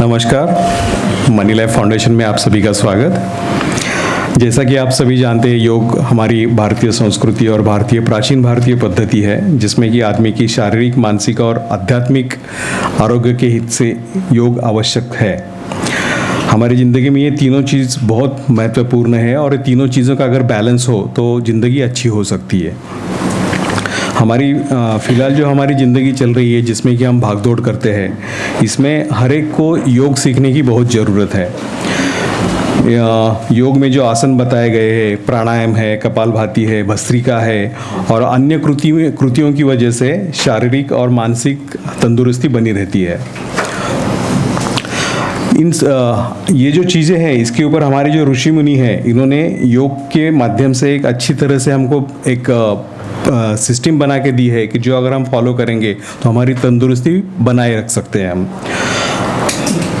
नमस्कार, money life foundation में आप सभी का स्वागत। जैसा कि आप सभी जानते हैं, योग हमारी भारतीय संस्कृति और प्राचीन भारतीय पद्धति है, जिसमें कि आदमी की शारीरिक, मानसिक और आध्यात्मिक आरोग्य के हित से योग आवश्यक है। हमारी ज़िंदगी में ये तीनों चीज़ बहुत महत्वपूर्ण है और ये तीनों चीज़ों का अगर बैलेंस हो तो ज़िंदगी अच्छी हो सकती है। हमारी फ़िलहाल जो हमारी ज़िंदगी चल रही है, जिसमें कि हम भागदौड़ करते हैं, इसमें हर एक को योग सीखने की बहुत ज़रूरत है। योग में जो आसन बताए गए हैं, प्राणायाम है, कपालभाति है, भस्त्रिका है और अन्य कृतियों की वजह से शारीरिक और मानसिक तंदुरुस्ती बनी रहती है। ये जो चीज़ें हैं, इसके ऊपर हमारे जो ऋषि मुनि हैं, इन्होंने योग के माध्यम से एक अच्छी तरह से हमको एक सिस्टम बना के दी है कि जो अगर हम फॉलो करेंगे तो हमारी तंदुरुस्ती बनाए रख सकते हैं हम।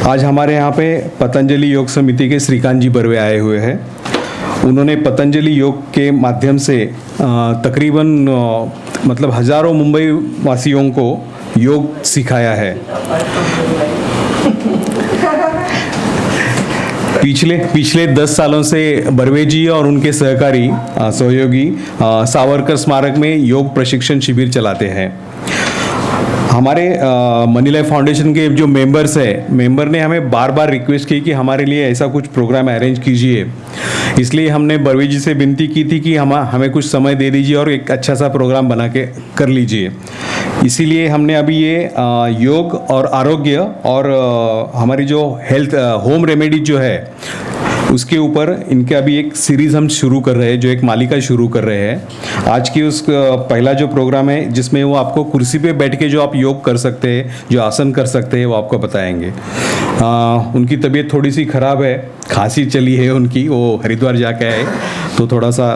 आज हमारे यहाँ पे पतंजलि योग समिति के श्रीकांत जी बर्वे आए हुए हैं। उन्होंने पतंजलि योग के माध्यम से तकरीबन मतलब हज़ारों मुंबई वासियों को योग सिखाया है। पिछले 10 सालों से बर्वे जी और उनके सहयोगी सावरकर स्मारक में योग प्रशिक्षण शिविर चलाते हैं। हमारे मनी लाइफ फाउंडेशन के जो मेंबर ने हमें बार बार रिक्वेस्ट की कि हमारे लिए ऐसा कुछ प्रोग्राम अरेंज कीजिए। इसलिए हमने बर्वे जी से विनती की थी कि हमें कुछ समय दे दीजिए और एक अच्छा सा प्रोग्राम बना के कर लीजिए। इसीलिए हमने अभी ये योग और आरोग्य और हमारी जो हेल्थ होम रेमेडी जो है, उसके ऊपर इनके अभी एक सीरीज़ हम शुरू कर रहे हैं, जो एक मालिका शुरू कर रहे हैं। आज की पहला जो प्रोग्राम है, जिसमें वो आपको कुर्सी पे बैठ के जो आप योग कर सकते हैं, जो आसन कर सकते हैं, वो आपको बताएंगे। उनकी तबीयत थोड़ी सी ख़राब है, खांसी चली है उनकी, वो हरिद्वार जाके आए, तो थोड़ा सा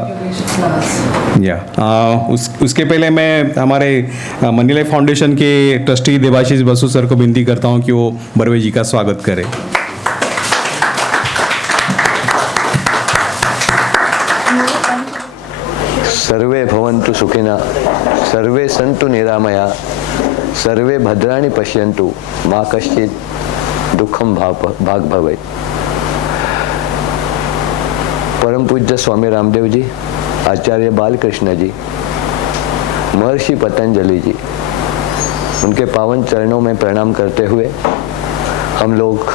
उसके पहले मैं हमारे मनी लाइफ फाउंडेशन के ट्रस्टी देवाशीष बसु सर को विनती करता हूँ कि वो बर्वे जी का स्वागत करें। सर्वे भवन्तु सुखिनः, सर्वे सन्तु निरामया, सर्वे भद्राणि पश्यन्तु, मा कश्चित् दुःखं भाग् भवेत्। परम पूज्य स्वामी रामदेव जी, आचार्य बालकृष्ण जी, महर्षि पतंजलि जी, उनके पावन चरणों में प्रणाम करते हुए हम लोग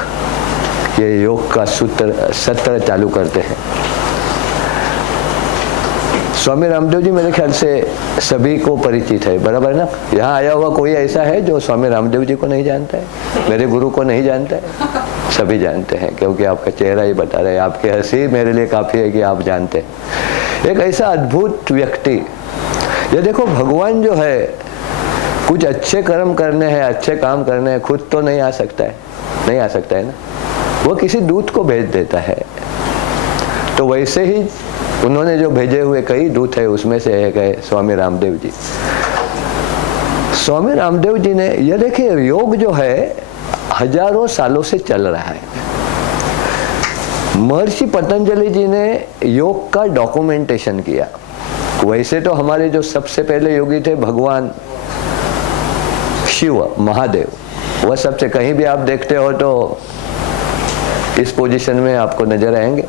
ये योग का सत्र चालू करते हैं। स्वामी रामदेव जी मेरे ख्याल से सभी को परिचित है, बराबर ना? यहाँ आया हुआ कोई ऐसा है जो स्वामी रामदेव जी को नहीं जानता है, मेरे गुरु को नहीं जानता है? सभी जानते हैं, क्योंकि आपका चेहरा ही बता रहे हैं, आपकी हंसी मेरे लिए काफ़ी है कि आप जानते हैं। एक ऐसा अद्भुत व्यक्ति, ये देखो, भगवान जो है कुछ अच्छे कर्म करने हैं, अच्छे काम करने हैं, खुद तो नहीं आ सकता है ना, वो किसी दूत को भेज देता है। तो वैसे ही उन्होंने जो भेजे हुए कई दूत है, उसमें से एक है स्वामी रामदेव जी। स्वामी रामदेव जी ने, ये देखिए, योग जो है हजारों सालों से चल रहा है। महर्षि पतंजलि जी ने योग का डॉक्यूमेंटेशन किया। वैसे तो हमारे जो सबसे पहले योगी थे भगवान शिव, महादेव, वह सबसे, कहीं भी आप देखते हो तो इस पोजीशन में आपको नजर आएंगे।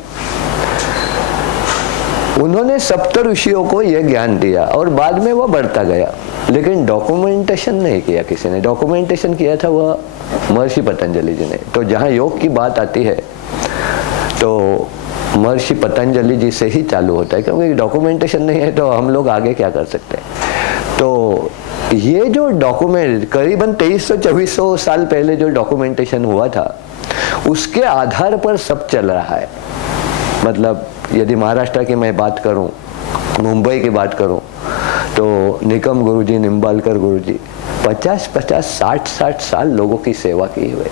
उन्होंने सप्त ऋषियों को यह ज्ञान दिया और बाद में वह बढ़ता गया, लेकिन डॉक्यूमेंटेशन नहीं किया किसी ने। डॉक्यूमेंटेशन किया था वह महर्षि पतंजलि जी ने। तो जहाँ योग की बात आती है तो महर्षि पतंजलि जी से ही चालू होता है, क्योंकि डॉक्यूमेंटेशन नहीं है तो हम लोग आगे क्या कर सकते हैं। तो ये जो डॉक्यूमेंट करीबन 2300-2400 साल पहले जो डॉक्यूमेंटेशन हुआ था, उसके आधार पर सब चल रहा है। मतलब यदि महाराष्ट्र की मैं बात करूं, मुंबई की बात करूं, तो निकम गुरुजी, निम्बालकर गुरुजी 50-50, 60-60 साल लोगों की सेवा की हुए।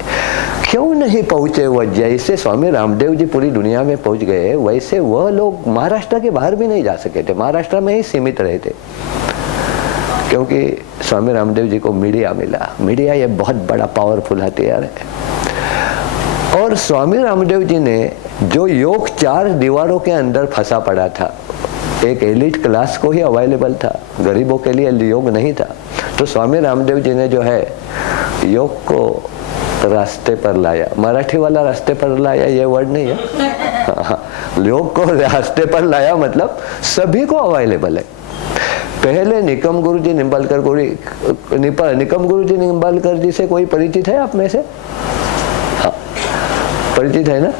क्यों नहीं पहुंचे वह? जैसे स्वामी रामदेव जी पूरी दुनिया में पहुंच गए, वैसे वह लोग महाराष्ट्र के बाहर भी नहीं जा सके थे, महाराष्ट्र में ही सीमित रहे थे, क्योंकि स्वामी रामदेव जी को मीडिया मिला। मीडिया ये बहुत बड़ा पावरफुल हथियार है। और स्वामी रामदेव जी ने जो योग 4 दीवारों के अंदर फंसा पड़ा था, एक एलिट क्लास को ही अवेलेबल था, गरीबों के लिए योग नहीं था। तो स्वामी रामदेव जी ने जो है योग को रास्ते पर लाया। मराठी वाला रास्ते पर लाया ये वर्ड नहीं है, योग को रास्ते पर लाया मतलब सभी को अवेलेबल है। पहले निकम गुरुजी निम्बालकर जी से कोई परिचित है आप में से? हाँ, परिचित है ना।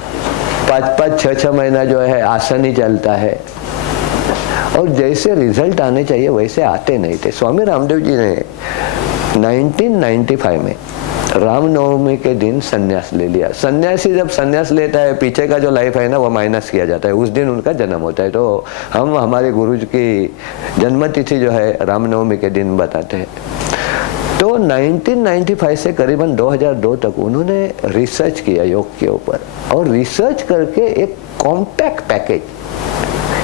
5-5, 6-6 महीना जो है आसन ही चलता है और जैसे रिजल्ट आने चाहिए वैसे आते नहीं थे। स्वामी रामदेव जी ने 1995 में रामनवमी के दिन संन्यास ले लिया। सन्यासी जब संन्यास लेता है पीछे का जो लाइफ है ना वो माइनस किया जाता है, उस दिन उनका जन्म होता है। तो हम हमारे गुरुजी की जन्मतिथि जो है रामनवमी के दिन बताते हैं। तो 1995 से करीबन 2002 तक उन्होंने रिसर्च किया योग के ऊपर और रिसर्च करके एक कॉम्पैक्ट पैकेज,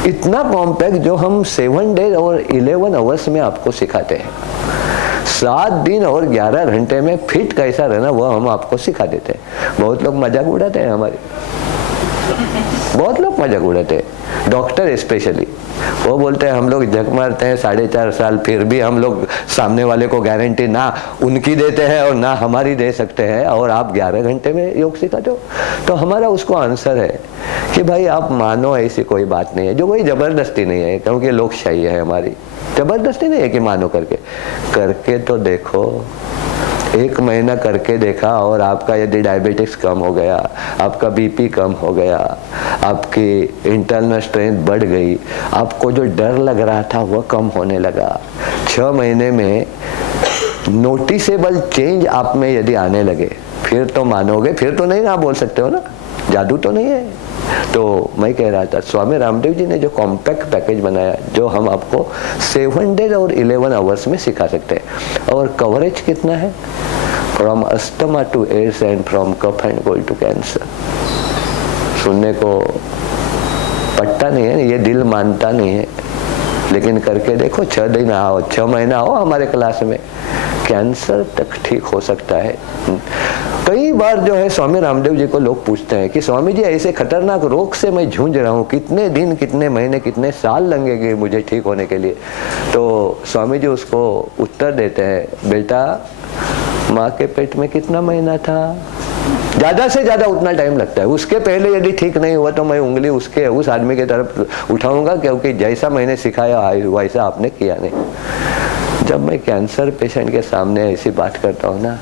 इतना कॉम्पैक्ट जो हम 7 डेज और 11 आवर्स में आपको सिखाते हैं। 7 दिन और 11 घंटे में फिट कैसा रहना वो हम आपको सिखा देते हैं। बहुत लोग मजाक उड़ाते हैं हमारे, बहुत लोग मजाक उड़ाते हैं, डॉक्टर स्पेशली। वो बोलते हैं हम लोग झक मारते हैं 4.5 साल, फिर भी हम लोग सामने वाले को गारंटी ना उनकी देते हैं और ना हमारी दे सकते हैं, और आप 11 घंटे में योग सिखाते हो। तो हमारा उसको आंसर है कि भाई आप मानो, ऐसी कोई बात नहीं है, जो कोई जबरदस्ती नहीं है, क्योंकि लोकशाही है हमारी। जबरदस्ती नहीं है कि मानो, करके तो देखो। 1 महीना करके देखा और आपका यदि डायबिटिक्स कम हो गया, आपका बीपी कम हो गया, आपकी इंटरनल स्ट्रेंथ बढ़ गई, आपको जो डर लग रहा था वो कम होने लगा, 6 महीने में नोटिसेबल चेंज आप में यदि आने लगे, फिर तो मानोगे, फिर तो नहीं ना बोल सकते हो ना, जादू तो नहीं है। तो मैं कह रहा था स्वामी रामदेव जी ने जो कॉम्पैक्ट पैकेज बनाया, जो हम आपको 7 डेज और 11 आवर्स में सिखा सकते हैं। और कवरेज कितना है? From asthma to AIDS and from cough and cold to cancer. सुनने को पटता नहीं है, ये दिल मानता नहीं है, लेकिन करके देखो। 6 दिन आओ, 6 महीना आओ हमारे क्लास में, कैंसर तक ठीक हो सकता है। कई बार जो है स्वामी रामदेव जी को लोग पूछते हैं कि स्वामी जी ऐसे खतरनाक रोग से मैं जूझ रहा हूँ, कितने दिन, कितने महीने, कितने साल लगेंगे मुझे ठीक होने के लिए? तो स्वामी जी उसको उत्तर देते हैं, बेटा माँ के पेट में कितना महीना था, ज्यादा से ज्यादा उतना टाइम लगता है। उसके पहले यदि ठीक नहीं हुआ तो मैं उंगली उस आदमी की तरफ उठाऊंगा, क्योंकि जैसा मैंने सिखाया वैसा आपने किया नहीं। जब मैं कैंसर पेशेंट के सामने ऐसी बात करता हूँ ना,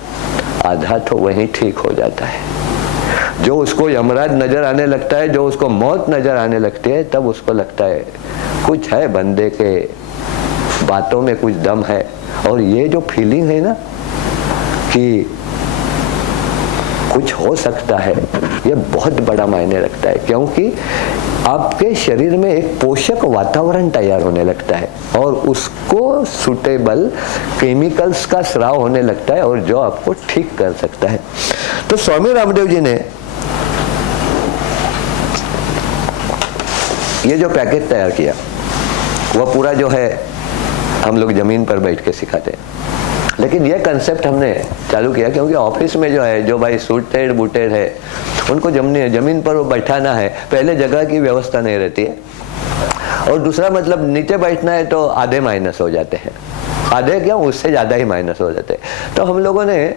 आधा तो वहीं ठीक हो जाता है। जो उसको यमराज नजर आने लगता है, जो उसको मौत नजर आने लगती है, तब उसको लगता है कुछ है बंदे के बातों में, कुछ दम है। और ये जो फीलिंग है ना कि कुछ हो सकता है, ये बहुत बड़ा मायने रखता है, क्योंकि आपके शरीर में एक पोषक वातावरण तैयार होने लगता है और उसको सुटेबल केमिकल्स का स्राव होने लगता है, और जो आपको ठीक कर सकता है। तो स्वामी रामदेव जी ने ये जो पैकेज तैयार किया, वह पूरा जो है हम लोग जमीन पर बैठ के सिखाते हैं। लेकिन ये कंसेप्ट हमने चालू किया क्योंकि ऑफिस में जो है, जो भाई सूटेड बूटेड है, उनको जमीन पर वो बैठाना है। पहले जगह की व्यवस्था नहीं रहती है, और दूसरा मतलब नीचे बैठना है तो आधे माइनस हो जाते हैं, आधे क्या उससे ज़्यादा ही माइनस हो जाते हैं। तो हम लोगों ने,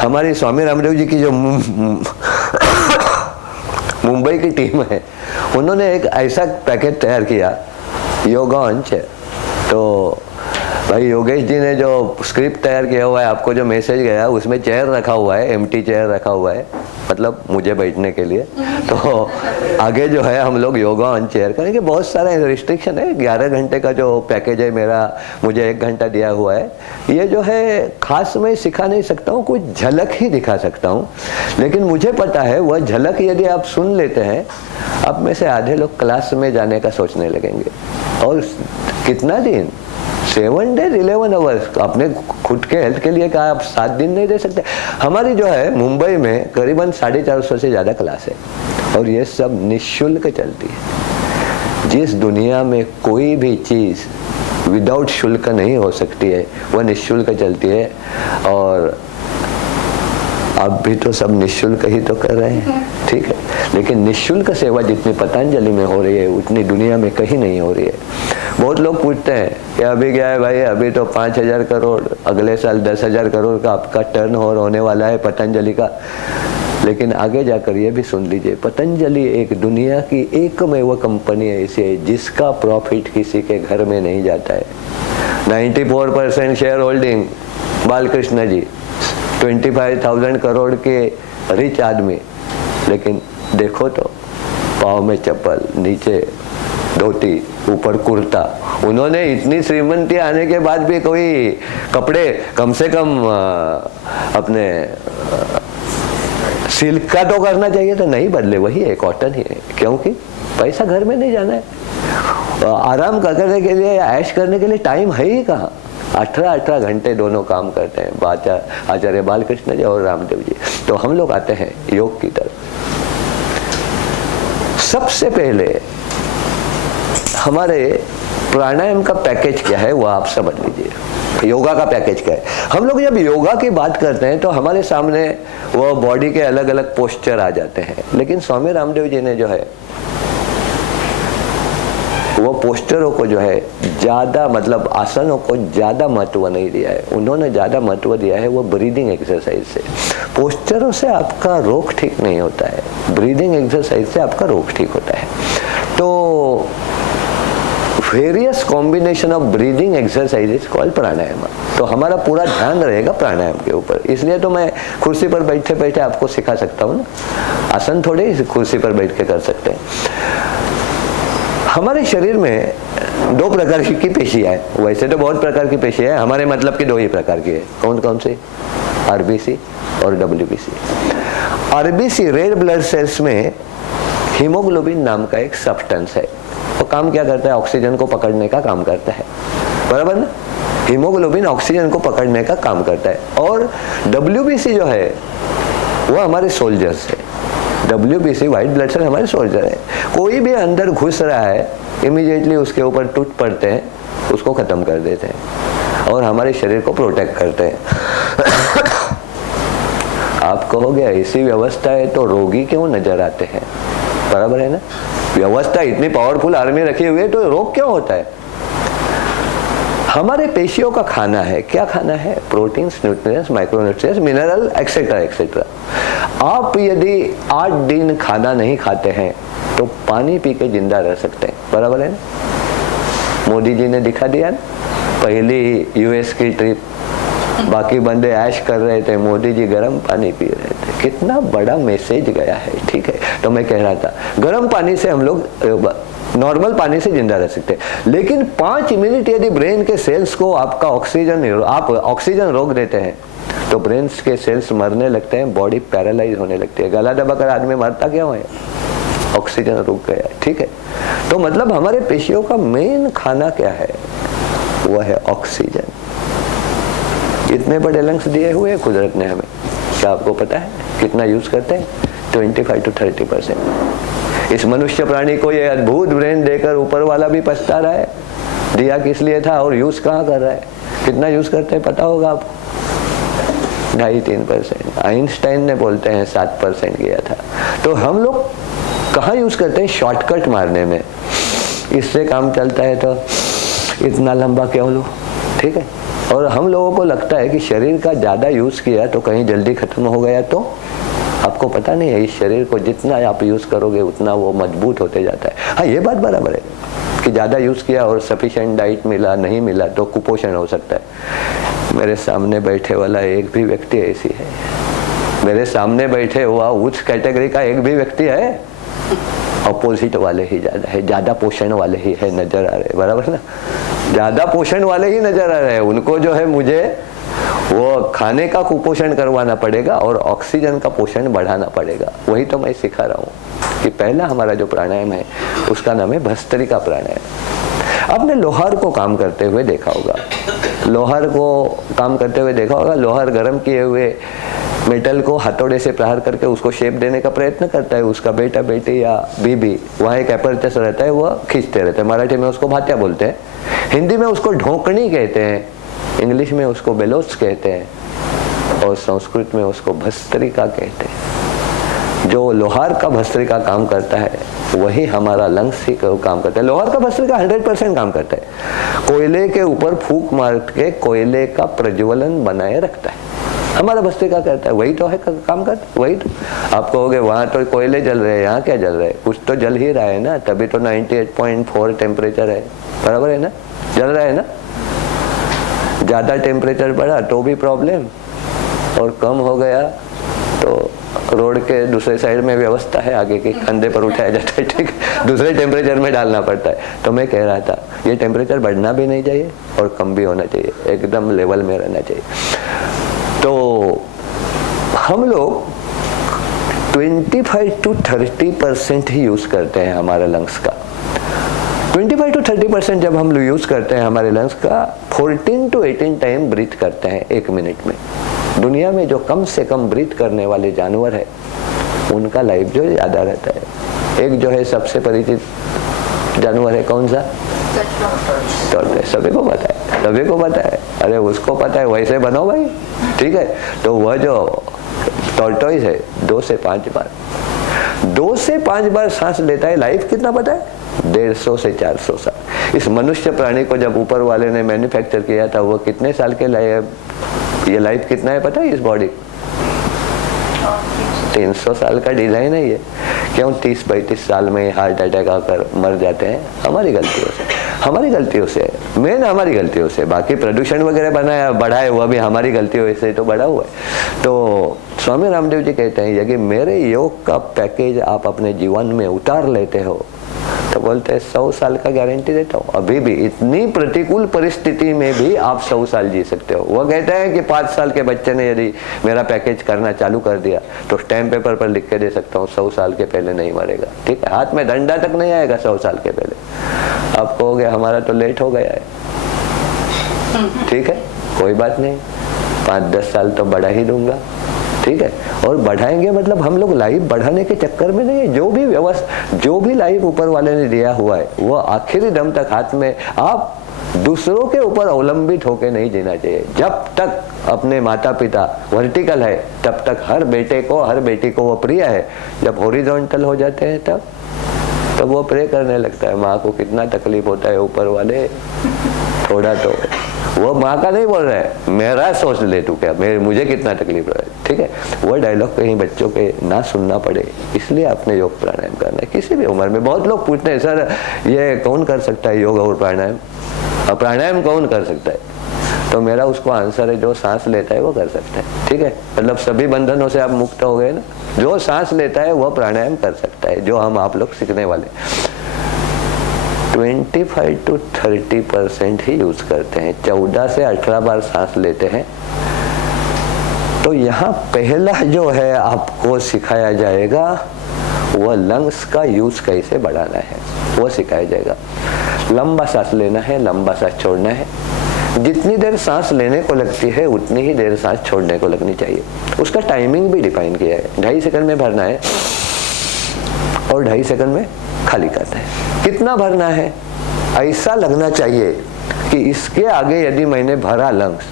हमारी स्वामी रामदेव जी की जो मुंबई की टीम है, उन्होंने एक ऐसा पैकेज तैयार किया, योगांच। तो भाई योगेश जी ने जो स्क्रिप्ट तैयार किया हुआ है, आपको जो मैसेज गया उसमें चेयर रखा हुआ है, एम्प्टी चेयर रखा हुआ है, मतलब मुझे बैठने के लिए। तो आगे जो है हम लोग योगा ऑन चेयर करेंगे। बहुत सारा रिस्ट्रिक्शन है, 11 घंटे का जो पैकेज है मेरा, मुझे 1 घंटा दिया हुआ है। ये जो है खास मैं सिखा नहीं सकता हूँ, कुछ झलक ही दिखा सकता हूँ। लेकिन मुझे पता है वह झलक यदि आप सुन लेते हैं, आप में से आधे लोग क्लास में जाने का सोचने लगेंगे। और कितना दिन, 7 डेज 11 आवर्स। आपने खुद के हेल्थ के लिए कहा, आप 7 दिन नहीं दे सकते। हमारी जो है मुंबई में करीबन 450 से ज़्यादा क्लास है, और ये सब निःशुल्क चलती है। जिस दुनिया में कोई भी चीज़ विदाउट शुल्क नहीं हो सकती है, वह निःशुल्क चलती है। और आप भी तो सब निःशुल्क ही तो कर रहे हैं, ठीक है। लेकिन निःशुल्क सेवा जितनी पतंजलि में हो रही है, उतनी दुनिया में कहीं नहीं हो रही है। बहुत लोग पूछते हैं कि अभी क्या है भाई, अभी तो 5,000 करोड़, अगले साल 10,000 करोड़ का आपका टर्नओवर होने वाला है पतंजलि का। लेकिन आगे जाकर ये भी सुन लीजिए, पतंजलि एक दुनिया की एकमेव कंपनी ऐसी है जिसका प्रॉफिट किसी के घर में नहीं जाता है। 94% शेयर होल्डिंग बालकृष्ण जी, 25,000 करोड़ के रिच आदमी, लेकिन देखो तो पाँव में चप्पल, नीचे धोती, ऊपर कुर्ता। उन्होंने इतनी श्रीमंती आने के बाद भी कोई कपड़े कम से कम अपने सिल्क का तो करना चाहिए, तो नहीं बदले, वही है, कॉटन ही है। क्योंकि पैसा घर में नहीं जाना है, आराम करने के लिए, ऐश करने के लिए टाइम है ही कहाँ। 18 घंटे दोनों काम करते हैं, आचार्य बालकृष्ण जी और रामदेव जी। तो हम लोग आते हैं योग की तरफ। सबसे पहले हमारे प्राणायाम का पैकेज क्या है वो आप समझ लीजिए। योगा का पैकेज क्या है? हम लोग जब योगा की बात करते हैं तो हमारे सामने वो बॉडी के अलग अलग पोस्चर आ जाते हैं, लेकिन स्वामी रामदेव जी ने जो है वो पोस्टरों को जो है ज्यादा, मतलब आसनों को ज्यादा महत्व नहीं दिया है। उन्होंने ज्यादा महत्व दिया है वो ब्रीदिंग एक्सरसाइज से। पोस्टरों से आपका रोग ठीक नहीं होता है, ब्रीदिंग एक्सरसाइज से आपका रोग ठीक होता है। तो various combination of breathing exercises called pranayama. तो हमारा पूरा ध्यान रहेगा प्राणायाम के ऊपर। इसलिए तो मैं कुर्सी पर बैठे बैठे आपको सिखा सकता हूँ ना, आसन थोड़े ही कुर्सी पर बैठ के कर सकते हैं। हमारे शरीर में 2 प्रकार की पेशियां हैं। वैसे तो बहुत प्रकार की पेशियां हैं, हमारे मतलब की 2 ही प्रकार की है। कौन कौन से? आरबीसी और WBC. RBC red blood cells में हीमोग्लोबिन नाम का एक सब्सटेंस है। वो काम क्या करता है? ऑक्सीजन को पकड़ने का काम करता है, बराबर ना? हीमोग्लोबिन ऑक्सीजन को पकड़ने का काम करता है। और डब्ल्यूबीसी जो है वो हमारे सोल्जर्स है। WBC व्हाइट ब्लड सेल हमारे सोल्जर है। कोई भी अंदर घुस रहा है, इमीडिएटली उसके ऊपर टूट पड़ते हैं, उसको खत्म कर देते हैं और हमारे शरीर को प्रोटेक्ट करते हैं। आप कहोगे ऐसी व्यवस्था है तो रोगी क्यों नजर आते हैं? बराबर है ना? व्यवस्था इतनी पावरफुल आर्मी रखी हुई है तो रोग क्यों होता है? हमारे पेशियों का खाना है, क्या खाना है? Proteins, nutrients, micronutrients, mineral, etcetera etcetera. आप यदि 8 दिन खाना नहीं खाते हैं तो पानी पी के जिंदा रह सकते हैं, बराबर है ना? मोदी जी ने दिखा दिया ना, पहली यूएस की ट्रिप, बाकी बंदे ऐश कर रहे थे, मोदी जी गर्म पानी पी रहे थे। कितना बड़ा मैसेज गया है, ठीक है? तो मैं कह रहा था गर्म पानी से हम लोग नॉर्मल पानी से जिंदा रह सकते हैं, लेकिन 5 मिनट यदि ब्रेन के सेल्स को आपका आप ऑक्सीजन रोक देते हैं तो ब्रेन के सेल्स मरने लगते हैं, बॉडी पैरालाइज होने लगती है। गला दबाकर आदमी मरता क्यों है? ऑक्सीजन रुक गया, ठीक है? तो मतलब हमारे पेशियों का मेन खाना क्या है? वह है ऑक्सीजन। इतने बड़े लंग्स दिए हुए हैं कुदरत ने हमें, क्या आपको पता है कितना यूज करते हैं? 25 to 30%। इस मनुष्य प्राणी को ये अद्भुत ब्रेन देकर ऊपर वाला भी पछता रहा है, दिया किस लिए था और यूज कहाँ कर रहा है? कितना यूज करते हैं पता होगा आपको? 2.5-3%। आइंस्टाइन ने बोलते हैं 7% किया था। तो हम लोग कहाँ यूज करते हैं? शॉर्टकट मारने में। इससे काम चलता है तो इतना लंबा क्यों लो, ठीक है? और हम लोगों को लगता है कि शरीर का ज्यादा यूज किया तो कहीं जल्दी खत्म हो गया, तो आपको पता नहीं है इस शरीर को जितना आप यूज करोगे उतना वो मजबूत होते जाता है। हाँ, ये बात बराबर है कि ज्यादा यूज किया और सफिशिएंट डाइट मिला नहीं मिला तो कुपोषण हो सकता है। मेरे सामने बैठे वाला एक भी व्यक्ति ऐसी है, मेरे सामने बैठे हुआ उच्च कैटेगरी का एक भी व्यक्ति है, अपोजिट वाले ही ज्यादा है, ज्यादा पोषण वाले ही है नजर आ रहे, बराबर ना? ज्यादा पोषण वाले ही नजर आ रहे हैं। उनको जो है मुझे वो खाने का कुपोषण करवाना पड़ेगा और ऑक्सीजन का पोषण बढ़ाना पड़ेगा। वही तो मैं सिखा रहा हूँ कि पहला हमारा जो प्राणायाम है उसका नाम है भस्त्रिका प्राणायाम। आपने लोहार को काम करते हुए देखा होगा, लोहार को काम करते हुए देखा होगा। लोहार गर्म किए हुए मेटल को हथौड़े से प्रहार करके उसको शेप देने का प्रयत्न करता है। उसका बेटा बेटी या बीबी, वहाँ एक एपर्चस रहता है, वह खींचते रहते हैं। मराठी में उसको भात्या बोलते हैं, हिंदी में उसको ढोकनी कहते हैं, इंग्लिश में उसको बेलोच कहते हैं और संस्कृत में उसको भस्त्रिका कहते हैं। जो लोहार का भस्त्रिका काम करता है वही हमारा लंग्स ही काम करता है। लोहार का भस्त्रिका 100% काम करता है। कोयले के ऊपर फूंक मार के कोयले का प्रज्वलन बनाए रखता है, हमारा भस्त्रिका करता है, वही तो है काम करता है, वही तो। आप कहोगे वहाँ तो कोयले जल रहे हैं, यहाँ क्या जल रहा है? कुछ तो जल ही रहा है ना, तभी तो 98.4 टेम्परेचर है, बराबर है ना, जल रहा है ना। ज़्यादा टेम्परेचर बढ़ा तो भी प्रॉब्लम, और कम हो गया तो रोड के दूसरे साइड में व्यवस्था है, आगे के कंधे पर उठाया जाता है, ठीक है, दूसरे टेम्परेचर में डालना पड़ता है। तो मैं कह रहा था ये टेम्परेचर बढ़ना भी नहीं चाहिए और कम भी होना चाहिए, एकदम लेवल में रहना चाहिए। तो हम लोग 25 to 30% ही यूज़ करते हैं हमारे लंग्स का। 25 to 30% जब हम यूज़ करते हैं हमारे लंग्स का, 14 to 18 टाइम ब्रीथ करते हैं 1 मिनट में। दुनिया में जो कम से कम ब्रीथ करने वाले जानवर है उनका लाइफ जो ज़्यादा रहता है। एक जो है सबसे परिचित जानवर है, कौन सा? टॉर्टोइस। सभी को पता है, सभी को पता है, अरे उसको पता है, वैसे बनो भाई, ठीक है। तो वह जो टॉर्टोइस है 2 से 5 बार सांस लेता है। लाइफ कितना पता है? 150 से 400 साल। इस मनुष्य प्राणी को जब ऊपर वाले ने मैन्युफैक्चर किया था, वो कितने साल के लिए, ये लाइफ कितना है पता है इस बॉडी? 300 साल का डिजाइन है ये। क्यों 30-35 साल में हार्ट अटैक आकर मर जाते हैं? हमारी गलतियों से, हमारी गलतियों से, मेन हमारी गलतियों से। बाकी प्रदूषण वगैरह बनाया बढ़ा है, वह भी हमारी गलतियों से तो बढ़ा हुआ है। तो स्वामी रामदेव जी कहते हैं यदि मेरे योग का पैकेज आप अपने जीवन में उतार लेते हो तो बोलते हैं 100 साल का गारंटी देता हूँ। अभी भी इतनी प्रतिकूल परिस्थिति में भी आप 100 साल जी सकते हो। वो कहते हैं कि 5 साल के बच्चे ने यदि मेरा पैकेज करना चालू कर दिया तो स्टैम्प पेपर पर लिख के दे सकता हूँ 100 साल के पहले नहीं मरेगा, ठीक है, हाथ में डंडा तक नहीं आएगा 100 साल के पहले। आप कहोगे हमारा तो लेट हो गया है, ठीक है, कोई बात नहीं, 5-10 साल तो बढ़ा ही दूंगा, ठीक है। और बढ़ाएंगे मतलब हम लोग लाइफ बढ़ाने के चक्कर में नहीं है। जो भी लाइफ ऊपर वाले ने दिया हुआ है वो आखिरी दम तक हाथ में, आप दूसरों के ऊपर अवलंबित होकर नहीं जीना चाहिए। जब तक अपने माता पिता वर्टिकल है तब तक हर बेटे को हर बेटी को वो प्रिय है। जब हॉरिजॉन्टल हो जाते हैं तब वो प्रे करने लगता है, माँ को कितना तकलीफ होता है ऊपर वाले, थोड़ा तो वो माँ का नहीं बोल रहा है, मेरा सोच ले तू क्या, मुझे कितना तकलीफ रहा है, ठीक है। वो डायलॉग कहीं बच्चों के ना सुनना पड़े, इसलिए आपने योग प्राणायाम करना है किसी भी उम्र में। बहुत लोग पूछते हैं सर ये कौन कर सकता है योग और प्राणायाम, और प्राणायाम कौन कर सकता है? तो मेरा उसको आंसर है जो सांस लेता है वो कर सकता है, ठीक है। मतलब सभी बंधनों से आप मुक्त हो गए ना। जो सांस लेता है वो प्राणायाम कर सकता है, जो हम आप लोग सीखने वाले 25 to 30% ही यूज करते हैं। 14 से 18 बार सांस लेते हैं। तो यहाँ पहला जो है आपको सिखाया जाएगा वह लंग्स का यूज कैसे बढ़ाना है, वो सिखाया जाएगा। लंबा सांस लेना है, लंबा सांस छोड़ना है। जितनी देर सांस लेने को लगती है उतनी ही देर सांस छोड़ने को लगनी चाहिए। उसका टाइमिंग भी डिफाइन किया है, 2.5 सेकंड में भरना है और 2.5 सेकंड में खाली करना है। कितना भरना है? ऐसा लगना चाहिए कि इसके आगे यदि मैंने भरा लंग्स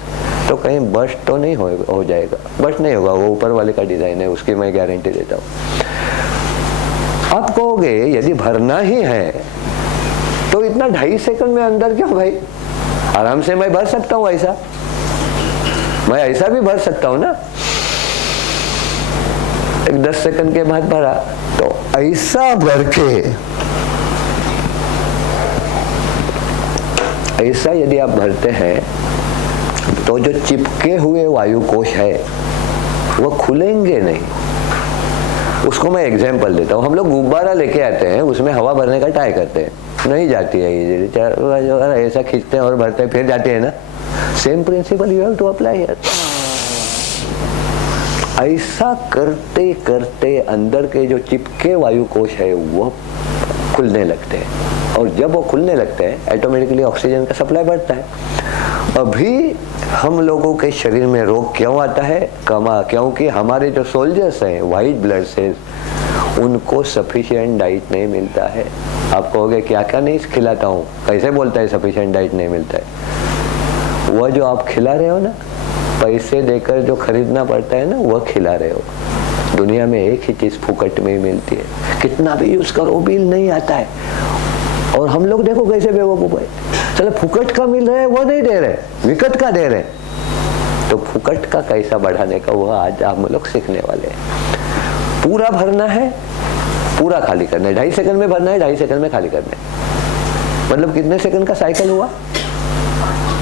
तो कहीं बस्ट तो नहीं हो जाएगा। बस्ट नहीं होगा, वो ऊपर वाले का डिजाइन है, उसकी मैं गारंटी देता हूँ। आप कहोगे यदि भरना ही है तो इतना 2.5 सेकंड में अंदर क्यों भाई, आराम से मैं भर सकता हूँ, ऐसा मैं ऐसा भी भर सकता हूँ ना। एक 10 सेकंड के बाद भरा तो ऐसा भर के, ऐसा यदि आप भरते हैं तो जो चिपके हुए वायु कोश है वो खुलेंगे नहीं। उसको मैं एग्जाम्पल देता हूँ। हम लोग गुब्बारा लेके आते हैं, उसमें हवा भरने का ट्राई करते हैं, नहीं जाती है इजीली, ऐसा खींचते हैं और भरते हैं फिर जाती है ना। Same principle you have to apply here. ऐसा करते करते अंदर के जो चिपके वायु कोश है वो खुलने लगते हैं, और जब वो खुलने लगते हैं ऑटोमेटिकली ऑक्सीजन का सप्लाई बढ़ता है। अभी हम लोगों के शरीर में रोग क्यों आता है? क्योंकि हमारे जो सोल्जर्स हैं, वाइट ब्लड सेल्स, उनको सफिशिएंट डाइट नहीं मिलता है। आप कहोगे क्या क्या नहीं खिलाता हूँ, कैसे बोलता है सफिशिएंट डाइट नहीं मिलता है? वह जो आप खिला रहे हो ना, पैसे देकर जो खरीदना पड़ता है ना, वह खिला रहे हो। दुनिया में एक ही चीज फुकट में ही मिलती है, कितना भी यूज करो बिल नहीं आता है। और हम लोग देखो कैसे बेवकूफ है, चलो फुकट का मिल रहा है वो नहीं दे रहे, विकट का दे रहे, तो फुकट का कैसा बढ़ाने का वो आज हम लोग सीखने वाले हैं। पूरा भरना है, पूरा खाली करना है, 2.5 सेकंड में भरना है, 2.5 सेकंड में खाली करना है। मतलब कितने सेकंड का साइकिल हुआ?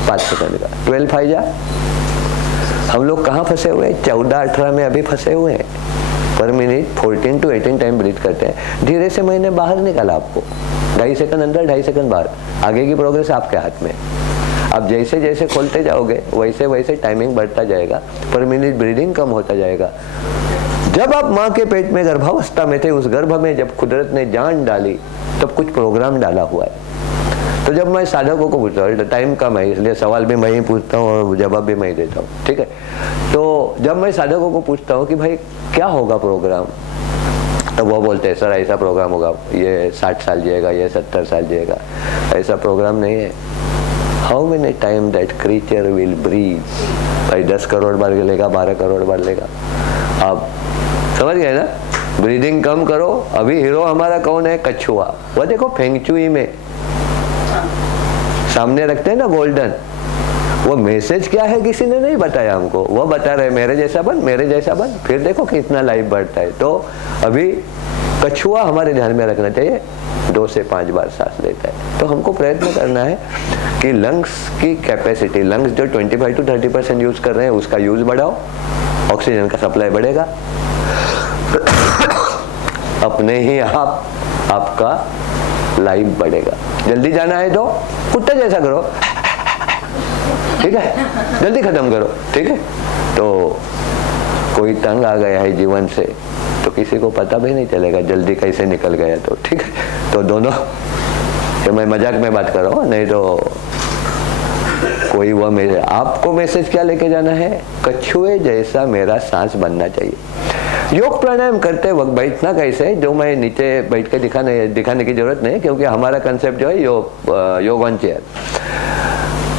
5 सेकंड का। 12 फाइव जा। हम लोग कहाँ फंसे हुए हैं? 14-18 में अभी फंसे हुए हैं। पर मिनट 14 to 18 टाइम ब्रीथ करते हैं। धीरे से मैंने बाहर निकाला आपको, 2.5 सेकंड अंदर, 2.5 सेकंड बाहर। आगे की प्रोग्रेस आपके हाथ में। अब जैसे जैसे खोलते जाओगे वैसे वैसे टाइमिंग बढ़ता जाएगा, पर मिनट ब्रीदिंग कम होता जाएगा। जब आप माँ के पेट में गर्भावस्था में थे, उस गर्भ में जब कुदरत ने जान डाली तब कुछ प्रोग्राम डाला हुआ है। तो जब मैं साधकों को पूछता हूँ, टाइम कम है इसलिए सवाल भी मैं ही पूछता हूँ और जवाब भी मैं ही देता हूँ, ठीक है। तो जब मैं साधकों को पूछता हूँ कि भाई क्या होगा प्रोग्राम, तो वो बोलते हैं सर ऐसा प्रोग्राम होगा, ये 60 साल जिएगा, ये 70 साल जिएगा। ऐसा प्रोग्राम नहीं है। How many time that creature will breathe, भाई 10 करोड़ बार लेगा, 12 करोड़ बार लेगा। आप समझ गए ना? ब्रीदिंग कम करो। अभी हीरो हमारा कौन है? कछुआ। वो देखो फेंगचुई में सामने रखते हैं ना गोल्डन, वो मैसेज क्या है किसी ने नहीं बताया हमको, वो बता रहे मेरे जैसा बन, मेरे जैसा बन। फिर देखो कितना लाइफ बढ़ता है। तो अभी कछुआ हमारे ध्यान में रखना चाहिए, 2 से 5 बार सांस लेता है। तो हमको प्रयत्न करना है कि लंग्स की कैपेसिटी, लंग्स जो 25 to 30% यूज कर रहे हैं उसका यूज बढ़ाओ, ऑक्सीजन का सप्लाई बढ़ेगा, अपने ही आपका लाइफ बढ़ेगा। जल्दी जाना है तो कुत्ते जैसा करो, ठीक है, जल्दी खत्म करो, ठीक है। तो कोई तंग आ गया है जीवन से तो किसी को पता भी नहीं चलेगा जल्दी कैसे निकल गया, तो ठीक है। तो दोनों, तो मैं मजाक में बात कर रहा हूँ, नहीं तो कोई वो मेरे आपको मैसेज क्या लेके जाना है? कछुए जैसा मेरा सांस बनना चाहिए। योग प्राणायाम करते वक्त बैठना कैसे है, जो मैं नीचे बैठ के दिखाने की जरूरत नहीं, क्योंकि हमारा कंसेप्ट जो है योग ऑन चेयर।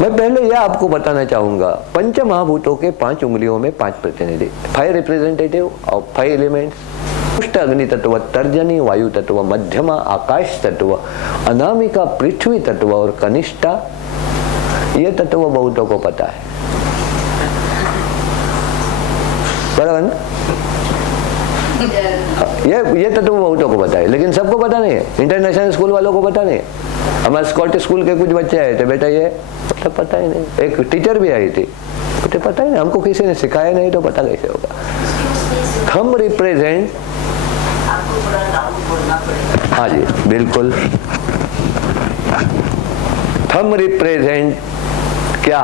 मैं पहले यह आपको बताना चाहूंगा, पंच महाभूतों के 5 उंगलियों में 5 प्रतिनिधि, 5 रिप्रेजेंटेटिव ऑफ 5 एलिमेंट्स। उष्ट अग्नि तत्व, तर्जनी वायु तत्व, मध्यमा आकाश तत्व, अनामिका पृथ्वी तत्व और कनिष्ठा, ये तत्व बहुतों को पता है, बराबर ना? ये तत्व बहुतों को पता है, लेकिन सबको पता नहीं है। इंटरनेशनल स्कूल वालों को पता नहीं है। हमारे स्कॉटिश स्कूल के कुछ बच्चे आए थे, बेटा ये मतलब पता ही नहीं। एक टीचर भी आई थी, बेटे पता ही नहीं, हमको किसी ने सिखाया नहीं तो पता कैसे होगा। थंब रिप्रेजेंट, हाँ जी बिल्कुल, थंब रिप्रेजेंट क्या?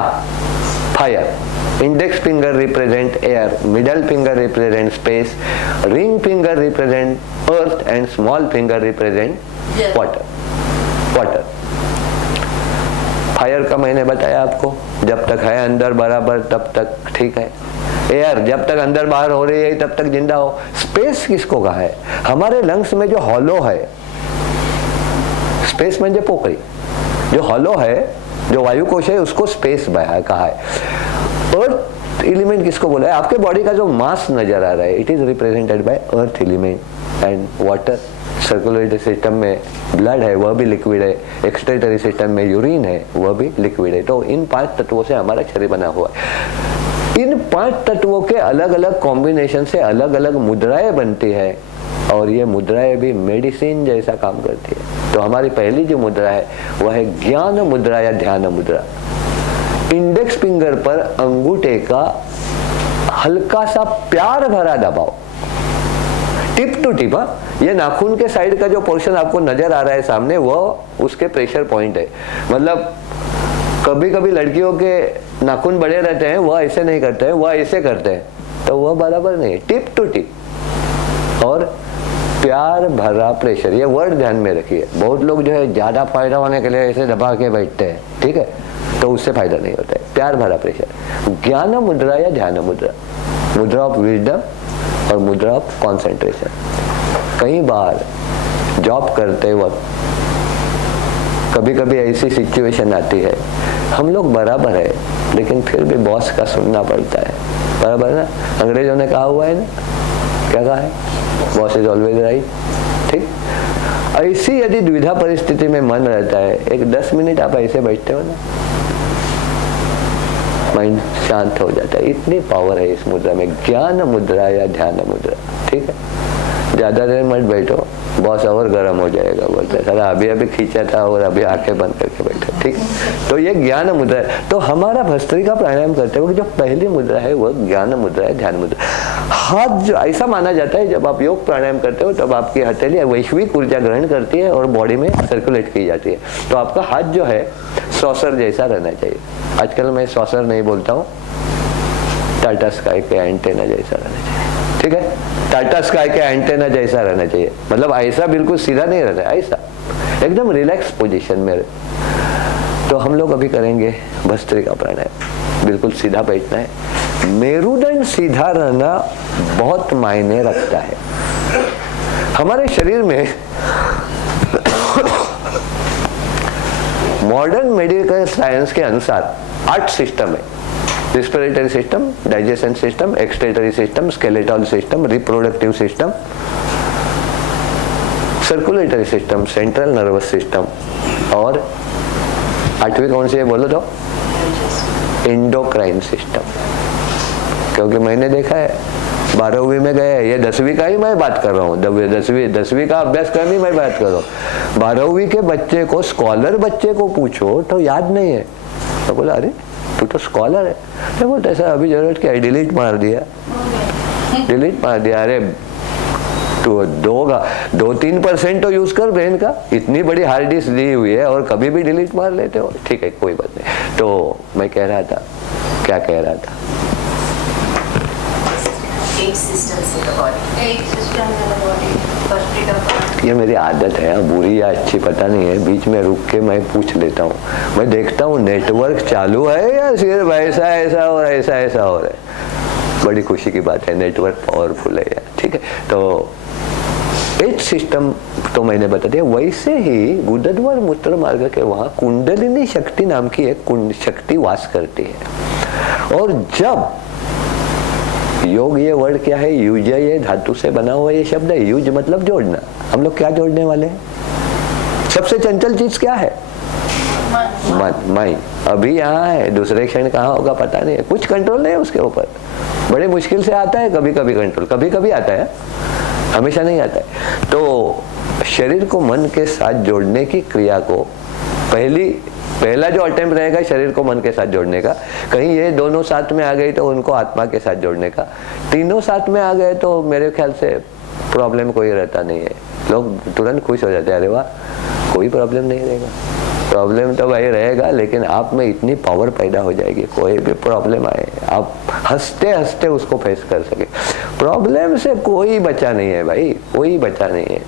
Fire. Index finger represent air, middle finger represent space, ring finger represent earth and small finger represent water. Water. Fire का मैंने बताया आपको, जब तक है अंदर बराबर तब तक ठीक है। एयर जब तक अंदर बाहर हो रही है तब तक जिंदा हो। स्पेस किसको कहा है? हमारे लंग्स में जो हॉलो है, स्पेस में जो पोखरी, जो हॉलो है, जो वायु कोश है, उसको स्पेस कहा है। अर्थ एलिमेंट किसको बोला है? आपके बॉडी का जो मास नजर आ रहा है, it is represented by earth element and water. Circulatory system में ब्लड है, वह भी लिक्विड है। एक्सक्रीटरी सिस्टम में यूरिन है, वह भी लिक्विड है। तो इन 5 तत्वों से हमारा शरीर बना हुआ है। इन 5 तत्वों के अलग अलग कॉम्बिनेशन से अलग अलग मुद्राएं बनती है, और ये मुद्राएं भी मेडिसिन जैसा काम करती है। तो हमारी पहली जो मुद्रा है वह है ज्ञान मुद्रा या ध्यान मुद्रा। इंडेक्स फिंगर पर अंगूठे का हल्का सा प्यार भरा दबाव, टिप टू टिप। ये नाखून के साइड का जो पोर्शन आपको नजर आ रहा है सामने, वो उसके प्रेशर पॉइंट है। मतलब कभी कभी लड़कियों के नाखून बड़े रहते हैं, वह ऐसे नहीं करते हैं, वह ऐसे करते हैं, तो वह बराबर नहीं है। टिप टू टिप और प्यार भरा प्रेशर, ये वर्ड ध्यान में रखिए। बहुत लोग जो है ज्यादा फायदा होने के लिए ऐसे दबा के बैठते हैं, ठीक है, तो उससे फायदा नहीं होता है। प्यार भरा प्रेशर, ज्ञान मुद्रा या ध्यान मुद्रा, मुद्रा ऑफ विजडम और मुद्रा ऑफ कॉन्सेंट्रेशन। कई बार जॉब करते वक्त कभी कभी ऐसी सिचुएशन आती है, हम लोग बराबर है लेकिन फिर भी बॉस का सुनना पड़ता है, बराबर ना? अंग्रेजों ने कहा हुआ है ना, क्या कहा है? Boss is always right. ठीक, ऐसी यदि द्विधा परिस्थिति में मन रहता है, एक 10 मिनट आप ऐसे बैठते हो ना, माइंड शांत हो जाता है। इतनी पावर है इस मुद्रा में, ज्ञान मुद्रा या ध्यान मुद्रा। ठीक है, ज्यादा देर मत बैठो, बॉस और गर्म हो जाएगा, बोलते हैं साला अभी अभी खींचा था और अभी आंखें बंद करके बैठे। ठीक, तो ये ज्ञान मुद्रा है। तो हमारा भस्त्रिका प्राणायाम करते हुए जो पहली मुद्रा है वो ज्ञान मुद्रा है, ध्यान मुद्रा। हाथ जो ऐसा माना जाता है, जब आप योग प्राणायाम करते हो तब आपकी हथेली वैश्विक ऊर्जा ग्रहण करती है और बॉडी में सर्कुलेट की जाती है। तो आपका हाथ जो है सॉसर जैसा रहना चाहिए। आजकल मैं सॉसर नहीं बोलता हूँ, टाटा स्काई के एंटेना जैसा रहना चाहिए। ठीक है, टाटा स्काई के एंटेना जैसा रहना चाहिए, मतलब ऐसा बिल्कुल सीधा नहीं रहना है, ऐसा एकदम रिलैक्स पोजीशन में। तो हम लोग अभी करेंगे भस्त्रिका प्राणायाम। बिल्कुल सीधा बैठना है, मेरुदंड सीधा रहना बहुत मायने रखता है। हमारे शरीर में मॉडर्न मेडिकल साइंस के अनुसार 8 सिस्टम है। Respiratory system, digestion system, excretory system, skeletal system, reproductive system, circulatory system, central nervous system, और 8वीं कौन सी है बोलो तो? Endocrine system. क्योंकि मैंने देखा है 12वीं में गए, ये 10वीं का ही मैं बात कर रहा हूँ, 10वीं का अभ्यासक्रम ही मैं बात कर रहा हूँ। 12वीं के बच्चे को, स्कॉलर बच्चे को पूछो तो याद नहीं है। तो बोला अरे तू तो स्कॉलर है। तो बोलते सर अभी जरूरत क्या है, डिलीट मार दिया, डिलीट मार दिया। अरे तो 2-3% तो यूज कर ब्रेन का, इतनी बड़ी हार्ड डिस्क दी हुई है और कभी भी डिलीट मार लेते हो। ठीक है, कोई बात नहीं। तो मैं कह रहा था, क्या कह रहा था? ये मेरी आदत है, बुरी या अच्छी पता नहीं है, बीच में रुक के मैं पूछ लेता हूँ। मैं देखता हूँ नेटवर्क चालू है या सिर्फ ऐसा और ऐसा हो रहा है। बड़ी खुशी की बात है, नेटवर्क पावरफुल है यार। ठीक है, तो 8 सिस्टम तो मैंने बता दिया। वैसे ही गुदद्वार मूत्र मार्ग के वहाँ कुंडलिनी शक्ति नाम की एक शक्ति वास करती है। और जब योग, ये वर्ड क्या है? युज, ये धातु से बना हुआ ये शब्द है। युज मतलब जोड़ना। हम लोग क्या जोड़ने वाले हैं? सबसे चंचल चीज क्या है? मन, माइंड। अभी यहाँ है, दूसरे क्षण कहाँ होगा पता नहीं है, कुछ कंट्रोल नहीं है उसके ऊपर। बड़े मुश्किल से आता है कभी कभी कंट्रोल, कभी कभी आता है, हमेशा नहीं आता है। तो शरीर को मन के साथ जोड़ने की क्रिया को पहला जो अटेम्प्ट रहेगा शरीर को मन के साथ जोड़ने का। कहीं ये दोनों साथ में आ गई तो उनको आत्मा के साथ जोड़ने का। तीनों साथ में आ गए तो मेरे ख्याल से प्रॉब्लम कोई रहता नहीं है, लोग तुरंत खुश हो जाते हैं। अरे वाह, कोई प्रॉब्लम नहीं रहेगा। प्रॉब्लम तो भाई रहेगा, लेकिन आप में इतनी पावर पैदा हो जाएगी, कोई भी प्रॉब्लम आए आप हंसते हंसते उसको फेस कर सके। प्रॉब्लम से कोई बचा नहीं है भाई, कोई बचा नहीं है।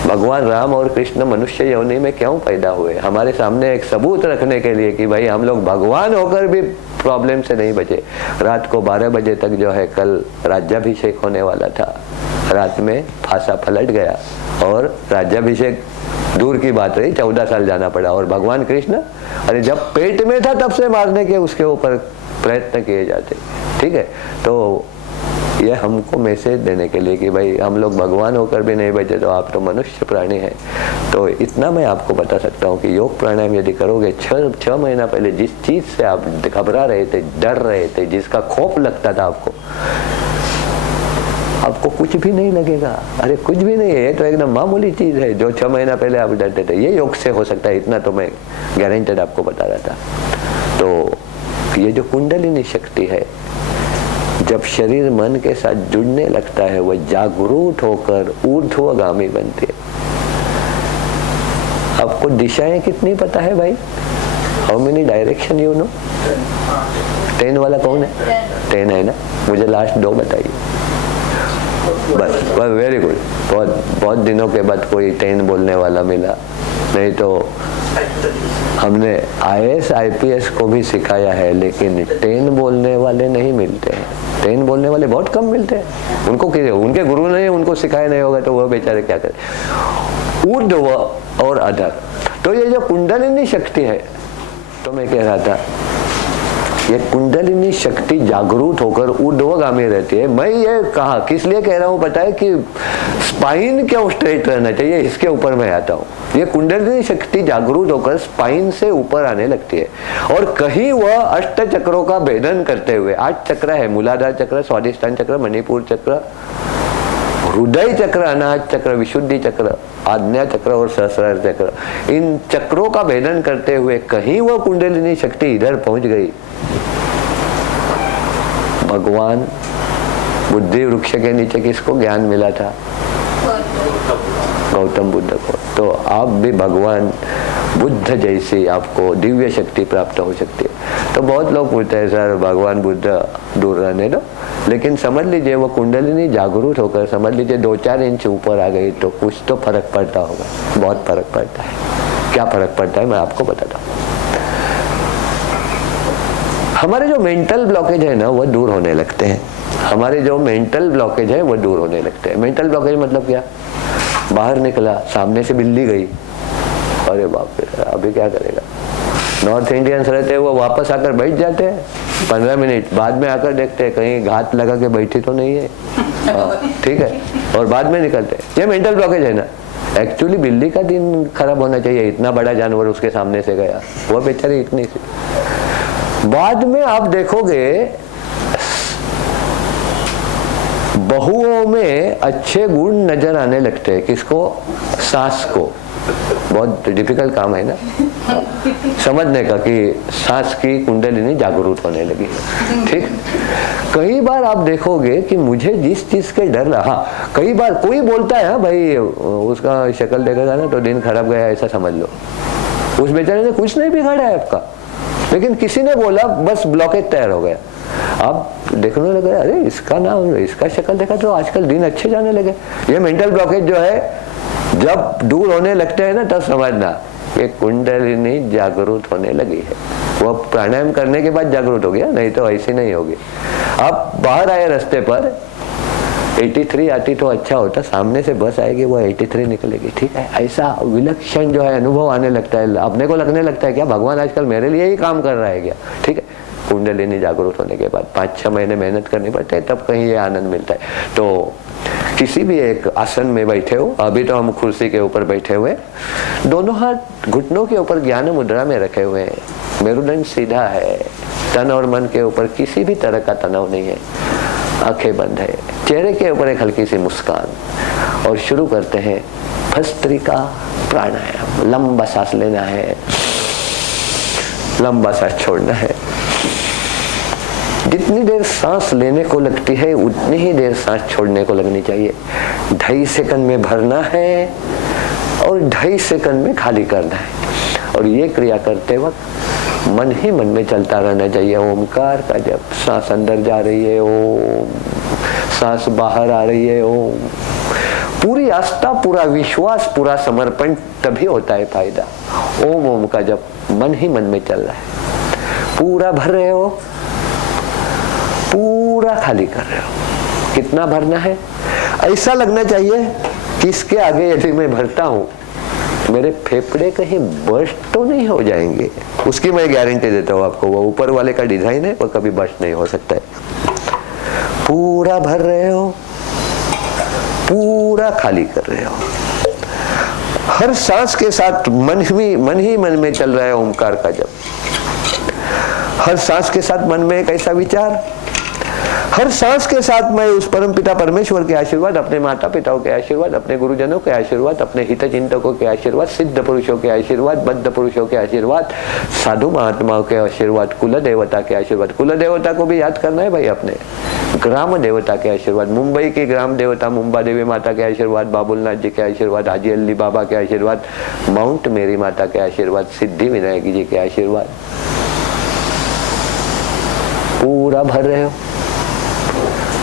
भगवान राम और कृष्ण मनुष्य योनि में क्यों पैदा हुए? हमारे सामने एक सबूत रखने के लिए कि भाई हम लोग भगवान होकर भी प्रॉब्लम से नहीं बचे। रात को 12 बजे तक जो है कल राज्याभिषेक होने वाला था, रात में फांसा पलट गया और राज्याभिषेक दूर की बात रही, 14 साल जाना पड़ा। और भगवान कृष्ण, अरे जब पेट में था तब से मारने के उसके ऊपर प्रयत्न किए जाते। ठीक है, तो ये हमको मैसेज देने के लिए कि भाई हम लोग भगवान होकर भी नहीं बचे तो आप तो मनुष्य प्राणी हैं। तो इतना मैं आपको बता सकता हूँ कि योग प्राणायाम यदि करोगे, 6 महीना पहले जिस चीज से आप घबरा रहे थे, डर रहे थे, जिसका खौफ लगता था आपको कुछ भी नहीं लगेगा। अरे कुछ भी नहीं है, ये तो एकदम मामूली चीज है जो 6 महीना पहले आप डरते थे, ये योग से हो सकता है। इतना तो मैं गारंटेड आपको बता रहा था। तो ये जो कुंडलिनी शक्ति है, जब शरीर मन के साथ जुड़ने लगता है, वह जागरूक होकर ऊर्ध्वगामी बनती है। आपको दिशाएं कितनी पता है भाई? How many direction you know? 10 वाला कौन है? 10 है ना? मुझे लास्ट 2 बताइए बस। वेरी गुड, बहुत दिनों के बाद कोई 10 बोलने वाला मिला। नहीं तो हमने IAS IPS को भी सिखाया है, लेकिन 10 बोलने वाले नहीं मिलते हैं। 10 बोलने वाले बहुत कम मिलते हैं। उनके गुरु ने उनको सिखाया नहीं होगा तो वह बेचारे क्या करें। ऊर्ध्व और अधर, तो ये जो कुंडलिनी शक्ति है, तो मैं कह रहा था ये कुंडलिनी शक्ति जागरूक होकर ऊर्ध्वगामी रहती है। मैं ये कहा किस लिए कह रहा हूँ पता है कि स्पाइन क्यों स्ट्रेट रहना चाहिए, इसके ऊपर मैं आता हूँ। ये कुंडलिनी शक्ति जागरूक होकर स्पाइन से ऊपर आने लगती है और कहीं वह अष्ट चक्रों का भेदन करते हुए, 8 चक्र है, मूलाधार चक्र, स्वादिष्ठान चक्र, मणिपुर चक्र, हृदय चक्र, अनाहत चक्र, विशुद्धि चक्र, आज्ञा चक्र और सहस्रार चक्र, इन चक्रों का भेदन करते हुए कहीं वो कुंडलिनी शक्ति इधर पहुंच गई। भगवान बुद्धि वृक्ष के नीचे किसको ज्ञान मिला था? गौतम बुद्ध को। तो आप भी भगवान बुद्ध जैसी आपको दिव्य शक्ति प्राप्त हो सकती है। तो बहुत लोग पूछते हैं सर भगवान बुद्ध दूर रहने दो, लेकिन समझ लीजिए वो कुंडलिनी जागरूक होकर समझ लीजिए 2-4 इंच ऊपर आ गई तो कुछ तो फर्क पड़ता होगा, बहुत फर्क पड़ता है। क्या फर्क पड़ता है मैं आपको बताता हूँ। हमारे जो मेंटल ब्लॉकेज है ना वो दूर होने लगते हैं। हमारे जो मेंटल ब्लॉकेज है वो दूर होने लगते हैं। मेंटल ब्लॉकेज मतलब क्या? बाहर निकला, सामने से बिल्ली गई, अरे बाप रे अभी क्या करेगा। नॉर्थ इंडियंस रहते हैं वो वापस आकर बैठ जाते हैं 15 मिनट, बाद में आकर देखते हैं कहीं घात लगा के बैठी तो नहीं है, ठीक है, और बाद में निकलते हैं। ये मेंटल ब्लॉकेज है ना। एक्चुअली बिल्ली का दिन खराब होना चाहिए, इतना बड़ा जानवर उसके सामने से गया, वो बेचारी इतनी सी। बाद में आप देखोगे बहुओं में अच्छे गुण नजर आने लगते हैं। किसको? सास को। बहुत डिफिकल्ट काम है ना समझने का कि सास की कुंडलिनी जागरूक होने लगी है, ठीक। कई बार आप देखोगे कि मुझे जिस चीज के डर रहा, कई बार कोई बोलता है भाई उसका शक्ल देखेगा ना तो दिन खराब गया, ऐसा समझ लो। उस बेचारे ने कुछ नहीं बिगाड़ा है आपका, लेकिन किसी ने बोला बस ब्लॉकेज तैयार हो गया। आप देखने लगे अरे इसका नाम, इसका शक्ल देखा तो आजकल दिन अच्छे जाने लगे। ये मेंटल ब्लॉकेज जो है जब दूर होने लगते हैं ना तब समझना ये कुंडलिनी जागरूक होने लगी है। वो प्राणायाम करने के बाद जागरूक हो गया, नहीं तो ऐसी नहीं होगी। आप बाहर आए रास्ते पर 83 आती तो अच्छा होता, सामने से बस आएगी वो 83 निकलेगी, ठीक है। ऐसा विलक्षण जो है अनुभव आने लगता है, अपने को लगने लगता है क्या भगवान आजकल मेरे लिए ही काम कर रहा है क्या, ठीक है। कुंडलिनी जागरूक होने के बाद 5-6 महीने मेहनत करनी पड़ती है, तब कहीं ये आनंद मिलता है। तो किसी भी एक आसन में बैठे हो, अभी तो हम कुर्सी के ऊपर बैठे हुए, दोनों हाथ घुटनों के ऊपर ज्ञान मुद्रा में रखे हुए हैं, मेरुदंड सीधा है, तन और मन के ऊपर किसी भी तरह का तनाव नहीं है, आंखें बंद है, चेहरे के ऊपर एक हल्की सी मुस्कान, और शुरू करते हैं भस्त्रिका प्राणायाम। लंबा सांस लेना है, लंबा सांस छोड़ना है। जितनी देर सांस लेने को लगती है उतनी ही देर सांस छोड़ने को लगनी चाहिए। 2.5 सेकंड में भरना है और 2.5 सेकंड में खाली करना है। और ये क्रिया करते वक्त मन ही मन में चलता रहना चाहिए ओमकार का जप। सांस अंदर जा रही है ओम, सांस बाहर आ रही है ओम। पूरी आस्था, पूरा विश्वास, पूरा समर्पण, तभी होता है फायदा। ओम ओम का जप मन ही मन में चल रहा है। पूरा भर रहे हो, पूरा खाली कर रहे हो। कितना भरना है? ऐसा लगना चाहिए कि इसके आगे यदि मैं भरता हूं मेरे फेफड़े कहीं बस्ट तो नहीं हो जाएंगे, उसकी मैं गारंटी देता हूं आपको। वो ऊपर वाले का डिजाइन है, वो कभी बस्ट नहीं हो सकता है। पूरा भर रहे हो, पूरा खाली कर रहे हो। हर सांस के साथ मन ही मन में चल रहा है ओमकार का जप। हर सांस के साथ मन में एक ऐसा विचार, हर सांस के साथ मैं उस परम पिता परमेश्वर के आशीर्वाद, अपने माता पिताओं के आशीर्वाद, अपने गुरुजनों के आशीर्वाद, अपने हित चिंतकों के आशीर्वाद, सिद्ध पुरुषों के आशीर्वाद, बद्ध पुरुषों के आशीर्वाद, साधु महात्माओं के आशीर्वाद, कुल देवता के आशीर्वाद। कुल देवता को भी याद करना है भाई अपने। ग्राम देवता के आशीर्वाद, मुंबई की ग्राम देवता मुंबा देवी माता के आशीर्वाद, बाबुलनाथ जी के आशीर्वाद, हाजी अली बाबा के आशीर्वाद, माउंट मेरी माता के आशीर्वाद, सिद्धि विनायक जी के आशीर्वाद। पूरा भर रहे हो,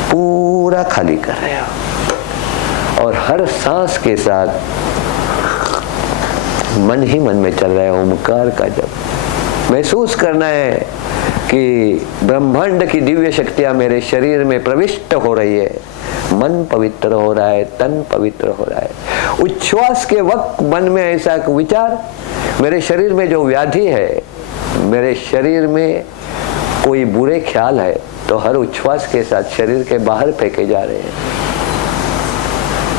पूरा खाली कर रहे हो, और हर सांस के साथ मन ही मन में चल रहा है ओमकार का जप। महसूस करना है कि ब्रह्मांड की दिव्य शक्तियां मेरे शरीर में प्रविष्ट हो रही है। मन पवित्र हो रहा है, तन पवित्र हो रहा है। उच्छ्वास के वक्त मन में ऐसा एक विचार, मेरे शरीर में जो व्याधि है, मेरे शरीर में कोई बुरे ख्याल है तो हर उच्छ्वास के साथ शरीर के बाहर फेंके जा रहे हैं।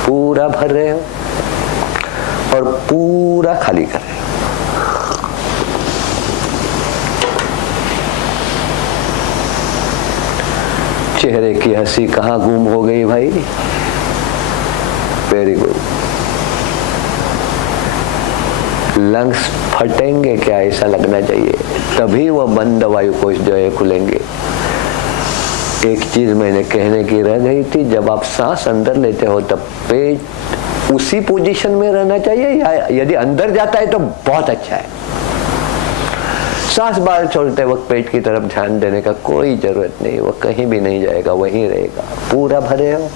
पूरा भर रहे हो और पूरा खाली कर रहे हो। चेहरे की हंसी कहाँ गुम हो गई भाई? Very good. लंग्स फटेंगे क्या, ऐसा लगना चाहिए, तभी वह बंद वायुकोश जो है खुलेंगे। एक चीज मैंने कहने की रह गई थी, जब आप सांस अंदर लेते हो तब पेट उसी पोजीशन में रहना चाहिए, या यदि अंदर जाता है तो बहुत अच्छा है। सांस बाहर छोड़ते वक्त पेट की तरफ ध्यान देने का कोई जरूरत नहीं, वो कहीं भी नहीं जाएगा, वहीं रहेगा। पूरा भरे हो,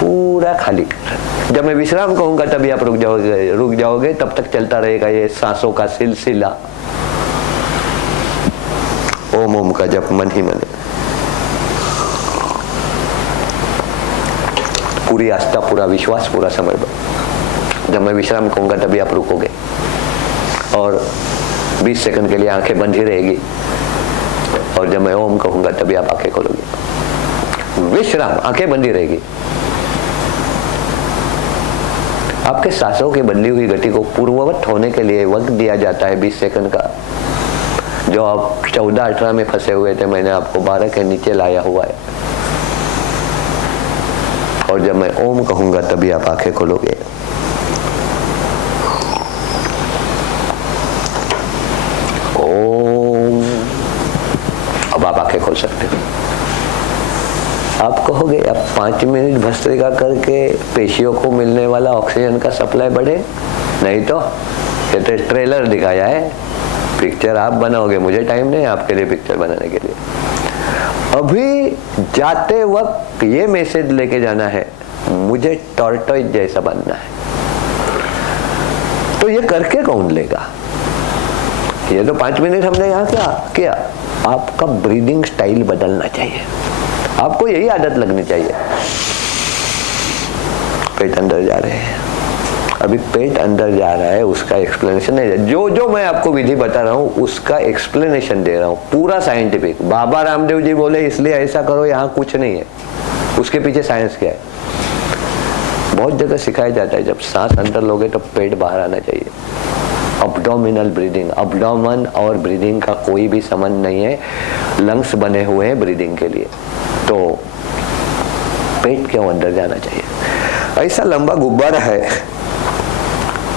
पूरा खाली कर। जब मैं विश्राम कहूंगा तभी आप रुक जाओगे, तब तक चलता रहेगा ये सांसों का सिलसिला। ओम ओम का जप मन ही मन, पूरी आस्था, पूरा विश्वास, पूरा समर्पण। जब मैं विश्राम कहूंगा तभी आप रुकोगे और 20 सेकंड के लिए आंखें बंद ही रहेगी, और जब मैं ओम कहूंगा तभी आप आंखें खोलोगे। विश्राम, आंखें बंद ही रहेगी। आपके सांसों की बदली हुई गति को पूर्ववत होने के लिए वक्त दिया जाता है 20 सेकंड का। जो आप 14-18 में फंसे हुए थे, मैंने आपको 12 के नीचे लाया हुआ है। और जब मैं ओम कहूंगा तभी आप आंखें खोलोगे। ओम। अब आप आंखें खोल सकते हो। आप कहोगे अब 5 मिनट भस्त्रिका करके पेशियों को मिलने वाला ऑक्सीजन का सप्लाई बढ़े? नहीं तो ये तो ट्रेलर दिखाया है, पिक्चर आप बनाओगे, मुझे टाइम नहीं है आपके लिए पिक्चर बनाने के लिए। अभी जाते वक्त ये मैसेज लेके जाना है, मुझे टॉर्टोइज जैसा बनना है। तो ये करके कौन लेगा? ये तो 5 मिनट हमने यहाँ क्या किया। आपका ब्रीदिंग स्टाइल बदलना चाहिए, आपको यही आदत लगनी चाहिए। पेट अंदर जा रहे हैं, अभी पेट अंदर जा रहा है, उसका एक्सप्लेनेशन नहीं है। जो मैं आपको विधि बता रहा हूँ उसका एक्सप्लेनेशन दे रहा हूँ, पूरा साइंटिफिक। बाबा रामदेव जी बोले इसलिए ऐसा करो, यहाँ कुछ नहीं है, उसके पीछे साइंस क्या है। बहुत जगह सिखाया जाता है जब सांस अंदर लोगे तो पेट बाहर आना चाहिए। अब्डोमिनल ब्रीदिंग, अब्डोमन और ब्रीदिंग का कोई भी संबंध नहीं है, लंग्स बने हुए हैं ब्रीदिंग के लिए। तो पेट क्यों अंदर जाना चाहिए। ऐसा लंबा गुब्बारा है,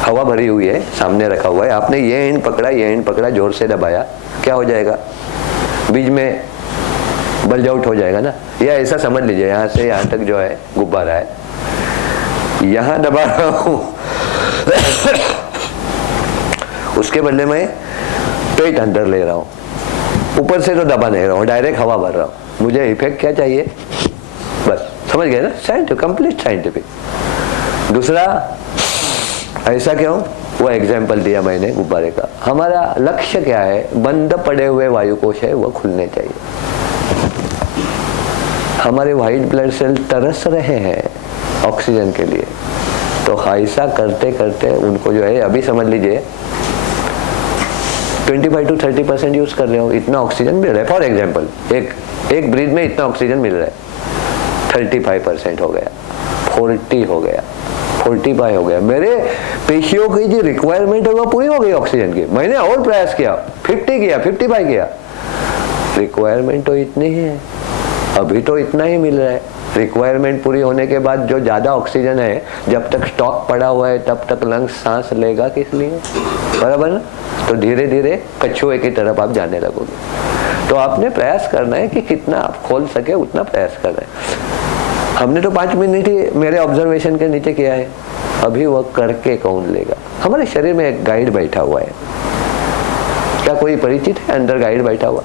हवा भरी हुई है, सामने रखा हुआ है, आपने ये एंड पकड़ा, ये एंड पकड़ा, जोर से दबाया, क्या हो जाएगा? बीच में बल्ज आउट हो जाएगा ना। या ऐसा समझ लीजिए यहाँ से यहाँ तक जो है गुब्बारा है, यहाँ दबा रहा हूं उसके बदले में पेट अंदर ले रहा हूं, ऊपर से तो दबा नहीं रहा हूं, डायरेक्ट हवा भर रहा हूं। मुझे इफेक्ट क्या चाहिए? बस समझ गए ना, साइंटिफिक, कंप्लीट साइंटिफिक। दूसरा, ऐसा क्यों? वो एग्जाम्पल दिया मैंने गुब्बारे का। हमारा लक्ष्य क्या है? बंद पड़े हुए वायुकोश है वो खुलने चाहिए। हमारे व्हाइट ब्लड सेल तरस रहे हैं ऑक्सीजन के लिए, तो ऐसा करते करते उनको जो है, अभी समझ लीजिए 25 to 30% यूज कर रहे हो, इतना ऑक्सीजन मिल रहा है। फॉर एग्जाम्पल एक ब्रीथ में इतना ऑक्सीजन मिल रहा है, 35% हो गया, 40 हो गया, 45 हो गया। मेरे पेशियों की जो रिक्वायरमेंट है वो पूरी हो गई ऑक्सीजन की। मैंने और प्रयास किया, 50 किया, 55 किया, रिक्वायरमेंट तो इतनी ही है, अभी तो इतना ही मिल रहा है। रिक्वायरमेंट पूरी होने के बाद जो ज्यादा ऑक्सीजन है, जब तक स्टॉक पड़ा हुआ है तब तक लंग्स सांस लेगा किस लिए? बराबर ना? तो धीरे धीरे कछुए की तरफ आप जाने लगोगे। तो आपने प्रयास करना है कि कितना आप खोल सके उतना प्रयास करना है। हमने तो 5 मिनट ही मेरे ऑब्जर्वेशन के नीचे किया है, अभी वो करके कौन लेगा? हमारे शरीर में एक गाइड बैठा हुआ है, क्या कोई परिचित है? अंदर गाइड बैठा हुआ।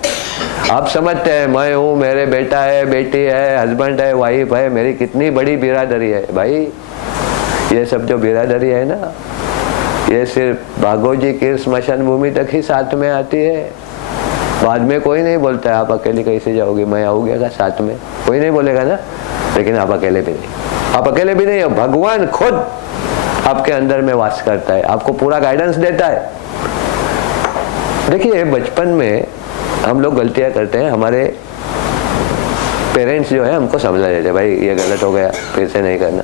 आप समझते हैं मैं हूँ, मेरे बेटा है, बेटी है, हस्बैंड है, वाइफ है, मेरी कितनी बड़ी बिरादरी है। भाई ये सब जो बिरादरी है ना, ये सिर्फ भागोजी की स्मशान भूमि तक ही साथ में आती है। बाद में कोई नहीं बोलता है आप अकेले कैसे जाओगे, मैं आऊँगा साथ में, कोई नहीं बोलेगा ना। लेकिन आप अकेले भी नहीं, आप अकेले भी नहीं हो, भगवान खुद आपके अंदर में वास करता है, आपको पूरा गाइडेंस देता है। देखिए बचपन में हम लोग गलतियां करते हैं, हमारे पेरेंट्स जो है हमको समझा देते हैं, भाई ये गलत हो गया, फिर से नहीं करना।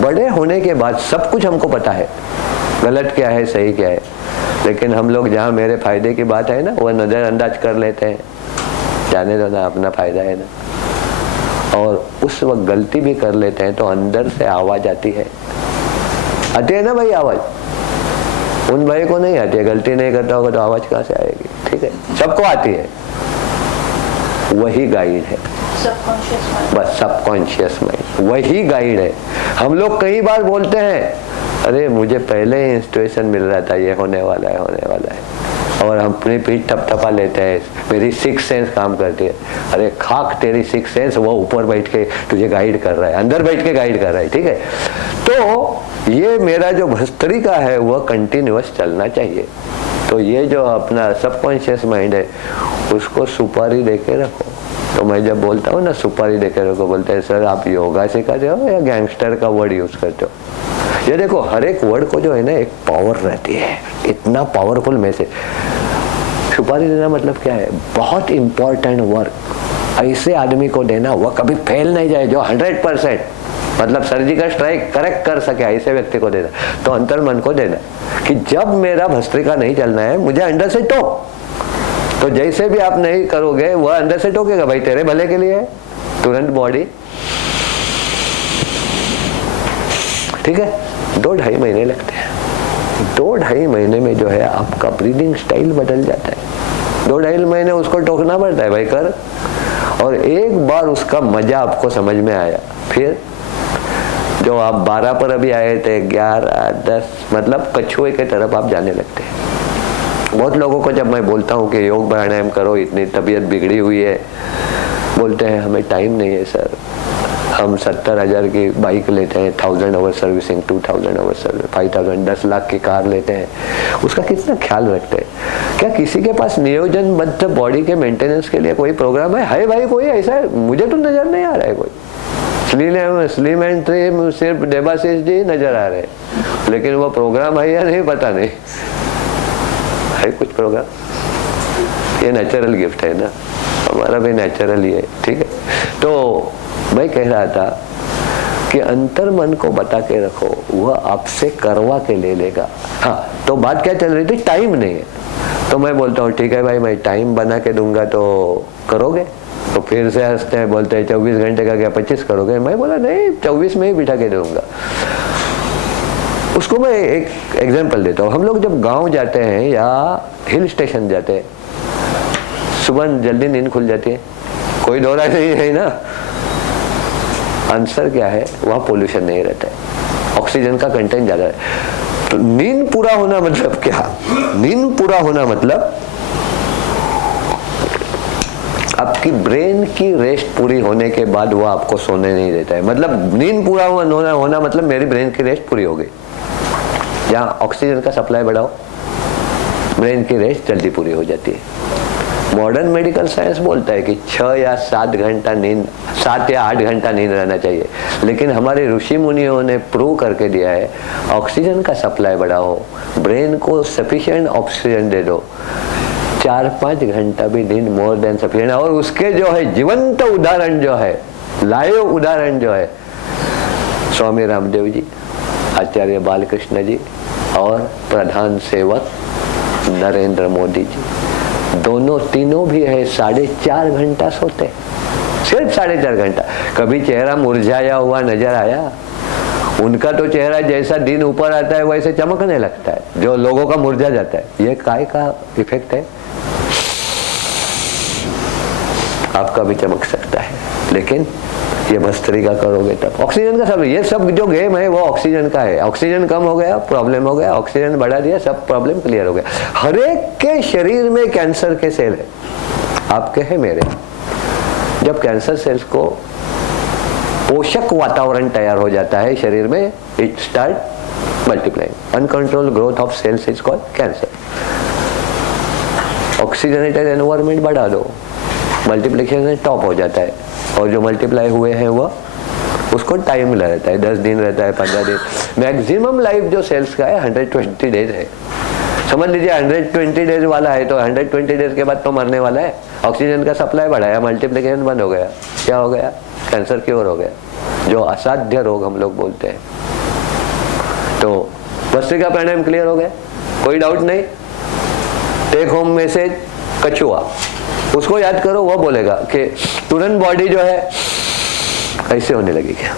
बड़े होने के बाद सब कुछ हमको पता है, गलत क्या है सही क्या है, लेकिन हम लोग जहाँ मेरे फायदे की बात है ना वो नज़रअंदाज कर लेते हैं, जाने दो ना, अपना फायदा है ना। और उस वक्त गलती भी कर लेते हैं तो अंदर से आवाज़ आती है ना भाई, आवाज़ उन भाई को नहीं आती है, गलती नहीं करता होगा तो आवाज़ कहाँ से आएगी? ठीक है, सबको आती है, वही गाइड है, बस सबकॉन्शियस माइंड वही गाइड है। हम लोग कई बार बोलते हैं अरे मुझे पहले ही इंस्ट्रक्शन मिल रहा था, ये होने वाला है, होने वाला है, और हम अपनी पीठ थपथपा लेते हैं, मेरी सिक्स सेंस काम करती है। अरे खाक तेरी सिक्स सेंस, वो ऊपर बैठ के तुझे गाइड कर रहा है, अंदर बैठ के गाइड कर रहा है, ठीक है। तो ये मेरा जो भस्त्रिका है वह कंटिन्यूअस चलना चाहिए। तो ये जो अपना सबकॉन्शियस माइंड है उसको सुपारी दे के रखो। तो मैं जब बोलता हूँ ना सुपारी दे के रखो, बोलते हैं सर आप योगा सिखाते हो या गैंगस्टर का वर्ड यूज करते हो? ये देखो हर एक वर्ड को जो है ना एक पावर रहती है, इतना पावरफुल मैसेज। सुपारी देना मतलब क्या है? बहुत इंपॉर्टेंट वर्क ऐसे आदमी को देना वह कभी फेल नहीं जाए, जो 100% मतलब सर्जिकल स्ट्राइक करेक्ट कर सके, ऐसे व्यक्ति को देना। तो अंतर मन को देना कि जब मेरा भस्त्रिका नहीं चलना है मुझे अंदर से टोक, तो जैसे भी आप नहीं करोगे वह अंदर से टोकेगा, भाई तेरे भले के लिए है, तुरंत बॉडी, ठीक है। 2-2.5 महीने लगते हैं, 2-2.5 महीने में जो है आपका ब्रीदिंग स्टाइल बदल जाता है। 2-2.5 महीने उसको टोकना पड़ता है भाई, कर, और एक बार उसका मजा आपको समझ में आया, फिर जो आप 12 पर अभी आए थे 11, 10 मतलब कछुए के तरफ आप जाने लगते हैं। बहुत लोगों को जब मैं बोलता हूँ कि योग प्राणायाम करो, इतनी तबीयत बिगड़ी हुई है, बोलते हैं हमें टाइम नहीं है सर, हम 70,000 की बाइक लेते हैं, 1000 hour servicing, 2000 hour service, 5000, 10 lakh की कार लेते हैं, उसका कितना ख्याल रखते हैं? क्या किसी के पास नियोजनबद्ध बॉडी के मेंटेनेंस के लिए कोई प्रोग्राम है भाई? कोई ऐसा मुझे तो नजर नहीं आ रहा है कोई। स्लिम एंड ट्रिम सिर्फ देवाशीष जी नजर आ रहे हैं, लेकिन वो प्रोग्राम है या नहीं पता नहीं है, कुछ प्रोग्राम। ये नेचुरल गिफ्ट है ना, हमारा भी नेचुरल ही है, ठीक है। तो मैं कह रहा था कि अंतर मन को बता के रखो, वह आपसे करवा के ले लेगा। हाँ, तो बात क्या चल रही थी? टाइम नहीं है। तो मैं बोलता हूँ ठीक है भाई, मैं टाइम बना के दूंगा तो करोगे? तो फिर से हंसते हैं, बोलते हैं 24 घंटे का क्या 25 करोगे? मैं बोला नहीं, 24 में ही बिठा के दूंगा। उसको मैं एक एग्जांपल देता हूँ। हम लोग जब गांव जाते हैं या हिल स्टेशन जाते हैं, सुबह जल्दी नींद खुल जाती है, कोई दौरा नहीं है ना। आंसर क्या है? वहाँ पोल्यूशन नहीं रहता है, ऑक्सीजन का कंटेंट ज्यादा है। तो नींद पूरा होना मतलब क्या? नींद पूरा होना मतलब आपकी ब्रेन की रेस्ट पूरी होने के बाद वो आपको सोने नहीं देता है। मतलब नींद पूरा होना मतलब मेरी ब्रेन की रेस्ट पूरी हो गई। जहाँ ऑक्सीजन का सप्लाई बढ़ाओ, ब्रेन की रेस्ट जल्दी पूरी हो जाती है। मॉडर्न मेडिकल साइंस बोलता है कि 6 या 7 घंटा नींद, 7 या 8 घंटा नींद रहना चाहिए, लेकिन हमारे ऋषि मुनियों ने प्रूव करके दिया है ऑक्सीजन का सप्लाई बढ़ाओ, ब्रेन को सफिशिएंट ऑक्सीजन दे दो, 4-5 घंटा भी नींद मोर देन सफिशिएंट। और उसके जो है जीवंत उदाहरण जो है, लाइव उदाहरण जो है, स्वामी रामदेव जी, आचार्य बालकृष्ण जी और प्रधान सेवक नरेंद्र मोदी जी, दोनों तीनों भी है 4.5 घंटा सोते, सिर्फ 4.5 घंटा। कभी चेहरा मुरझाया हुआ नजर आया? उनका तो चेहरा जैसा दिन ऊपर आता है वैसे चमकने लगता है, जो लोगों का मुरझा जाता है। ये काय का इफेक्ट है? आपका भी चमक सकता है, लेकिन ये भस्त्रिका करोगे तब। ऑक्सीजन का सब, ये सब जो गेम है वो ऑक्सीजन का है। ऑक्सीजन कम हो गया प्रॉब्लम हो गया, ऑक्सीजन बढ़ा दिया सब प्रॉब्लम क्लियर हो गया। हर एक के शरीर में कैंसर के सेल है, आपके हैं मेरे। जब कैंसर सेल्स को पोषक वातावरण तैयार हो जाता है शरीर में, it start multiplying. Uncontrolled growth of cells is called cancer. Oxygenated environment बढ़ा दो, मल्टीप्लिकेशन टॉप हो जाता है, और जो मल्टीप्लाई हुए हैं वो उसको टाइम रहता है, 10 दिन रहता है, 15 दिन। मैक्सिमम लाइफ जो सेल्स का है 120 डेज है। समझ लीजिए 120 डेज वाला है तो 120 डेज के बाद तो मरने वाला है। ऑक्सीजन का सप्लाई बढ़ाया, मल्टीप्लिकेशन बंद हो गया, क्या हो गया? कैंसर क्योर हो गया, जो असाध्य रोग हम लोग बोलते हैं। तो भस्त्रिका प्राणायाम क्लियर हो गया, कोई डाउट नहीं। टेक होम मैसेज कछुआ, उसको याद करो, वो बोलेगा कि तुरंत बॉडी जो है ऐसे होने लगी, क्या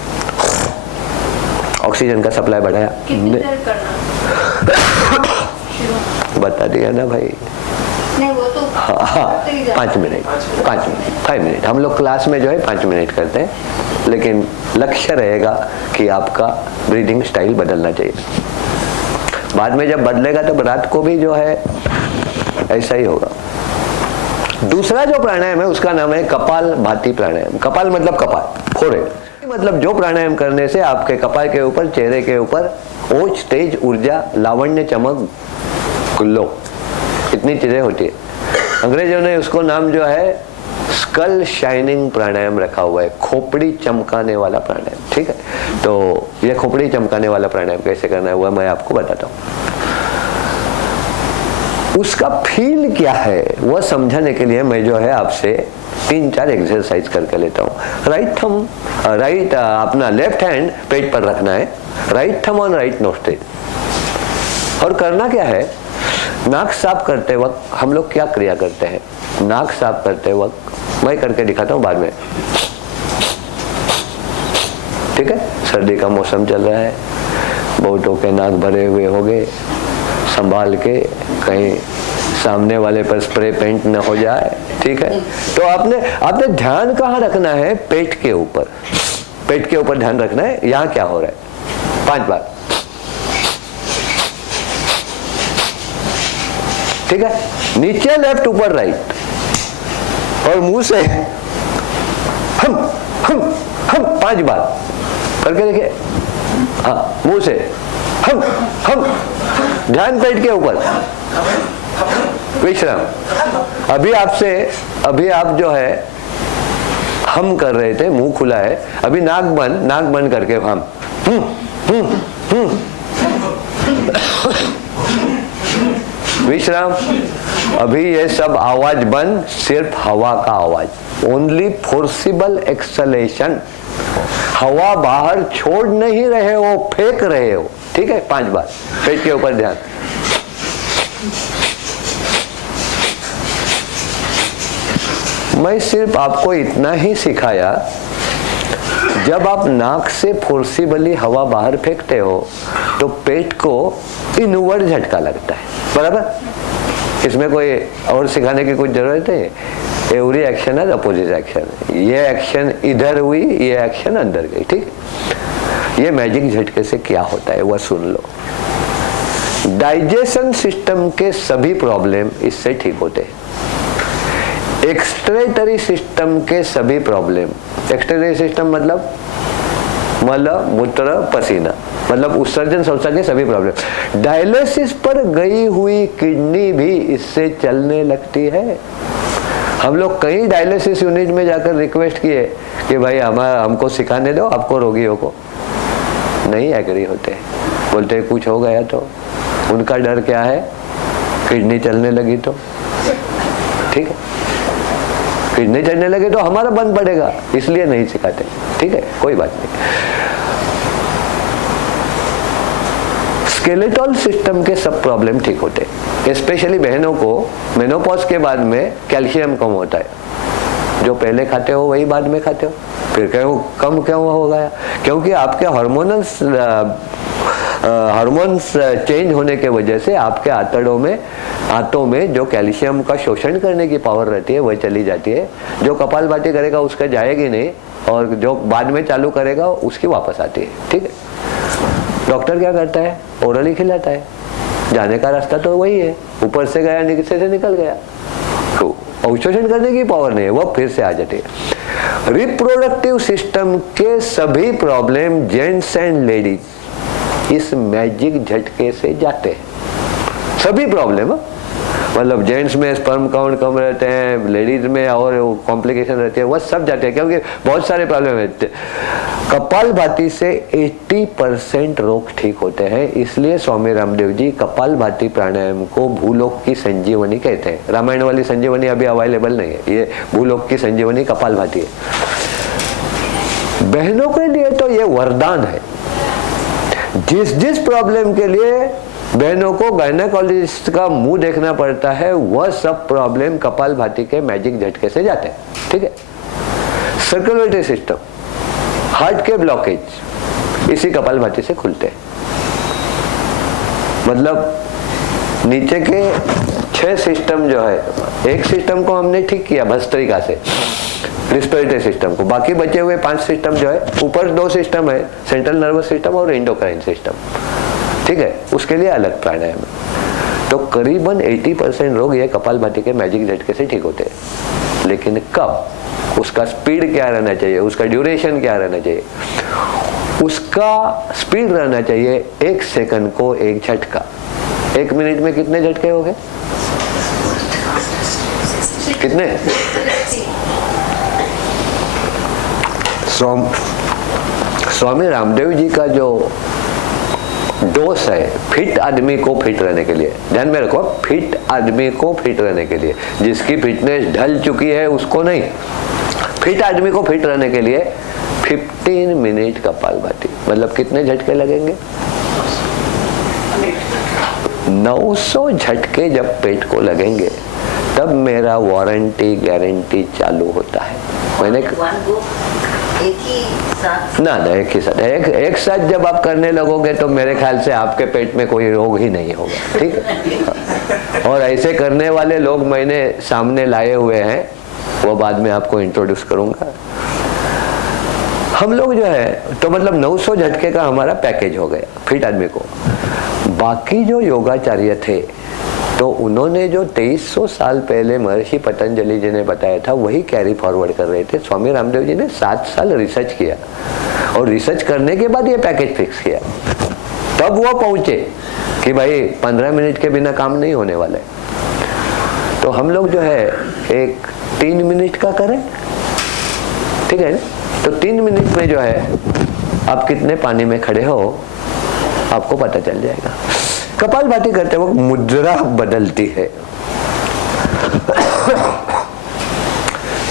ऑक्सीजन का सप्लाई बढ़ाया। बता दिया ना भाई। नहीं वो तो हाँ 5 मिनट 5 मिनट हम लोग क्लास में जो है 5 मिनट करते हैं, लेकिन लक्ष्य रहेगा कि आपका ब्रीदिंग स्टाइल बदलना चाहिए। बाद में जब बदलेगा तो रात को भी जो है ऐसा ही होगा। दूसरा जो प्राणायाम है उसका नाम है कपाल भाती प्राणायाम। कपाल मतलब कपाल, फोrehead, मतलब जो प्राणायाम करने से आपके कपाल के ऊपर, चेहरे के ऊपर ओज, तेज, ऊर्जा, लावण्य, चमक, ग्लो, इतनी चीजें होती है। अंग्रेजों ने उसको नाम जो है स्कल शाइनिंग प्राणायाम रखा हुआ है, खोपड़ी चमकाने वाला प्राणायाम। ठीक है, तो ये खोपड़ी चमकाने वाला प्राणायाम कैसे करना है वह मैं आपको बताता हूँ। उसका फील क्या है वह समझाने के लिए मैं जो है आपसे 3-4 एक्सरसाइज करके लेता हूँ। राइट अपना लेफ्ट हैंड पेट पर रखना है, right thumb on right nostril, और करना क्या है, नाक साफ करते वक्त हम लोग क्या क्रिया करते हैं। नाक साफ करते वक्त मैं करके दिखाता हूँ बाद में। ठीक है, सर्दी का मौसम चल रहा है, बहुतों के नाक भरे हुए हो गए, संभाल के कहीं सामने वाले पर स्प्रे पेंट न हो जाए। ठीक है, तो आपने ध्यान कहाँ रखना है, पेट के ऊपर। पेट के ऊपर ध्यान रखना है। यहाँ क्या हो रहा है, 5 बार। ठीक है, नीचे लेफ्ट, ऊपर राइट, और मुंह से हम 5 बार करके देखिए। हाँ, मुंह से हम ध्यान पेट के ऊपर, विश्राम। अभी आप जो है हम कर रहे थे, मुंह खुला है, अभी नाक बंद करके हम विश्राम। अभी ये सब आवाज बंद, सिर्फ हवा का आवाज, ओनली फोर्सिबल एक्सलेशन। हवा बाहर छोड़ नहीं रहे हो, फेंक रहे हो। ठीक है, 5 बार पेट के ऊपर ध्यान। मैं सिर्फ आपको इतना ही सिखाया, जब आप नाक से फोर्सिबली हवा बाहर फेंकते हो तो पेट को इनवर्ड झटका लगता है, बराबर। इसमें कोई और सिखाने की कुछ जरूरत है। एवरी एक्शन है अपोजिट एक्शन। ये एक्शन इधर हुई, ये एक्शन अंदर गई। ठीक, ये मैजिक झटके से क्या होता है वह सुन लो। डाइजेशन सिस्टम के सभी प्रॉब्लम इससे ठीक होते हैं। एक्सक्रीटरी सिस्टम के सभी प्रॉब्लम, एक्सक्रीटरी सिस्टम मतलब मल, मूत्र, पसीना, मतलब उत्सर्जन संस्था के सभी प्रॉब्लम। डायलिसिस पर गई हुई किडनी भी इससे चलने लगती है। हम लोग कई डायलिसिस यूनिट में जाकर रिक्वेस्ट किए कि भाई हमको सिखाने दो, आपको रोगियों को, नहीं एग्री होते, बोलते कुछ हो गया तो। उनका डर क्या है, किडनी चलने लगी तो। ठीक है, किडनी चलने लगे तो हमारा बंद पड़ेगा, इसलिए नहीं सिखाते। ठीक है, कोई बात नहीं। स्केलेटल सिस्टम के सब प्रॉब्लम ठीक होते हैं। स्पेशली बहनों को मेनोपॉज के बाद में कैल्शियम कम होता है। जो पहले खाते हो वही बाद में खाते हो, फिर कम क्यों हो गया? क्योंकि आपके हार्मोन्स चेंज होने के वजह से आपके आंतों में जो कैल्शियम का शोषण करने की पावर रहती है वह चली जाती है। जो कपालभाति करेगा उसका जाएगी नहीं, और जो बाद में चालू करेगा उसकी वापस आती है। ठीक है, डॉक्टर क्या करता है, ओरली खिलाता है, जाने का रास्ता तो वही है, ऊपर से गया, नीचे से निकल गया, तो अवशोषण करने की पावर नहीं है, वो फिर से आ जाती है। रिप्रोडक्टिव सिस्टम के सभी प्रॉब्लम जेंट्स एंड लेडीज इस मैजिक झटके से जाते हैं, सभी प्रॉब्लम। मतलब जेंट्स में स्पर्म काउंट कम रहते हैं, लेडीज में और कॉम्प्लिकेशन रहती है, वह सब जाते हैं क्योंकि बहुत सारे प्रॉब्लम रहते हैं। कपालभाति से 80% रोग ठीक होते हैं। इसलिए स्वामी रामदेव जी कपालभाति प्राणायाम को भूलोक की संजीवनी कहते हैं। रामायण वाली संजीवनी अभी अवेलेबल नहीं है, ये भूलोक की संजीवनी कपालभाति है। बहनों के लिए तो ये वरदान है। जिस प्रॉब्लम के लिए बहनों को गायनेकोलॉजिस्ट का मुंह देखना पड़ता है, वह सब प्रॉब्लम कपालभाति के मैजिक झटके से जाते हैं। ठीक है, सर्कुलेटरी सिस्टम, हार्ट के ब्लॉकेज इसी कपालभाति से खुलते हैं। मतलब नीचे के 6 सिस्टम जो है, एक सिस्टम को हमने ठीक किया भस्त्रिका से, रिस्पिरेटरी सिस्टम को, बाकी बचे हुए 5 सिस्टम जो है, ऊपर 2 सिस्टम है, सेंट्रल नर्वस सिस्टम और एंडोक्राइन सिस्टम। ठीक है, उसके लिए अलग प्राणायाम है। तो करीबन 80% रोग ये कपालभाति के मैजिक झटके से ठीक होते हैं। लेकिन कब, उसका स्पीड क्या रहना चाहिए, उसका ड्यूरेशन क्या रहना चाहिए? उसका स्पीड रहना चाहिए 1 सेकंड को 1 झटका। 1 मिनट में कितने झटके हो गए? कितने? स्वामी रामदेव जी का जो डोज है फिट आदमी को फिट रहने के लिए, ध्यान में रखो, फिट आदमी को फिट रहने के लिए, जिसकी फिटनेस ढल चुकी है उसको नहीं, फिट आदमी को फिट रहने के लिए 15 मिनट कपालभाति। मतलब कितने झटके लगेंगे? 900 झटके जब पेट को लगेंगे तब मेरा वारंटी गारंटी चालू होता है। मैंने एक ही साथ ना एक ही साथ एक साथ जब आप करने लगोगे तो मेरे ख्याल से आपके पेट में कोई रोग ही नहीं होगा। ठीक है, और ऐसे करने वाले लोग मैंने सामने लाए हुए हैं, वो बाद में आपको इंट्रोड्यूस करूंगा। हम लोग जो है तो मतलब 900 झटके का हमारा पैकेज हो गया फिट आदमी को। बाकी जो योगाचार्य थे तो उन्होंने जो 2300 साल पहले महर्षि पतंजलि जी ने बताया था वही कैरी फॉरवर्ड कर रहे थे। स्वामी रामदेव जी ने 7 साल रिसर्च किया और रिसर्च करने के बाद ये पैकेज फिक्स किया, तब वो पहुंचे कि भाई 15 मिनट के बिना काम नहीं होने वाले। तो हम लोग जो है एक 3 मिनट का करें, ठीक है? तो 3 मिनट में जो है आप कितने पानी में खड़े हो आपको पता चल जाएगा। कपालभाति करते वक्त मुद्रा बदलती है।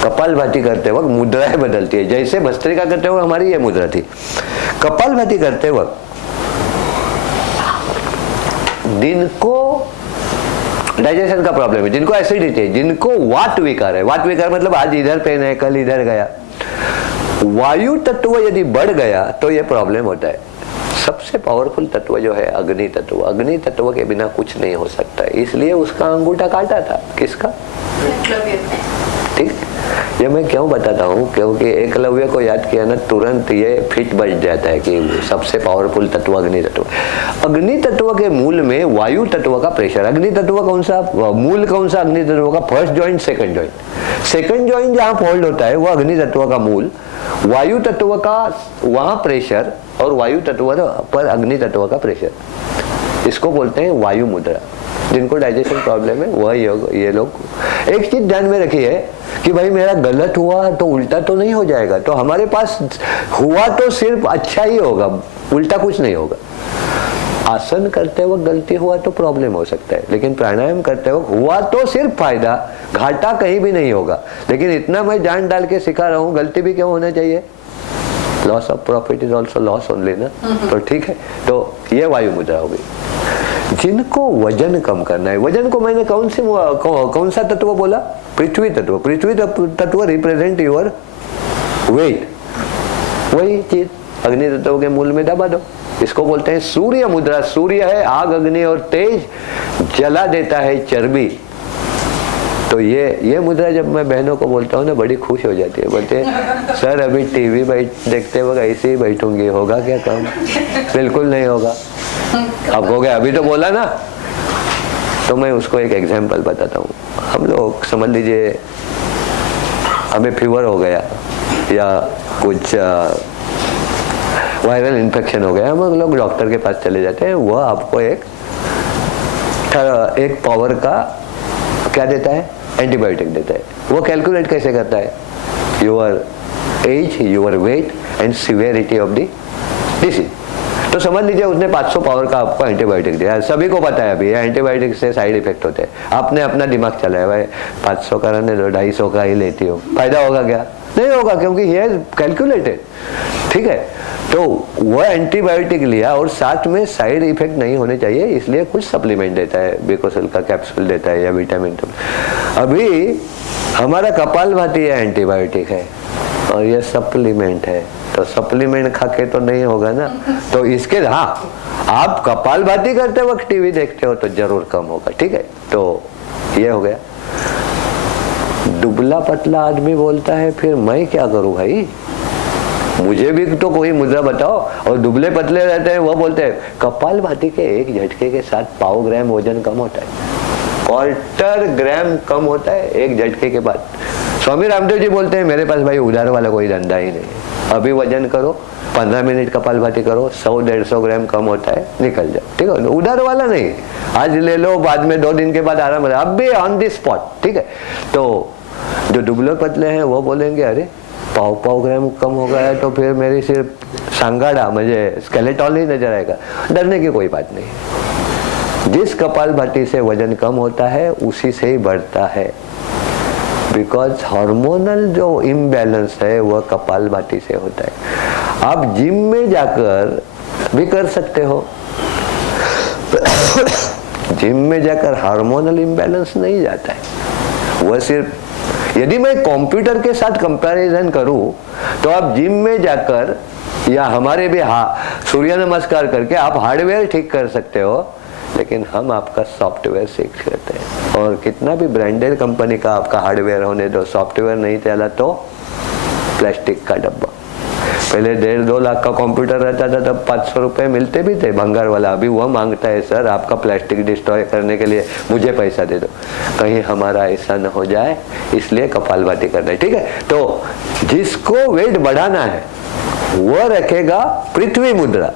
कपालभाति करते वक्त मुद्राएं बदलती है। जैसे भस्त्रिका करते वक्त हमारी ये मुद्रा थी, कपालभाति करते वक्त जिनको डाइजेशन का प्रॉब्लम है, जिनको एसिडिटी है, जिनको वात विकार है, वात विकार मतलब आज इधर पेन है कल इधर गया, वायु तत्व यदि बढ़ गया तो ये प्रॉब्लम होता है। सबसे पावरफुल तत्व जो है अग्नि तत्व, अग्नि तत्व के बिना कुछ नहीं हो सकता, इसलिए उसका अंगूठा काटा था। किसका? ठीक, ये मैं क्यों बताता हूँ, क्योंकि एकलव्य को याद किया ना तुरंत ये फिट बच जाता है कि सबसे पावरफुल तत्व अग्नि तत्व। अग्नि तत्व के मूल में वायु तत्व का प्रेशर। अग्नि तत्व कौन सा, मूल कौन सा अग्नि तत्व का? First joint, second joint. Second joint जहाँ फोल्ड होता है वो अग्नि तत्व का मूल, वायु तत्व का वहां प्रेशर और वायु तत्व पर अग्नि तत्व का प्रेशर, इसको बोलते हैं वायु मुद्रा। जिनको डाइजेशन प्रॉब्लम है वह योग, ये लोग एक चीज ध्यान में रखिए कि भाई मेरा गलत हुआ तो उल्टा तो नहीं हो जाएगा। तो हमारे पास हुआ तो सिर्फ अच्छा ही होगा, उल्टा कुछ नहीं होगा। आसन करते वक्त गलती हुआ तो प्रॉब्लम हो सकता है, लेकिन प्राणायाम करते वक्त हुआ तो सिर्फ फायदा, घाटा कहीं भी नहीं होगा। लेकिन इतना मैं जान डाल के सिखा रहा हूँ, गलती भी क्यों होना चाहिए? Loss of profit is also loss only ना। तो ठीक है, तो ये वायु मुद्रा हो गई। जिनको वजन कम करना है, वजन को मैंने कौन सा तत्व बोला? पृथ्वी तत्व। पृथ्वी तत्व रिप्रेजेंट योर वेट, वही चीज अग्नि तत्व के मूल में दबा दो। इसको बोलते हैं सूर्य मुद्रा। सूर्य है आग, अग्नि और तेज, जला देता है चर्बी। तो ये मुद्रा जब मैं बहनों को बोलता हूँ ना बड़ी खुश हो जाती है, बोलते हैं सर अभी टीवी देखते वक्त ऐसे ही बैठूंगी, होगा क्या काम? बिल्कुल नहीं होगा। अब हो गया, अभी तो बोला ना। तो मैं उसको एक एग्जांपल बताता हूँ। हम लोग समझ लीजिए हमें फीवर हो गया या कुछ वायरल इन्फेक्शन हो गया, हम लोग डॉक्टर के पास चले जाते हैं। वह आपको एक पावर का क्या देता है? एंटीबायोटिक देता है। वो कैलकुलेट कैसे करता है? Your age, your weight and severity of the disease. तो समझ लीजिए उसने 500 पावर का आपको एंटीबायोटिक दिया। सभी को पता है अभी एंटीबायोटिक से साइड इफेक्ट होते हैं। आपने अपना दिमाग चलाया, भाई 500 का रहने दो, 250 का ही लेती हो, फायदा होगा क्या? नहीं होगा, क्योंकि ये कैलकुलेटेड। ठीक है, तो वह एंटीबायोटिक लिया और साथ में साइड इफेक्ट नहीं होने चाहिए, इसलिए कुछ सप्लीमेंट देता है, बेकोसल का कैप्सूल देता है या विटामिन। अभी हमारा कपालभाति एंटीबायोटिक है और ये सप्लीमेंट है, तो सप्लीमेंट खा के तो नहीं होगा ना। तो इसके हाँ, आप कपालभाति करते वक्त टीवी देखते हो तो जरूर कम होगा। ठीक है, तो ये हो गया। दुबला पतला आदमी बोलता है फिर मैं क्या करूं भाई, मुझे भी तो कोई मुद्रा बताओ। और दुबले पतले रहते हैं वो बोलते हैं कपालभाति के एक झटके के साथ 1/4 ग्राम वजन कम होता है, 1/4 ग्राम कम होता है एक झटके के बाद। स्वामी रामदेव जी बोलते हैं मेरे पास भाई उधार वाला कोई धंधा ही नहीं, अभी वजन करो, 15 मिनट कपालभाति करो, 100-150 ग्राम कम होता है, निकल जाओ। ठीक है, उधार वाला नहीं, आज ले लो, बाद में 2 दिन के बाद आराम हो, अब भी ऑन द स्पॉट। ठीक है, तो जो दुबले पतले हैं वो बोलेंगे अरे 1/4 ग्राम कम हो गया है तो फिर मेरी सिर्फ सांगाड़ा, मुझे स्केलेटॉन ही नजर आएगा। डरने की कोई बात नहीं, जिस कपालभाति से वजन कम होता है उसी से ही बढ़ता है, बिकॉज हार्मोनल जो इम्बैलेंस है वह कपालभाति से होता है। आप जिम में जाकर भी कर सकते हो, जिम में जाकर हार्मोनल इम्बैलेंस नहीं जाता है, वह सिर्फ यदि मैं कंप्यूटर के साथ कंपैरिजन करूं तो आप जिम में जाकर या हमारे भी सूर्य नमस्कार करके आप हार्डवेयर ठीक कर सकते हो, लेकिन हम आपका सॉफ्टवेयर सीख सकते हैं। और कितना भी ब्रांडेड कंपनी का आपका हार्डवेयर होने दो, सॉफ्टवेयर नहीं चला तो प्लास्टिक का डब्बा। पहले 1.5-2 लाख का कंप्यूटर रहता था तब 500 रुपए मिलते भी थे भंगार वाला। अभी वह मांगता है सर आपका प्लास्टिक डिस्ट्रॉय करने के लिए मुझे पैसा दे दो। कहीं हमारा ऐसा न हो जाए, इसलिए कपालभाति करना है। ठीक है, तो जिसको वेट बढ़ाना है वह रखेगा पृथ्वी मुद्रा।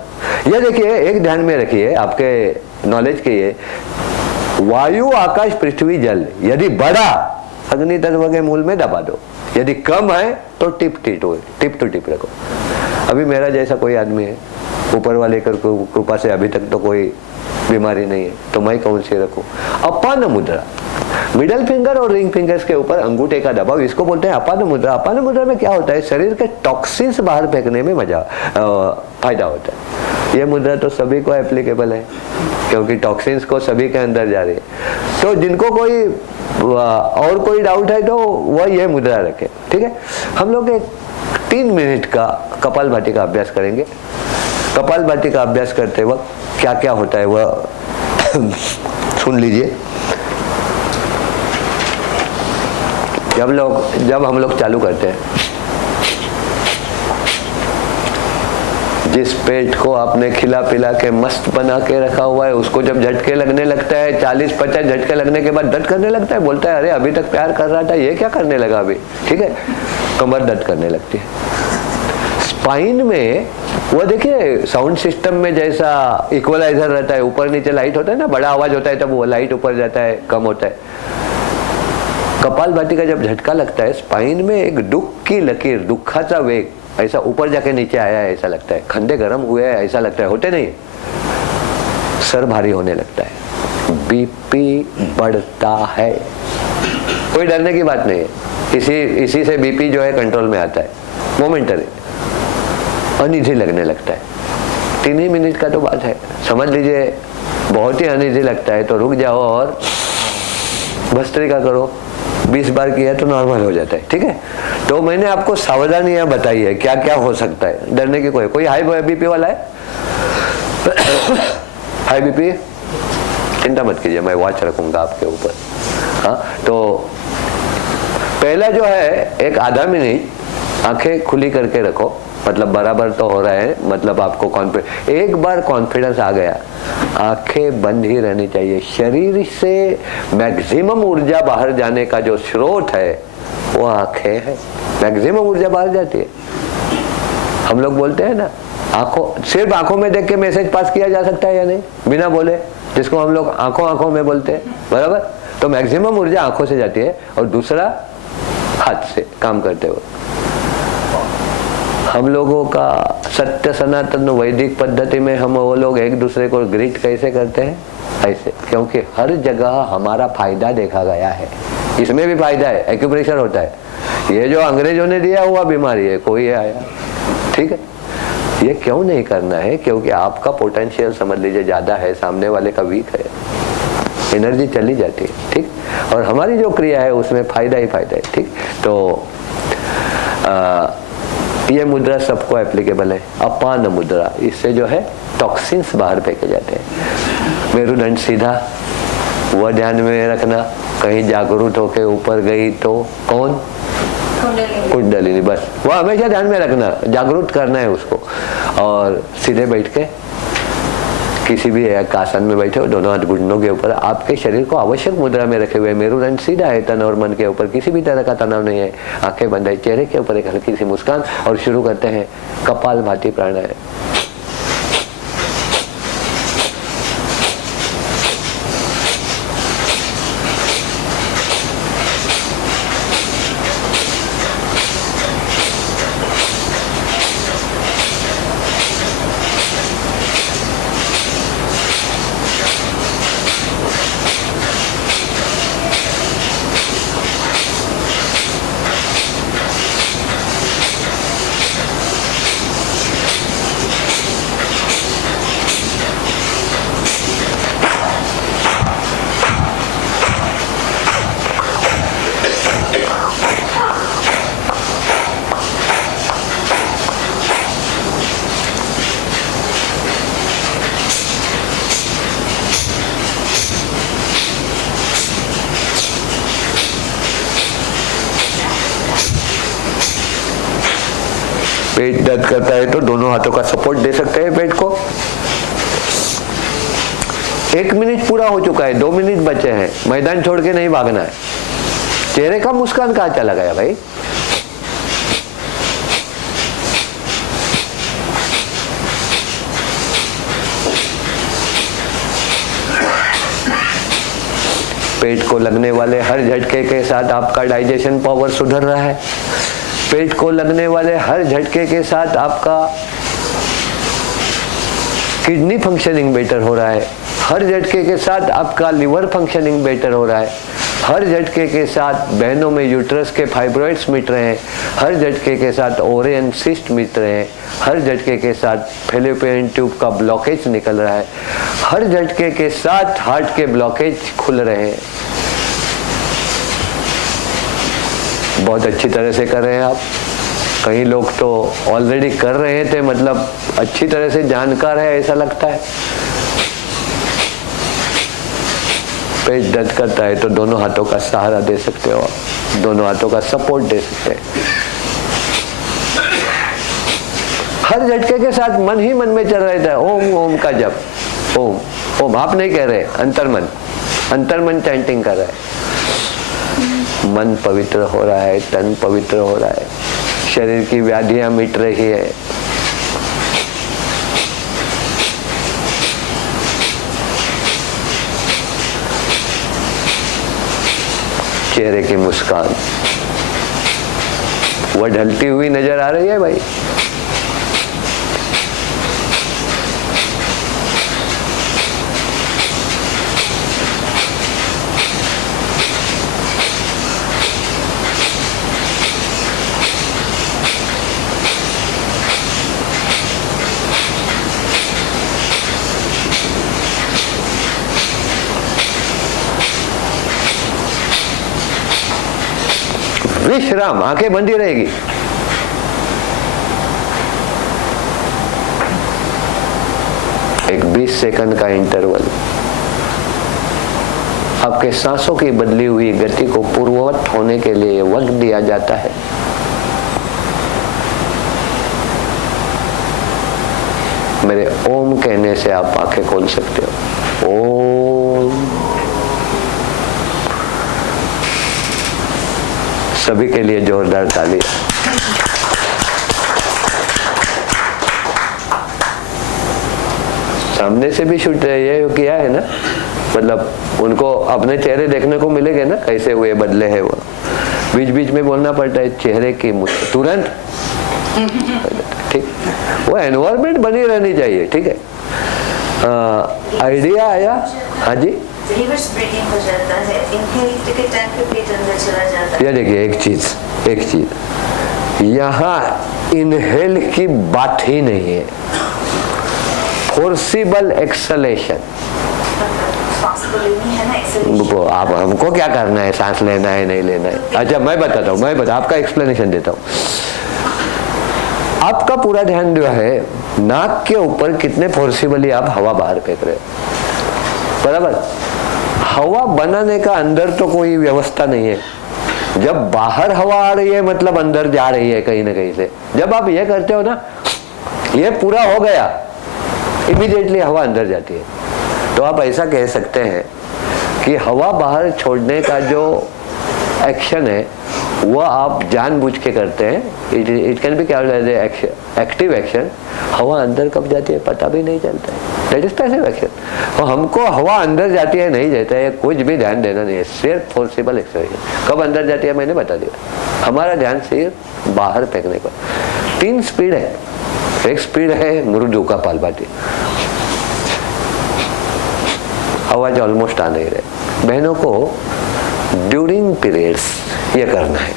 यह देखिए, एक ध्यान में रखिए, आपके नॉलेज के लिए, वायु आकाश पृथ्वी जल यदि बढ़ा अग्नि तत्व के मूल में दबा दो, यदि कम है तो टिप टू टिप रखो। अभी मेरा जैसा कोई आदमी है, ऊपर वाले कृपा से अभी तक तो कोई बीमारी नहीं है, तो मैं कौन सी रखूं? अपान मुद्रा, मिडल फिंगर और रिंग फिंगर्स के ऊपर अंगूठे का दबाव, इसको बोलते हैं अपान मुद्रा। अपान मुद्रा में क्या होता है, शरीर के टॉक्सिन्स बाहर फेंकने में फायदा होता है। यह मुद्रा तो सभी को एप्लीकेबल है, क्योंकि टॉक्सिन्स को सभी के अंदर जा रही है। तो जिनको कोई और कोई डाउट है तो वह यह मुद्रा रखे। ठीक है, हम लोग एक 3 मिनट का कपालभाति का अभ्यास करेंगे। कपालभाति का अभ्यास करते वक्त क्या क्या होता है वह सुन लीजिए। जब हम लोग चालू करते हैं, जिस पेट को आपने खिला पिला के मस्त बना के रखा हुआ है, उसको जब झटके लगने लगता है, 40-50 झटके लगने के बाद दर्द करने लगता है, बोलता है अरे अभी तक प्यार कर रहा था, ये क्या करने लगा अभी। ठीक है, कमर दर्द करने लगती है। स्पाइन में वो देखिए, साउंड सिस्टम में जैसा इक्वलाइजर रहता है, ऊपर नीचे लाइट होता है ना, बड़ा आवाज होता है तब वो लाइट ऊपर जाता है, कम होता है। कपालभाति का जब झटका लगता है, स्पाइन में एक दुख की लकीर, दुखाचा वेग ऐसा ऊपर जाके नीचे आया है ऐसा लगता है, खंडे गर्म हुए हैं ऐसा लगता है, होते नहीं, सर भारी होने लगता है, बीपी बढ़ता है। कोई डरने की बात नहीं है, इसी से बीपी जो है कंट्रोल में आता है, मोमेंटरी। अनईजी लगने लगता है, 3 ही मिनट का तो बात है, समझ लीजिए बहुत ही अनईजी लगता है तो रुक जाओ और भस्त्रिका करो। 20 बार किया तो नॉर्मल हो जाता है। ठीक है, तो मैंने आपको सावधानियां बताई है क्या क्या हो सकता है, डरने की कोई हाई बीपी वाला है? हाई बीपी चिंता मत कीजिए, मैं वॉच रखूंगा आपके ऊपर। हाँ, तो पहला जो है, एक आधा मिनट आंखें खुली करके रखो, मतलब बराबर तो हो रहा है, मतलब आपको कॉन्फिडेंस, एक बार कॉन्फिडेंस आ गया, आंखें बंद ही रहनी चाहिए। शरीर से मैक्सिमम ऊर्जा बाहर जाने का जो स्रोत है वो आंखें है, मैक्सिमम ऊर्जा बाहर जाती है। हम लोग बोलते हैं ना, सिर्फ आंखों में देख के मैसेज पास किया जा सकता है या नहीं, बिना बोले, जिसको हम लोग आंखों में बोलते हैं, बराबर। तो मैक्सिमम ऊर्जा आंखों से जाती है और दूसरा हाथ से काम करते हुए। हम लोगों का सत्य सनातन वैदिक पद्धति में हम वो लोग एक दूसरे को ग्रीट कैसे करते हैं? ऐसे, क्योंकि हर जगह हमारा फायदा देखा गया है। इसमें भी फायदा है, एक्यूप्रेशर होता है। ये जो अंग्रेजों ने दिया हुआ बीमारी है, कोई आया, ठीक है, ये क्यों नहीं करना है? क्योंकि आपका पोटेंशियल समझ लीजिए ज्यादा है, सामने वाले का वीक है, एनर्जी चली जाती है, ठीक। और हमारी जो क्रिया है उसमें फायदा ही फायदा है, ठीक। तो ये मुद्रा सबको एप्लीकेबल है, अपान मुद्रा। इससे जो है टॉक्सिन्स बाहर फेंके जाते हैं। मेरुदंड सीधा, वह ध्यान में रखना, कहीं जागरूक होके ऊपर गई तो कौन? कुंडलिनी, बस वो हमेशा ध्यान में रखना, जागरूक करना है उसको। और सीधे बैठ के किसी भी एक आसन में बैठे हो, दोनों हाथ घुटनों के ऊपर, आपके शरीर को आवश्यक मुद्रा में रखे हुए, मेरुदंड सीधा है, तन और मन के ऊपर किसी भी तरह का तनाव नहीं है, आंखें बंद है, चेहरे के ऊपर एक हल्की सी मुस्कान, और शुरू करते हैं कपालभाति प्राणायाम। पेट दर्द करता है तो दोनों हाथों का सपोर्ट दे सकते हैं पेट को। 1 मिनट पूरा हो चुका है, 2 मिनट बचे हैं, मैदान छोड़ के नहीं भागना है। चेहरे का मुस्कान कहाँ चला गया भाई? पेट को लगने वाले हर झटके के साथ आपका डाइजेशन पावर सुधर रहा है। पेट को लगने वाले हर झटके के साथ आपका किडनी फंक्शनिंग बेटर हो रहा है। हर झटके के साथ आपका लिवर फंक्शनिंग बेटर हो रहा है। हर झटके के साथ बहनों में यूट्रस के फाइब्रॉइड्स मिट रहे हैं। हर झटके के साथ ओवेरियन सिस्ट मिट रहे हैं। हर झटके के साथ फैलोपियन ट्यूब का ब्लॉकेज निकल रहा है। हर झटके के साथ हार्ट के ब्लॉकेज खुल रहे हैं। बहुत अच्छी तरह से कर रहे हैं आप। कई लोग तो ऑलरेडी कर रहे थे, मतलब अच्छी तरह से जानकार है ऐसा लगता है। पेट दर्द करता है तो दोनों हाथों का सहारा दे सकते हो, दोनों हाथों का सपोर्ट दे सकते हैं। हर झटके के साथ मन ही मन में चल रहा था ओम ओम का जप, ओम ओम। आप नहीं कह रहे, अंतर्मन चैंटिंग कर रहा है। मन पवित्र हो रहा है, तन पवित्र हो रहा है, शरीर की व्याधियां मिट रही है। चेहरे की मुस्कान वो ढलती हुई नजर आ रही है भाई। विश्राम, आंखें बंदी रहेगी। एक 20 सेकंड का इंटरवल। आपके सांसों की बदली हुई गति को पूर्ववत होने के लिए वक्त दिया जाता है। मेरे ओम कहने से आप आंखें खोल सकते हो। ओम। सभी के लिए जोरदार ताली। सामने से भी शूट ये किया है ना। मतलब उनको अपने चेहरे देखने को मिलेंगे ना, कैसे हुए बदले हैं वो। बीच बीच में बोलना पड़ता है चेहरे की तुरंत, ठीक, वो एनवायरमेंट बनी रहनी चाहिए, ठीक है। आइडिया आया? हाँ जी, रिवर्स ब्रीथिंग हो जाता है, इनहेल के टाइम पे पेट अंदर चला जाता है। ये देखिए एक चीज यहाँ इनहेल की बात ही नहीं है, फोर्सिबल एक्सलेशन। वो आप हमको क्या करना है, सांस लेना है नहीं लेना है? अच्छा मैं बताता हूँ, आपका एक्सप्लेनेशन देता हूँ। आपका पूरा ध्यान जो है नाक के ऊपर कितने फोर्सिबली आप हवा बाहर फेंक रहे हो, बराबर। हवा बनाने का अंदर तो कोई व्यवस्था नहीं है। जब बाहर हवा आ रही है मतलब अंदर जा रही है कहीं ना कहीं से। जब आप ये करते हो ना, ये पूरा हो गया, इमीडिएटली हवा अंदर जाती है। तो आप ऐसा कह सकते हैं कि हवा बाहर छोड़ने का जो एक्शन है वो आप जानबूझ के करते हैं। It can be active action. हवा अंदर कब जाती है पता भी नहीं चलता है, दैट इज पैसिव एक्शन। और हमको हवा अंदर जाती है नहीं जाता है कुछ भी ध्यान देना नहीं है, सिर्फ फोर्सिबल एक्शन। कब अंदर जाती है मैंने बता दिया। हमारा ध्यान सिर्फ बाहर फेंकने पर। 3 स्पीड है। एक स्पीड है मृदु कपालभाति, आवाज ऑलमोस्ट आ नहीं रहे। बहनों को ड्यूरिंग पीरियड्स ये करना है।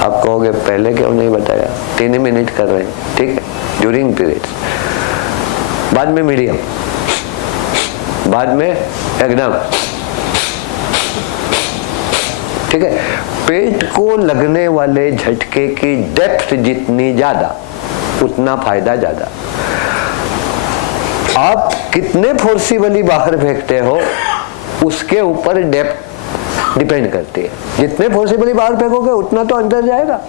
आप कहोगे पहले क्यों नहीं बताया? 3 मिनट कर रहे हैं, ठीक है, ड्यूरिंग पीरियड्स। बाद में मीडियम, बाद में एकदम, ठीक है। पेट को लगने वाले झटके की डेप्थ जितनी ज्यादा उतना फायदा ज्यादा। आप कितने फोर्सिबली बाहर फेंकते हो उसके ऊपर डेप्थ डिपेंड करती है। जितने फोर्सिबली बाहर फेंकोगे उतना तो अंदर जाएगा।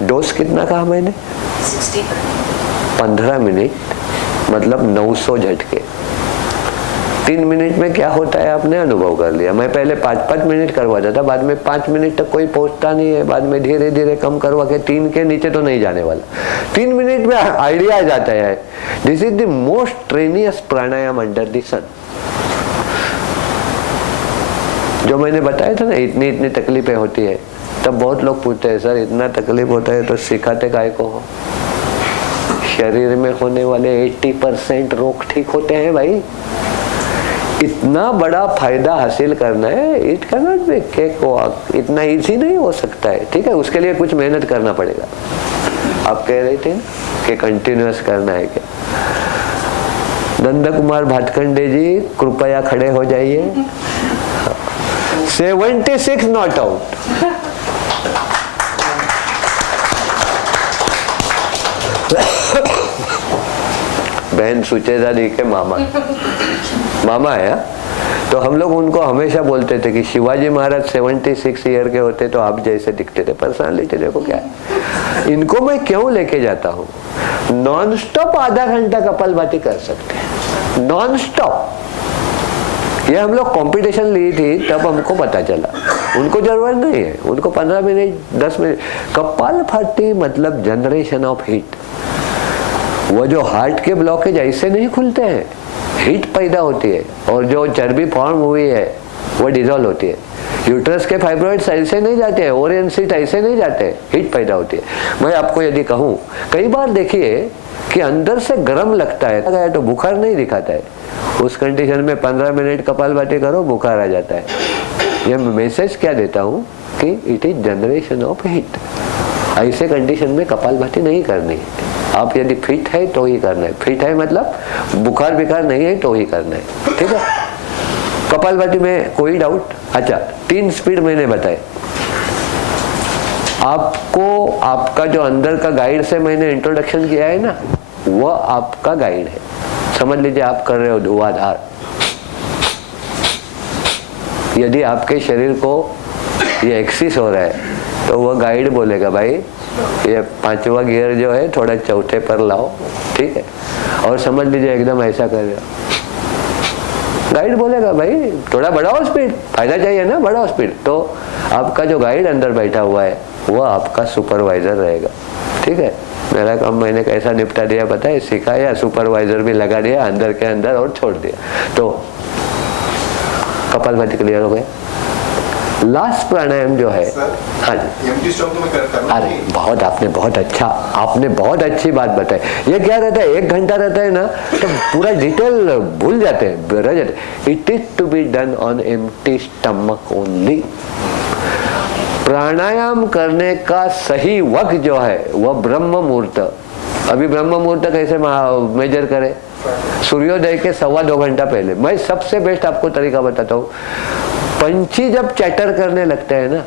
डोज कितना कहा मैंने? 60 15 मिनट मतलब 900 झटके। 3 मिनट में क्या होता है आपने अनुभव कर लिया। मैं पहले 5-5 मिनट करवाता था, बाद में 5 मिनट तक कोई पहुंचता नहीं है, बाद में धीरे धीरे कम करवा के 3 के नीचे तो नहीं जाने वाला। 3 मिनट में आइडिया आ जाता है। This is the most strenuous pranayama under the sun. जो मैंने बताया था ना, इतनी इतनी तकलीफें होती है, तब बहुत लोग पूछते हैं सर इतना तकलीफ होता है तो सिखाते काहे को हो? शरीर में होने वाले 80% रोग ठीक होते हैं भाई। इतना बड़ा फायदा हासिल करना है, it cannot be cake walk, इतना इजी नहीं हो सकता है, ठीक है। उसके लिए कुछ मेहनत करना पड़ेगा। आप कह रहे थे ना कि कंटिन्यूअस करना है क्या? नंद कुमार भाटखंडे जी कृपया खड़े हो जाइए। 76 नॉट आउट। बहन सुचेता दी के मामा है। तो हम लोग उनको हमेशा बोलते थे कि शिवाजी महाराज 76 ईयर के होते तो आप जैसे दिखते थे। पर्सनालिटी देखो क्या है। इनको मैं क्यों लेके जाता हूँ? नॉन स्टॉप आधा घंटा कपालभाति कर सकते हैं, नॉन स्टॉप। ये हम लोग कंपटीशन ली थी तब हमको पता चला। उनको जरूरत नहीं है, उनको 15 मिनट 10 मिनट। कपालभाति मतलब जनरेशन ऑफ हीट। वो जो हार्ट के ब्लॉकेज ऐसे नहीं खुलते हैं, हीट पैदा होती है, और जो चर्बी फॉर्म हुई है वो डिजोल्व होती है। यूट्रस के फाइब्रॉइड्स ऐसे नहीं जाते हैं, ओरियन सीट ऐसे नहीं जाते, हीट पैदा होती है। मैं आपको यदि कहूँ, कई बार देखिए कि अंदर से गर्म लगता है तो बुखार नहीं दिखाता है। उस कंडीशन में 15 मिनट कपालभाति करो, बुखार आ जाता है। ये मैसेज क्या देता हूँ कि it is generation of heat. ऐसे कंडीशन में कपालभाति नहीं करनी है। आप यदि फिट है तो ही करना है। फिट है मतलब बुखार बिखार नहीं है तो ही करना है, ठीक है। कपालभाति में कोई डाउट? अच्छा, 3 स्पीड मैंने बताए आपको। आपका जो अंदर का गाइड से मैंने इंट्रोडक्शन किया है ना, वो आपका गाइड है। समझ लीजिए आप कर रहे हो धुआंधार। यदि आपके शरीर को ये एक्सिस हो रहा है तो वो गाइड बोलेगा भाई ये 5वां गियर जो है थोड़ा 4थे पर लाओ, ठीक है। और समझ लीजिए एकदम ऐसा कर रहे हो, गाइड बोलेगा भाई थोड़ा बढ़ाओ स्पीड, फायदा चाहिए ना, बढ़ाओ स्पीड। तो आपका जो गाइड अंदर बैठा हुआ है वो आपका सुपरवाइजर रहेगा, ठीक है। मेरा काम मैंने कैसा निपटा दिया पता है, सिखाया, सुपरवाइजर भी लगा दिया अंदर के अंदर और छोड़ दिया, तो कपालभाति क्लियर हो गया। लास्ट प्राणायाम जो है, हाँ जी, अरे बहुत आपने बहुत अच्छी बात बताई। ये क्या रहता है, 1 घंटा रहता है ना तो पूरा डिटेल भूल जाते हैं, रह जाते। It is to be done on empty stomach only. Pranayama करने का सही वक्त जो है वह ब्रह्म मुहूर्त। अभी ब्रह्म मुहूर्त कैसे मेजर करें? सूर्योदय के 1.25 घंटा पहले। मैं सबसे बेस्ट आपको तरीका बताता हूँ, पंछी जब चैटर करने लगते हैं ना,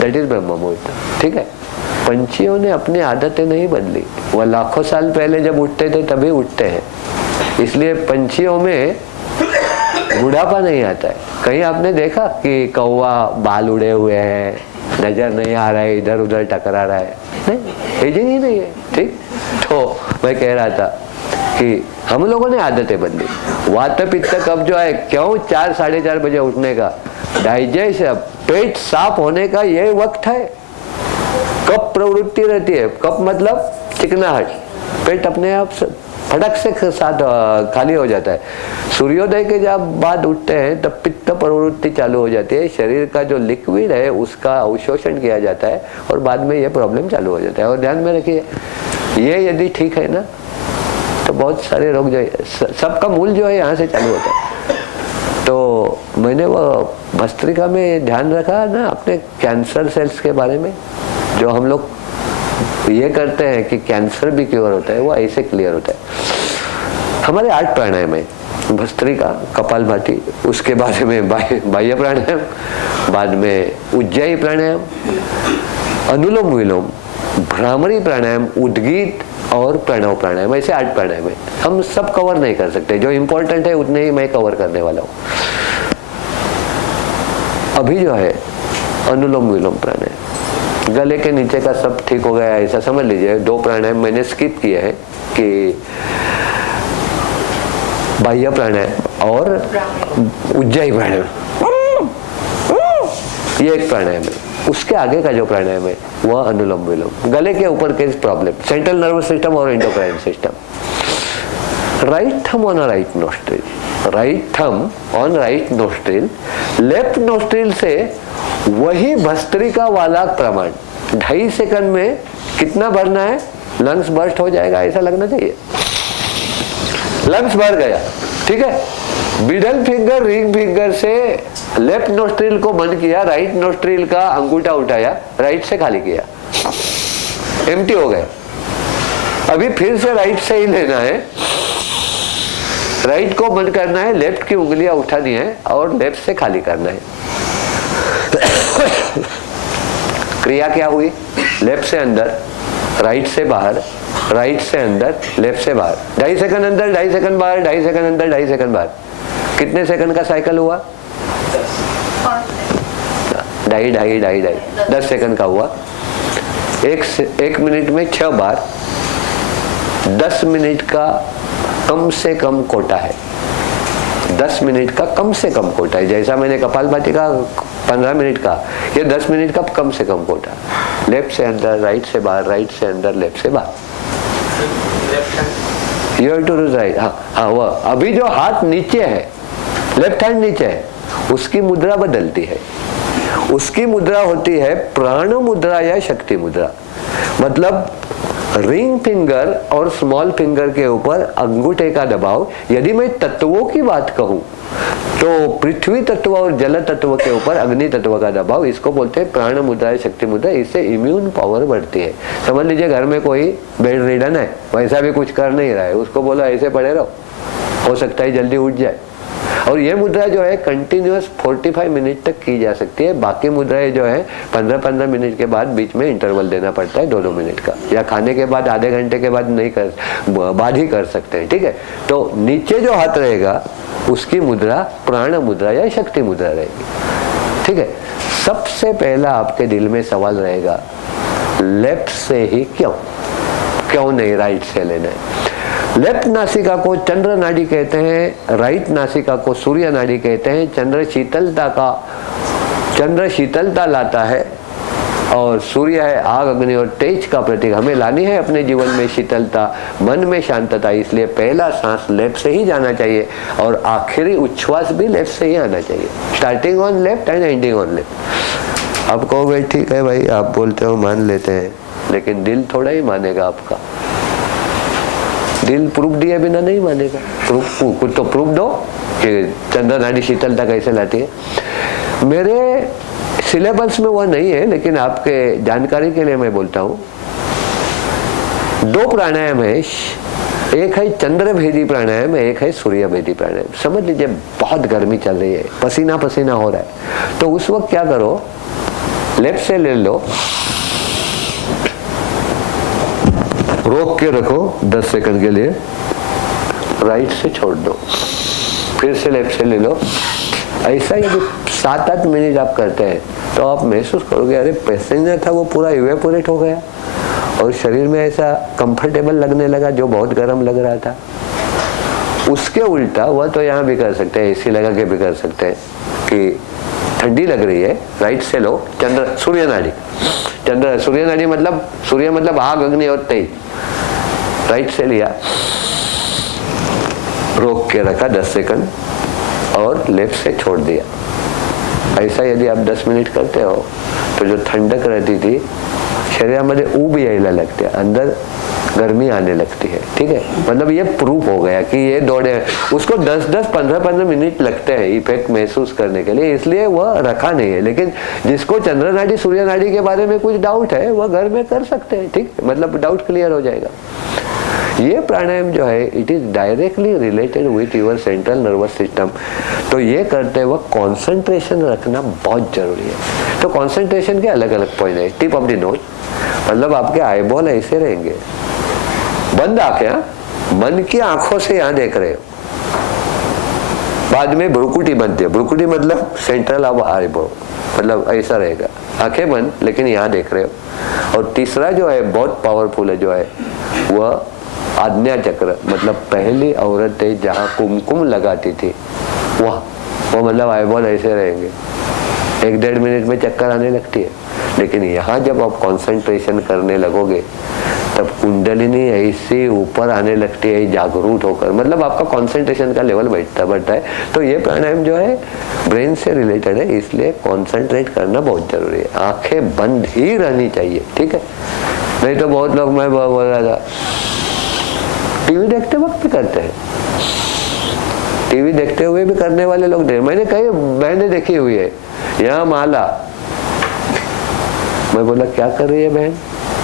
दैट इज ब्रह्म मुहूर्त, ठीक है। पंछियों ने अपनी आदतें नहीं बदली, वह लाखों साल पहले जब उठते थे तभी उठते हैं, इसलिए पंछियों में बुढ़ापा नहीं आता है। कहीं आपने देखा कि कौवा बाल उड़े हुए हैं, नजर नहीं आ रहा है, इधर उधर टकरा रहा है? नहीं, एजिंग ही नहीं है, ठीक। तो मैं कह रहा था कि हम लोगों ने आदतें बदली। वात पित्त कब्ज जो है, क्यों 4 साढ़े 4 बजे उठने का? डाइजेशन, पेट साफ होने का ये वक्त है। कब प्रवृत्ति रहती है? कब मतलब चिकनाहट, पेट अपने आप फटक से साथ खाली हो जाता है। सूर्योदय के जब बाद उठते हैं तब पित्त प्रवृत्ति चालू हो जाती है, शरीर का जो लिक्विड है उसका अवशोषण किया जाता है और बाद में ये प्रॉब्लम चालू हो जाता है। और ध्यान में रखिए, ये यदि ठीक है ना तो बहुत सारे रोग जो है, सबका मूल जो है यहाँ से चालू होता है। तो मैंने वो भस्त्रिका में ध्यान रखा ना अपने कैंसर सेल्स के बारे में। जो हम लोग ये करते हैं कि कैंसर भी क्योर होता है, वो ऐसे क्लियर होता है। हमारे 8 प्राणायाम है, भस्त्रिका, कपालभाति, उसके बाद में बाह्य प्राणायाम, बाद में उज्जायी प्राणायाम, अनुलोम विलोम, भ्रामरी प्राणायाम, उद्गीत और प्रणव प्राणायाम। ऐसे 8 प्राणायाम है। हम सब कवर नहीं कर सकते, जो इम्पोर्टेंट है उतने ही मैं कवर करने वाला हूँ। अभी जो है अनुलोम विलोम प्राणायाम, गले के नीचे का सब ठीक हो गया ऐसा समझ लीजिए। 2 प्राणायाम मैंने स्किप किए हैं कि बाह्य प्राणायाम और उज्जायी प्राणायाम, ये एक प्राणायाम है। उसके आगे का जो प्राणायाम है वह अनुलोम विलोम। गले के ऊपर के प्रॉब्लम, सेंट्रल नर्वस सिस्टम और endocrine system. Right thumb on right nostril, right thumb on right nostril, left nostril से वही भस्त्रिका वाला प्रमाण 2.5 सेकंड में कितना भरना है, लंग्स बर्स्ट हो जाएगा ऐसा लगना चाहिए। लंग्स भर गया, ठीक है। मिडल फिंगर, रिंग फिंगर से लेफ्ट नोस्ट्रिल को बंद किया, राइट नोस्ट्रिल का अंगूठा उठाया, राइट से खाली किया, एम्प्टी हो गया। अभी फिर से राइट से ही लेना है, राइट को बंद करना है, लेफ्ट की उंगलियां उठानी है और लेफ्ट से खाली करना है। क्रिया क्या हुई? लेफ्ट से अंदर, राइट से बाहर, राइट से अंदर, लेफ्ट से बाहर। 2.5 सेकंड अंदर, 2.5 सेकंड बाहर, 2.5 सेकंड अंदर, 2.5 सेकंड बाहर। कितने सेकंड का साइकिल हुआ? 2.5 10 सेकंड का हुआ। 1 मिनट में 6 बार, 10 मिनट का कम से कम कोटा है। 10 मिनट का कम से कम कोटा है। जैसा मैंने कपालभाति का 15 मिनट का, ये 10 मिनट का कम से कम कोटा। लेफ्ट से अंदर, राइट से बाहर, राइट से अंदर, लेफ्ट से बाहर। You have to do right. हाँ, वो अभी जो हाथ नीचे है, लेफ्ट हैंड नीचे है, उसकी मुद्रा बदलती है। उसकी मुद्रा होती है प्राण मुद्रा या शक्ति मुद्रा। मतलब रिंग फिंगर और स्मॉल फिंगर के ऊपर अंगूठे का दबाव। यदि मैं तत्वों की बात कहूं तो पृथ्वी तत्व और जल तत्व के ऊपर अग्नि तत्व का दबाव, इसको बोलते हैं प्राण मुद्रा या शक्ति मुद्रा। इससे इम्यून पावर बढ़ती है। समझ लीजिए घर में कोई बेड रिडन है, वैसा भी कुछ कर नहीं रहा है, उसको बोला ऐसे पड़े रहो, हो सकता है जल्दी उठ जाए। और ये मुद्रा जो है कंटिन्यूअस 45 मिनट तक की जा सकती है। बाकी मुद्राएं जो है 15-15 मिनट के बाद बीच में इंटरवल देना पड़ता है 2-2 मिनट का, या खाने के बाद आधे घंटे के बाद नहीं बाद ही कर सकते हैं, ठीक है। तो नीचे जो हाथ रहेगा उसकी मुद्रा प्राण मुद्रा या शक्ति मुद्रा रहेगी, ठीक है। सबसे पहला आपके दिल में सवाल रहेगा, लेफ्ट से ही क्यों नहीं राइट से लेना है? लेफ्ट नासिका को चंद्र नाड़ी कहते हैं, राइट नासिका को सूर्य नाड़ी कहते हैं। चंद्र शीतलता लाता है, और सूर्य है आग, अग्नि और तेज का प्रतीक। हमें लानी है अपने जीवन में शीतलता, मन में शांतता, इसलिए पहला सांस लेफ्ट से ही जाना चाहिए और आखिरी उच्छ्वास भी लेफ्ट से ही आना चाहिए। Starting on left and ending on left. आप कहोगे ठीक है भाई, आप बोलते हो मान लेते हैं, लेकिन दिल थोड़ा ही मानेगा आपका। दिल प्रूफ दिए बिना नहीं मानेगा। प्रूफ कुछ तो प्रूफ दो कि चंद्र नाड़ी शीतलता कैसे लाती है। मेरे सिलेबस में वह नहीं है, लेकिन आपके जानकारी के लिए मैं बोलता हूँ। 2 प्राणायाम है, एक है चंद्र भेदी प्राणायाम, एक है सूर्य भेदी प्राणायाम। समझ लीजिए बहुत गर्मी चल रही है, पसीना पसीना हो रहा है, तो उस वक्त क्या करो, लेफ्ट से ले लो, रोक के रखो 10 सेकंड के लिए, राइट से छोड़ दो, फिर से लेफ्ट से ले लो। ऐसा यदि 7-8 मिनट आप करते हैं तो आप महसूस करोगे अरे पैसेंजर था वो पूरा इवेपोरेट हो गया और शरीर में ऐसा कंफर्टेबल लगने लगा जो बहुत गर्म लग रहा था। उसके उल्टा वह तो यहाँ भी कर सकते हैं, एसी लगा के भी कर सकते हैं कि ठंडी लग रही है, राइट से लो, चंद्र सूर्य नाड़ी, चंद्र सूर्य नाड़ी मतलब सूर्य मतलब आग, अग्नि और तेज। राइट से लिया, रोक के रखा 10 सेकंड और लेफ्ट से छोड़ दिया। ऐसा यदि आप 10 मिनिट करते हो तो जो ठंडक रहती थी शरीरामध्ये ऊब यायला लगते, अंदर गर्मी आने लगती है। ठीक है, मतलब ये प्रूफ हो गया कि ये दौड़े, उसको 10-10, 15-15 मिनट लगते हैं इफेक्ट महसूस करने के लिए, इसलिए वह रखा नहीं है। लेकिन जिसको चंद्र नाड़ी सूर्य नाड़ी के बारे में कुछ डाउट है वह घर में कर सकते हैं। ठीक, मतलब डाउट क्लियर हो जाएगा। ये प्राणायाम जो है it is directly related with your central nervous system. तो ये करते वक्त कंसंट्रेशन रखना बहुत जरूरी है। तो कंसंट्रेशन के अलग अलग पॉइंट है। टिप ऑफ द नोज, मतलब आपके आईबॉल ऐसे रहेंगे, बंद आंखें, मन की आंखों से यहाँ देख रहे हो। बाद में भ्रुकुटी बनती है, भ्रुकुटी मतलब सेंट्रल ऑफ आईबॉल, मतलब ऐसा रहेगा, आंखें बंद लेकिन यहाँ देख रहे हो। और तीसरा जो है बहुत पावरफुल है, जो है वह आज्ञा चक्र, मतलब पहली औरतें जहाँ कुमकुम लगाती थी वह मतलब आईबॉल ऐसे रहेंगे, 1-1.5 मिनट में चक्कर आने लगती है। लेकिन यहाँ जब आप कंसंट्रेशन करने लगोगे तब कुंडलिनी ऐसे ऊपर आने लगती है जागरूक होकर, मतलब आपका कंसंट्रेशन का लेवल बढ़ता है। तो ये प्राणायाम जो है ब्रेन से रिलेटेड है, इसलिए कंसंट्रेट करना बहुत जरूरी है। आंखें बंद ही रहनी चाहिए। ठीक है, नहीं तो बहुत लोग, मैं बोल रहा था, टीवी देखते वक्त भी करते हैं, टीवी देखते हुए भी करने वाले लोग देख, मैंने कई बहनें देखी हुई है, यहाँ माला, मैं बोला क्या कर रही है बहन,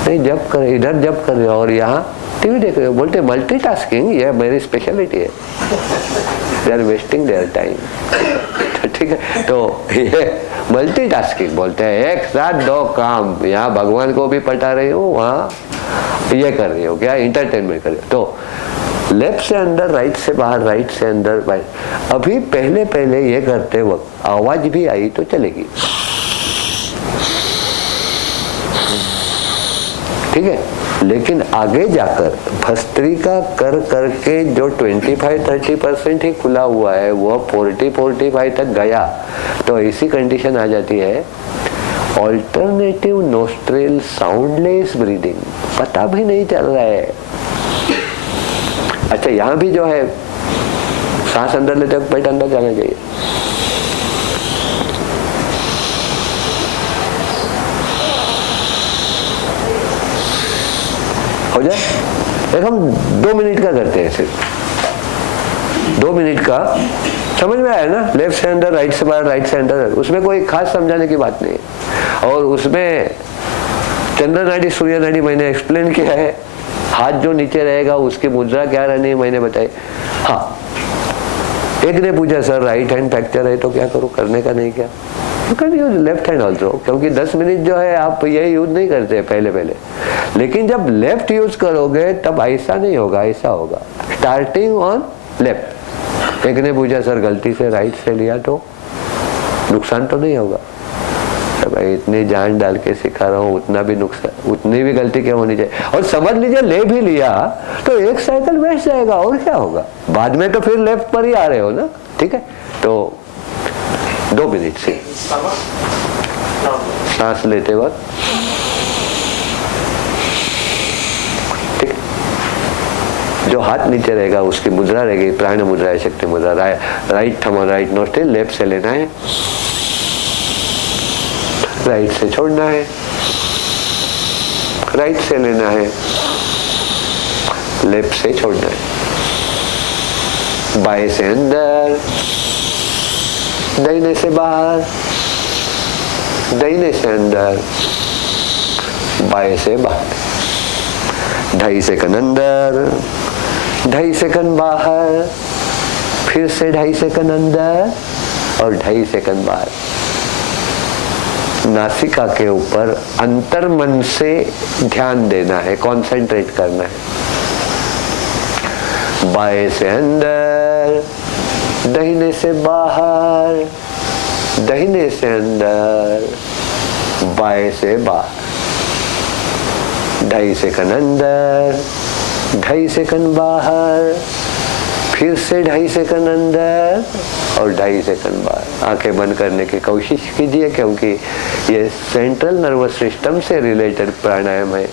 नहीं जब कर, इधर जब कर रही हो और यहाँ टीवी देख रहे हो। बोलते मल्टीटास्किंग ये मेरी स्पेशलिटी है, they are wasting their time. ठीक है, तो ये मल्टीटास्किंग बोलते हैं, एक साथ 2 काम, यहाँ भगवान को भी पटा रही हूँ, वहाँ ये कर रही हो, क्या एंटरटेनमेंट कर रही हो। तो लेफ्ट से अंदर, राइट से बाहर, राइट से अंदर, बाहर। अभी पहले ये करते वक्त आवाज भी आई तो चलेगी। ठीक है, लेकिन आगे जाकर भस्त्रिका कर करके जो 25-30% ही खुला हुआ है वो 40-45 तक गया, तो ऐसी कंडीशन आ जाती है ऑल्टरनेटिव नोस्ट्रिल साउंडलेस ब्रीदिंग, पता भी नहीं चल रहा है। अच्छा, यहाँ भी जो है सांस अंदर लेते वक्त पेट अंदर जाना चाहिए। हो जाए, एक हम 2 मिनट का करते हैं, सिर्फ 2 मिनट का। समझ में आया ना, लेफ्ट से अंदर, राइट से बाहर, राइट से अंदर, उसमें कोई खास समझाने की बात नहीं है। और उसमें चंद्र नाड़ी सूर्य नाड़ी मैंने एक्सप्लेन किया है, हाथ जो नीचे रहेगा उसकी मुद्रा क्या रहनी है मैंने बताई। हाँ, एक ने पूछा सर राइट हैंड फ्रैक्चर है तो क्या करूं, करने का नहीं क्या, you can use left hand also, क्योंकि 10 मिनट जो है आप ये यूज नहीं करते पहले, लेकिन जब लेफ्ट यूज करोगे तब ऐसा नहीं होगा, ऐसा होगा स्टार्टिंग ऑन लेफ्ट। एक ने पूछा सर गलती से राइट से लिया तो नुकसान तो नहीं होगा, भाई इतनी जान डाल के सिखा रहा हूँ, उतना भी नुकसान, उतनी भी गलती क्या होनी चाहिए। और समझ लीजिए ले भी लिया तो एक साइकिल वेस्ट जाएगा और क्या होगा, बाद में तो फिर लेफ्ट पर ही आ रहे हो ना। ठीक है, तो 2 मिनट से सांस लेते वक्त, ठीक, जो हाथ नीचे रहेगा उसकी मुद्रा रहेगी प्राण मुद्रा, शक्ति मुद्रा। राइट थंब और राइट नोस्ट्रिल लेफ्ट से लेना है, राइट से छोड़ना है, राइट से लेना है, लेफ्ट से छोड़ना है। बाएं से अंदर, दाहिने से बाहर, दाहिने से अंदर, बाएं से बाहर। 2.5 सेकंड अंदर, 2.5 सेकंड बाहर, फिर से 2.5 सेकंड अंदर और 2.5 सेकंड बाहर। नासिका के ऊपर अंतर मन से ध्यान देना है, कंसंट्रेट करना है। बाएं से अंदर, दाहिने से बाहर, दाहिने से अंदर, बाएं से बाहर। 2.5 सेकंड अंदर, 2.5 सेकंड बाहर, फिर से 2.5 सेकंड अंदर और 2.5 सेकंड बाहर। आंखें बंद करने की कोशिश कीजिए, क्योंकि ये सेंट्रल नर्वस सिस्टम से रिलेटेड प्राणायाम है,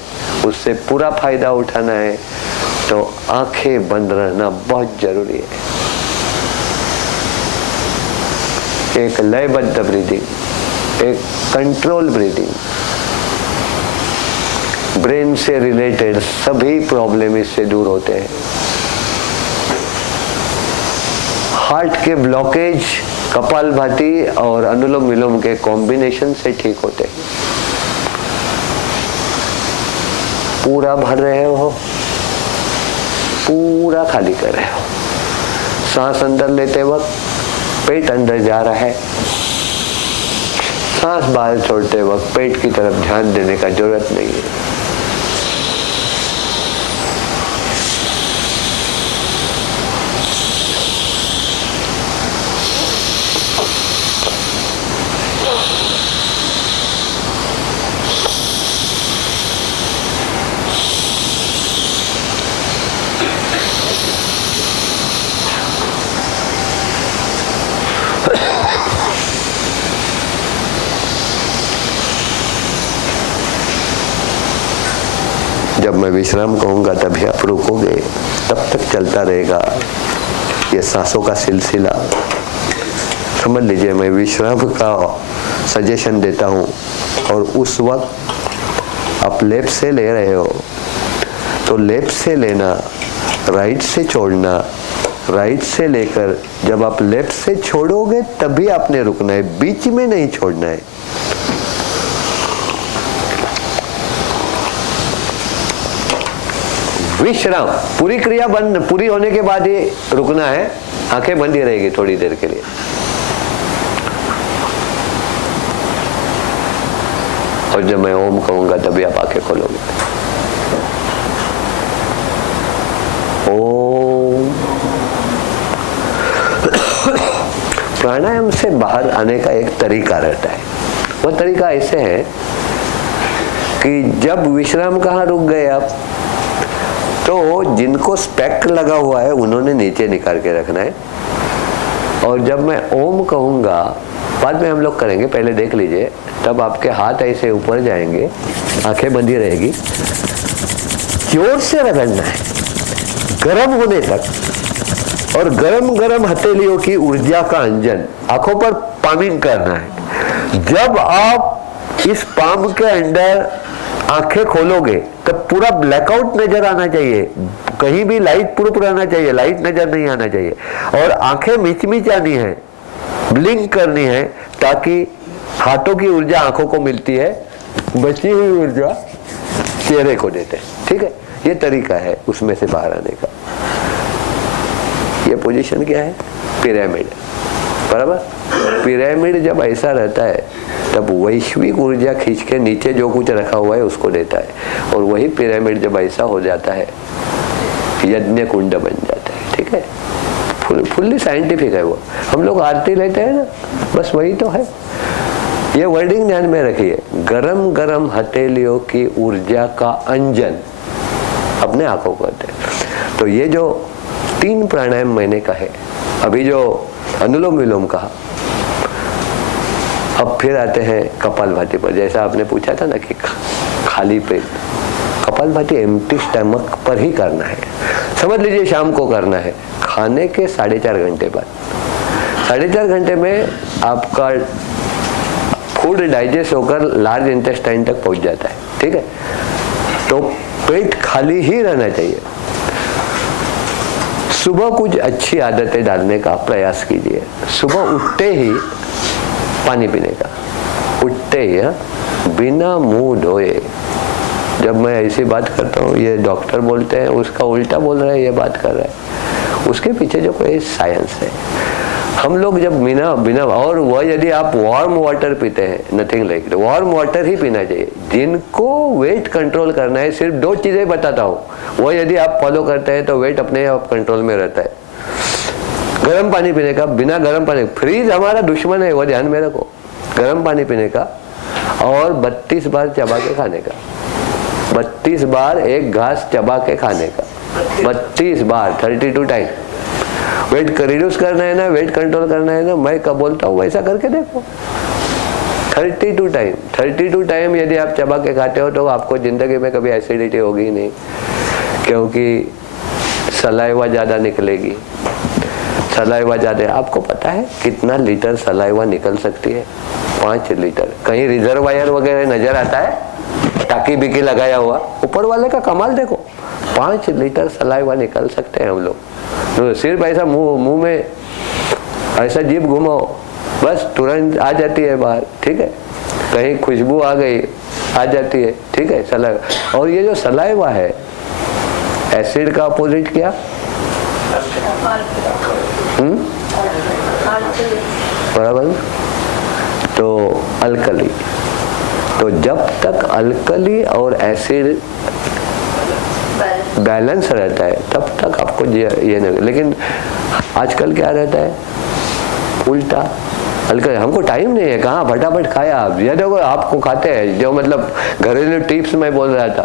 उससे पूरा फायदा उठाना है तो आंखें बंद रहना बहुत जरूरी है। एक लयबद्ध ब्रीदिंग, एक कंट्रोल ब्रीदिंग, ब्रेन से रिलेटेड सभी प्रॉब्लम इससे दूर होते हैं। हार्ट के ब्लॉकेज कपालभाति और अनुलोम विलोम के कॉम्बिनेशन से ठीक होते हैं। पूरा भर रहे हो, पूरा खाली कर रहे हो। सांस अंदर लेते वक्त पेट अंदर जा रहा है, सांस बाहर छोड़ते वक्त पेट की तरफ ध्यान देने का जरूरत नहीं है। जब मैं विश्राम कहूंगा तभी आप रुकोगे, तब तक चलता रहेगा ये सांसों का सिलसिला। समझ लीजिए, मैं विश्राम का सजेशन देता हूं और उस वक्त आप लेफ्ट से ले रहे हो तो लेफ्ट से लेना, राइट से छोड़ना, राइट से लेकर जब आप लेफ्ट से छोड़ोगे तभी आपने रुकना है, बीच में नहीं छोड़ना है। विश्राम, पूरी क्रिया बंद, पूरी होने के बाद ही रुकना है। आंखें बंद ही रहेगी थोड़ी देर के लिए। और जब मैं ओम कहूंगा तभी आप आंखें खोलोगे। ओम। प्राणायाम से बाहर आने का एक तरीका रहता है। वह तरीका ऐसे है कि जब विश्राम कहाँ रुक गए आप, तो जिनको स्पेक लगा हुआ है उन्होंने नीचे निकाल के रखना है। और जब मैं ओम कहूंगा, बाद में हम लोग करेंगे, पहले देख लीजिए, तब आपके हाथ ऐसे ऊपर जाएंगे, आंखें बंदी रहेगी, जोर से रगड़ना है गर्म होने तक। और गरम गरम हथेलियों की ऊर्जा का अंजन आंखों पर पामिंग करना है। जब आप इस पाम के अंदर आंखें खोलोगे तब पूरा ब्लैकआउट नजर आना चाहिए, कहीं भी लाइट प्रूफ रहना चाहिए, लाइट नजर नहीं आना चाहिए। और आंखें मिचमिचानी है, ब्लिंक करनी है, ताकि हाथों की ऊर्जा आंखों को मिलती है, बची हुई ऊर्जा चेहरे को देते हैं। ठीक है, ये तरीका है उसमें से बाहर आने का। ये पोजीशन क्या है? पिरामिड, बराबर। पिरामिड जब ऐसा रहता है तब वैश्विक ऊर्जा खींच के नीचे जो कुछ रखा हुआ है उसको देता है। और वही पिरामिड जब ऐसा हो जाता है, यज्ञ कुंड बन जाता है। ठीक है, फुल्ली साइंटिफिक है वो। हम लोग आरती लेते हैं ना, बस वही तो है। ये वर्डिंग ध्यान में रखिए, गरम गरम हथेलियों की ऊर्जा का अंजन अपने आंखों को करते हैं। तो ये जो 3 प्राणायाम मैंने कहे, अभी जो अनुलोम विलोम कहा, अब फिर आते हैं कपालभाति पर। जैसा आपने पूछा था ना कि खाली पेट, कपालभाति एम्प्टी स्टमक पर ही करना है। समझ लीजिए शाम को करना है, खाने के 4.5 घंटे बाद। 4.5 घंटे में आपका फूड डाइजेस्ट होकर लार्ज इंटेस्टाइन तक पहुंच जाता है, ठीक है। तो पेट खाली ही रहना चाहिए। सुबह कुछ अच्छी आदतें डालने का प्रयास कीजिए। सुबह उठते ही पानी पीने का, उठते ही बिना मुंह धोए। जब मैं ऐसी बात करता हूँ, ये डॉक्टर बोलते हैं उसका उल्टा बोल रहा है, ये बात कर रहा है, उसके पीछे जो कोई साइंस है। हम लोग जब बिना और वह यदि आप वार्म वाटर पीते हैं, नथिंग लाइक वार्म वाटर ही पीना चाहिए। जिनको वेट कंट्रोल करना है, सिर्फ 2 चीजें बताता हूँ, वह यदि आप फॉलो करते हैं तो वेट अपने आप कंट्रोल में रहता है। गर्म पानी पीने का, बिना गर्म पानी, फ्रीज हमारा दुश्मन है, वह ध्यान में रखो। गर्म पानी पीने का और 32 बार चबा के खाने का। 32 बार एक घास चबा के खाने का, 32 बार, 32 टाइम। वेट रिड्यूस करना है ना, वेट कंट्रोल करना है ना, मैं कब बोलता हूँ वैसा करके देखो। 32 टाइम यदि आप चबा के खाते हो तो आपको जिंदगी में कभी एसिडिटी होगी नहीं, क्योंकि सलाइवा ज्यादा निकलेगी। सलाइवा ज्यादा, आपको पता है कितना लीटर सलाइवा निकल सकती है? 5 लीटर। कहीं रिजर्वायर वगैरह नजर आता है? टाकी बिकी लगाया हुआ, ऊपर वाले का कमाल देखो। 5 लीटर सलाइवा निकल सकते हैं हम लोग। तो सिर्फ ऐसा मुंह में ऐसा जीभ घुमाओ, बस तुरंत आ जाती है बाहर, ठीक है। कहीं खुशबू आ गई, आ जाती है, ठीक है, सलाइवा। और ये जो सलाइवा है, एसिड का अपोजिट क्या? बराबर। तो अल्कली। तो जब तक अल्कली और एसिड बैलेंस रहता है तब तक आपको ये नहीं। लेकिन आजकल क्या रहता है? उल्टा। अल्कली, हमको टाइम नहीं है, कहाँ फटाफट खाया आप। ये देखो आपको खाते हैं जो, मतलब घरेलू टिप्स में बोल रहा था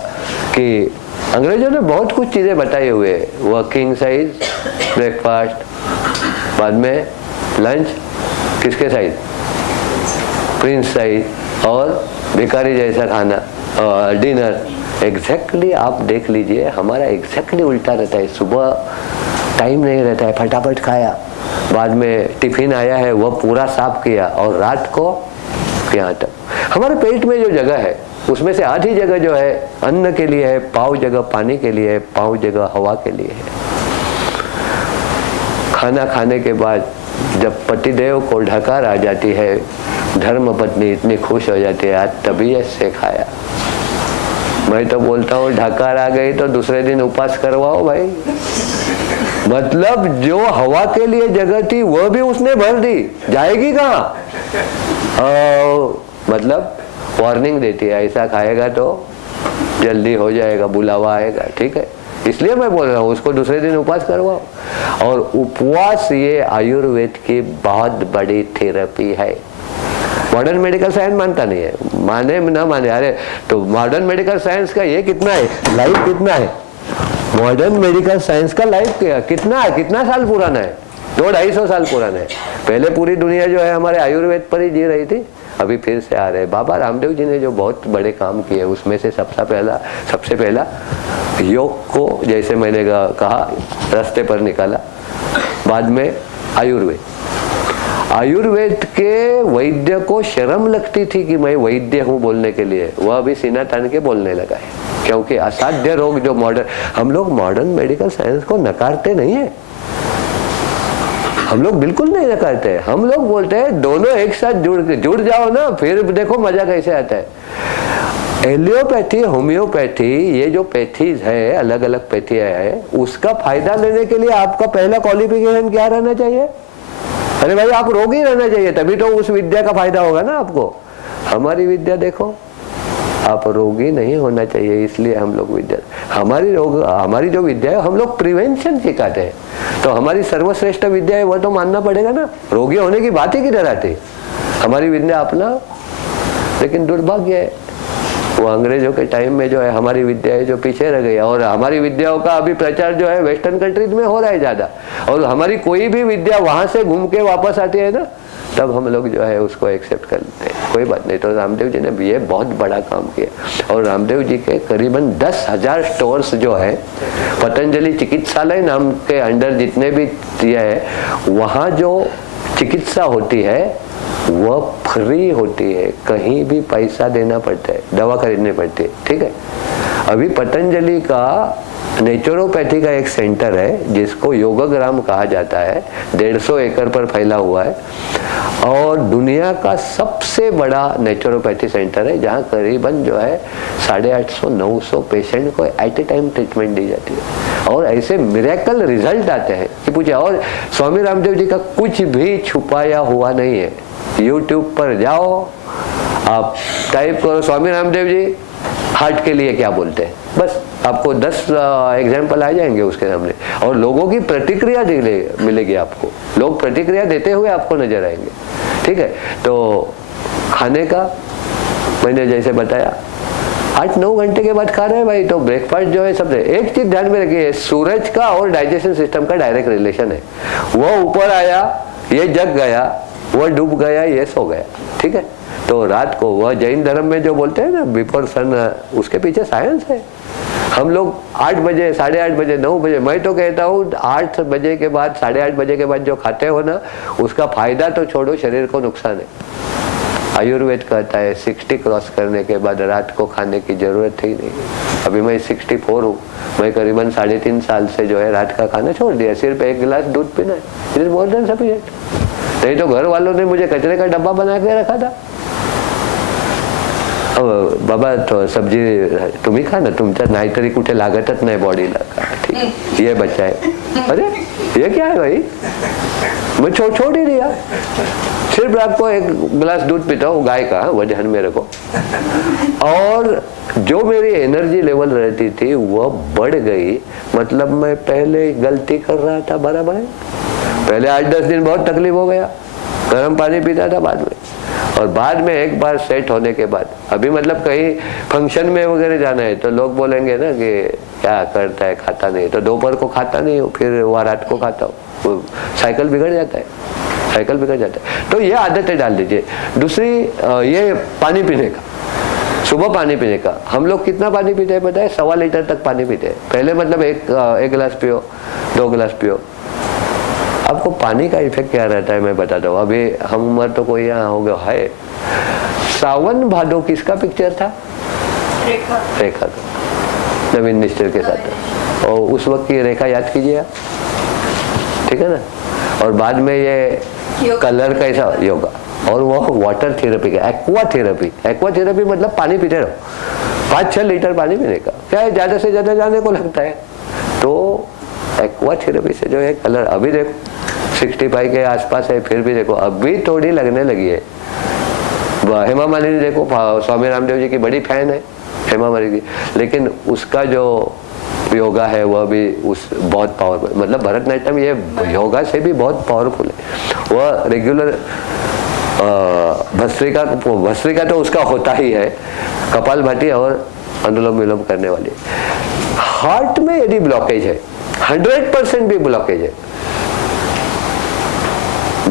कि अंग्रेजों ने बहुत कुछ चीजें बताई हुए। वर्किंग साइज ब्रेकफास्ट, बाद में लंच किसके साइज? प्रिंस साइज, और भिखारी जैसा खाना, और डिनर। एग्जैक्टली आप देख लीजिए, हमारा एग्जैक्टली उल्टा रहता है। सुबह टाइम नहीं रहता है, फटाफट खाया, बाद में टिफिन आया है वह पूरा साफ किया, और रात को यहाँ तक। हमारे पेट में जो जगह है उसमें से आधी जगह जो है अन्न के लिए है, पाव जगह पानी के लिए है, पाव जगह हवा के लिए है। खाना खाने के बाद जब पतिदेव को ढकार आ जाती है, धर्म पत्नी इतनी खुश हो जाती है, आज तबीयत से खाया। मैं तो बोलता हूँ ढकार आ गई तो दूसरे दिन उपवास करवाओ भाई। मतलब जो हवा के लिए जगह थी वह भी उसने भर दी, जाएगी कहाँ? मतलब वार्निंग देती है, ऐसा खाएगा तो जल्दी हो जाएगा, बुलावा आएगा, ठीक है। इसलिए मैं बोल रहा हूँ उसको दूसरे दिन उपवास करवाओ। और उपवास ये आयुर्वेद की बहुत बड़ी थेरेपी है। मॉडर्न मेडिकल साइंस मानता नहीं है, माने ना माने, अरे तो मॉडर्न मेडिकल साइंस का ये कितना है, लाइफ कितना है? मॉडर्न मेडिकल साइंस का लाइफ कितना है, कितना साल पुराना है? 200-250 साल पुराना है। पहले पूरी दुनिया जो है हमारे आयुर्वेद पर ही जी रही थी, अभी फिर से आ रहे। बाबा रामदेव जी ने जो बहुत बड़े काम किए उसमें से सबसे पहला योग को, जैसे मैंने कहा, रास्ते पर निकाला। बाद में आयुर्वेद के वैद्य को शर्म लगती थी कि मैं वैद्य हूँ बोलने के लिए, वह अभी सीना तान के बोलने लगा है। क्योंकि असाध्य रोग जो हम लोग मॉडर्न मेडिकल साइंस को नकारते नहीं है, हम लोग बिल्कुल नहीं नकारते। हम लोग बोलते हैं दोनों एक साथ जुड़ जाओ ना, फिर देखो मजा कैसे आता है। एलियोपैथी, होम्योपैथी, ये जो पैथीज है, अलग अलग पैथी है, उसका फायदा लेने के लिए आपका पहला क्वालिफिकेशन क्या रहना चाहिए? अरे भाई आप रोगी रहना चाहिए, तभी तो उस विद्या का फायदा होगा ना आपको। हमारी विद्या देखो, आप रोगी नहीं होना चाहिए, इसलिए हम लोग विद्या, हमारी जो विद्या है हम लोग प्रिवेंशन सिखाते हैं। तो हमारी सर्वश्रेष्ठ विद्या है, वो तो मानना पड़ेगा ना। रोगी होने की बात ही किधर आती? हमारी विद्या अपना। लेकिन दुर्भाग्य है वो अंग्रेजों के टाइम में जो है हमारी विद्या है जो पीछे रह गई, और हमारी विद्याओं का अभी प्रचार जो है वेस्टर्न कंट्रीज में हो रहा है ज्यादा। और हमारी कोई भी विद्या वहां से घूम के वापस आती है ना, तब हम लोग जो है उसको एक्सेप्ट कर लेते हैं, कोई बात नहीं। तो रामदेव जी ने ये बहुत बड़ा काम किया, और रामदेव जी के करीबन 10,000 स्टोर्स जो है, पतंजलि चिकित्सालय नाम के अंडर जितने भी ये है, वहाँ जो चिकित्सा होती है वह फ्री होती है, कहीं भी पैसा देना पड़ता है, दवा खरीदनी पड़ती है, ठीक है। अभी पतंजलि का नेचुरोपैथी का एक सेंटर है जिसको योगग्राम कहा जाता है, 150 एकड़ पर फैला हुआ है, और दुनिया का सबसे बड़ा नेचुरोपैथी सेंटर है, जहाँ करीबन जो है 850-900 पेशेंट को एट ए टाइम ट्रीटमेंट दी जाती है, और ऐसे मिरेकल रिजल्ट आते हैं कि पूछे। और स्वामी रामदेव जी का कुछ भी छुपाया हुआ नहीं है। यूट्यूब पर जाओ, आप टाइप करो स्वामी रामदेव जी हार्ट के लिए क्या बोलते हैं, बस आपको 10 एग्जाम्पल आ जाएंगे उसके सामने, और लोगों की प्रतिक्रिया मिलेगी आपको, लोग प्रतिक्रिया देते हुए आपको नजर आएंगे, ठीक है। तो खाने का मैंने जैसे बताया 8-9 घंटे के बाद खा रहे हैं भाई, तो ब्रेकफास्ट जो है सबसे एक चीज ध्यान में रखिए, सूरज का और डाइजेशन सिस्टम का डायरेक्ट रिलेशन है। वो ऊपर आया, ये जग गया, वो डूब गया, ये सो गया, ठीक है। तो रात को वह जैन धर्म में जो बोलते हैं ना बिफोर सन, उसके पीछे साइंस है। हम लोग 8 बजे, 8:30 बजे, 9 बजे, मैं तो कहता हूँ 8 बजे के बाद, 8:30 बजे के बाद जो खाते हो ना, उसका फायदा तो छोड़ो, शरीर को नुकसान है। आयुर्वेद कहता है 60 क्रॉस करने के बाद रात को खाने की जरूरत ही नहीं। अभी मैं 64 हूँ, मैं करीबन 3.5 साल से जो है रात का खाना छोड़ दिया, सिर्फ 1 गिलास दूध पीना है, it is more than sufficient. नहीं तो घर वालों ने मुझे कचरे का डब्बा बना के रखा था, बाबा तो सब्जी तुम्ही खा ना, तुमच्या नाहीतरी कुठे लागतच नाही बॉडीला, ठीक ये बच्चा है। अरे ये क्या है भाई, मैं छोड़ ही दिया, सिर्फ रात को 1 गिलास दूध पीता हूँ गाय का, वजन मेरे को, और जो मेरी एनर्जी लेवल रहती थी वह बढ़ गई। मतलब मैं पहले गलती कर रहा था, बराबर है, पहले 8-10 दिन बहुत तकलीफ हो गया, गर्म पानी पीता था बाद में, और बाद में एक बार सेट होने के बाद, अभी मतलब कहीं फंक्शन में वगैरह जाना है तो लोग बोलेंगे ना कि क्या करता है, खाता नहीं, तो दोपहर को खाता नहीं हूँ, फिर वह रात को खाता हूँ, साइकिल बिगड़ जाता है, साइकिल बिगड़ जाता है। तो ये आदतें डाल दीजिए। दूसरी ये पानी पीने का, सुबह पानी पीने का, हम लोग कितना पानी पीते हैं पता है, 1.25 लीटर तक पानी पीते हैं। पहले मतलब एक गिलास पियो, 2 गिलास पियो। आपको पानी का इफेक्ट क्या रहता है मैं बताता हूँ। अभी हम उम्र तो कोई यहाँ हो गया है, सावन भादो किसका पिक्चर था, रेखा का, नवीन निश्चल के साथ, और उस वक्त की रेखा याद कीजिए, ठीक है ना। और बाद में ये कलर कैसा योगा, और वो वाटर थेरेपी का, एक्वा थेरेपी मतलब पानी पीते रहो, 5-6 लीटर पानी पीने का, क्या है ज्यादा से ज्यादा जाने को लगता है। तो एक्वा थेरेपी से जो है कलर, अभी देखो 65 के आसपास है, फिर भी देखो अभी थोड़ी लगने लगी है। हेमा मालिनी देखो, स्वामी रामदेव जी की बड़ी फैन है हेमा मालिनी, लेकिन उसका जो योगा है वह भी उस बहुत पावरफुल, मतलब भरतनाट्यम ये योगा से भी बहुत पावरफुल है। वह रेगुलर भस्त्रिका तो उसका होता ही है, कपालभाति और अनुलोम विलोम करने वाली। हार्ट में यदि ब्लॉकेज है, 100% भी ब्लॉकेज है,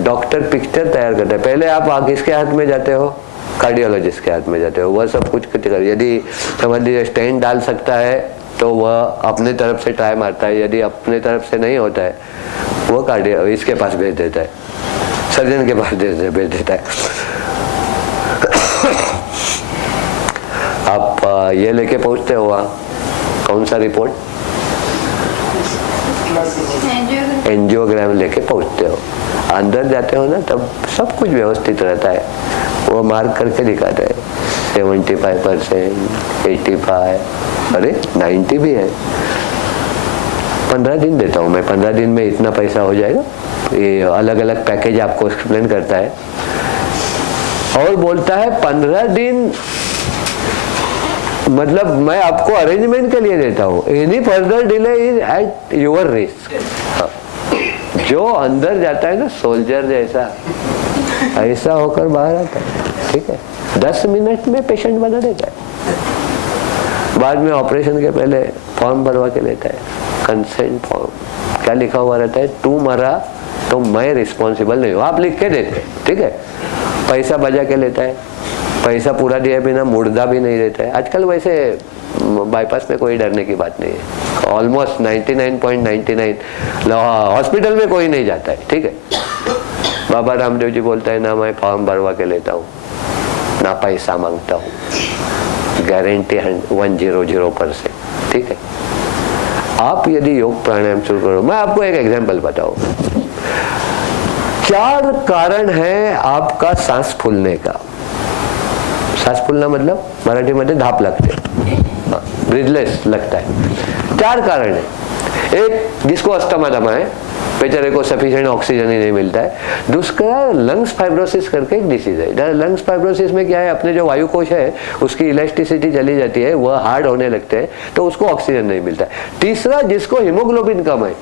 डॉक्टर पिक्चर तैयार करता है। पहले आप किसके हाथ में जाते हो, कार्डियोलॉजिस्ट के हाथ में जाते हो, वह सब कुछ कर, यदि समझ लीजिए स्टेंट डाल सकता है तो वह अपने तरफ से ट्राई मारता है, यदि अपने तरफ से नहीं होता है वो कार्डियो इसके पास भेज देता है, सर्जन के पास भेज देता है। आप ये लेके पहुंचते हो वहाँ, कौन सा रिपोर्ट, एंजियोग्राम लेके पहुंचते हो, अंदर जाते हो ना तब सब कुछ व्यवस्थित रहता है, वो मार्क करके दिखाता है 75%, 85, अरे 90 भी है। 15 दिन देता हूँ मैं, 15 दिन में इतना पैसा हो जाएगा, ये अलग अलग पैकेज आपको एक्सप्लेन करता है, और बोलता है 15 दिन मतलब मैं आपको अरेंजमेंट के लिए देता हूँ, any further delay is at your risk. जो अंदर जाता है ना सोल्जर जैसा, ऐसा होकर बाहर आता है, ठीक है, 10 मिनट में पेशेंट बना देता है। बाद में ऑपरेशन के पहले फॉर्म भरवा के लेता है, कंसेंट फॉर्म, क्या लिखा हुआ रहता है, तू मरा तो मैं रिस्पॉन्सिबल नहीं हूँ। आप लिख के देते, ठीक है, पैसा बजा के लेता है, पैसा पूरा दिए बिना मुर्दा भी नहीं देता है। आजकल वैसे बाईपास में कोई डरने की बात नहीं है, ऑलमोस्ट 99.99 हॉस्पिटल में कोई नहीं जाता है, ठीक है। बाबा रामदेव जी बोलता है ना मैं फॉर्म भरवा के लेता हूँ ना पैसा मांगता हूँ, गारंटी 100%, ठीक है। आप यदि योग प्राणायाम शुरू करो, मैं आपको एक एग्जांपल बताऊं। 4 कारण है आपका सांस फूलने का। सांस फूलना मतलब मराठी में धाप लगते, ब्रीथलेस लगता है। 4 कारण है। एक, जिसको अस्थमा दमा है, बेचारे को सफिशिएंट ऑक्सीजन ही नहीं मिलता है। दूसरा, लंग्स फाइब्रोसिस करके एक डिसीज है। लंग्स फाइब्रोसिस में क्या है, अपने जो वायु कोश है उसकी इलास्टिसिटी चली जाती है, वह हार्ड होने लगते हैं, तो उसको ऑक्सीजन नहीं मिलता है। तीसरा, जिसको हीमोग्लोबिन कम है,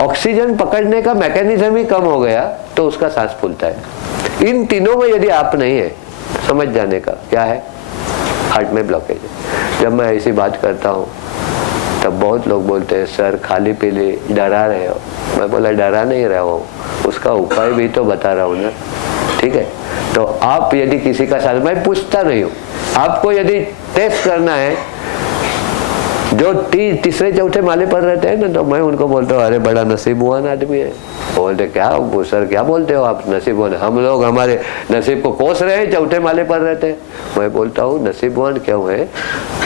ऑक्सीजन पकड़ने का मैकेनिज्म ही कम हो गया, तो उसका सांस फूलता है। इन तीनों में यदि आप नहीं है, समझ जाने का क्या है, हार्ट में ब्लॉकेज है। जब मैं ऐसी बात करता हूँ तब बहुत लोग बोलते हैं सर खाली पीली डरा रहे हो। मैं बोला डरा नहीं रहा हूँ, उसका उपाय भी तो बता रहा हूँ ना, ठीक है। तो आप यदि किसी का साथ, मैं पूछता नहीं हूँ, आपको यदि टेस्ट करना है, जो तीसरे चौथे माले पर रहते हैं ना, तो मैं उनको बोलता हूँ अरे बड़ा नसीबवान आदमी है। बोलते क्या सर क्या बोलते हो आप, नसीबवान? हम लोग हमारे नसीब को कोस रहे हैं, चौथे माले पर रहते हैं। मैं बोलता हूँ नसीबवान क्यों है,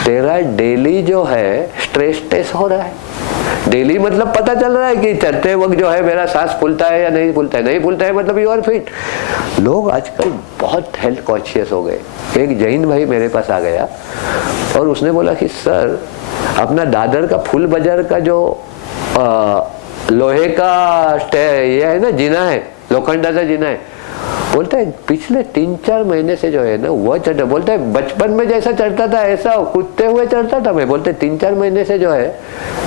तेरा डेली जो है स्ट्रेस टेस्ट हो रहा है। डेली मतलब पता चल रहा है कि चलते वक्त जो है मेरा सांस फूलता है या नहीं फूलता है। नहीं फूलता है मतलब यू आर फिट। लोग आजकल बहुत हेल्थ कॉन्शियस हो गए। एक जैन भाई मेरे पास आ गया और उसने बोला कि सर अपना दादर का फुल बाजार का जो लोहे का ये है ना, जीना है, लोखंडा का जीना है, बोलता है पिछले 3-4 महीने से जो है ना वह चढ़ता। बोलता है बचपन में जैसा चढ़ता था ऐसा कूदते हुए चढ़ता था मैं। बोलते 3-4 महीने से जो है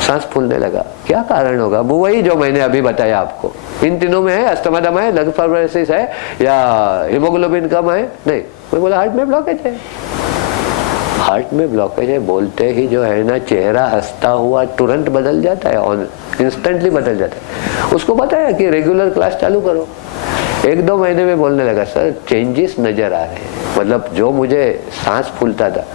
सांस फूलने लगा। क्या कारण होगा? वो वही जो मैंने अभी बताया आपको। इन तीनों में है, अस्थमा दमा है, लंग फाइब्रोसिस है या हीमोग्लोबिन कम है? नहीं। मैं बोला हार्ट में ब्लॉकेज है। हार्ट में ब्लॉकेज है बोलते ही जो है ना चेहरा हंसता हुआ तुरंत बदल जाता है, ऑन इंस्टेंटली बदल जाता है। उसको बताया कि रेगुलर क्लास चालू करो। 1-2 महीने में बोलने लगा सर चेंजेस नजर आ रहे हैं। मतलब जो मुझे सांस फूलता था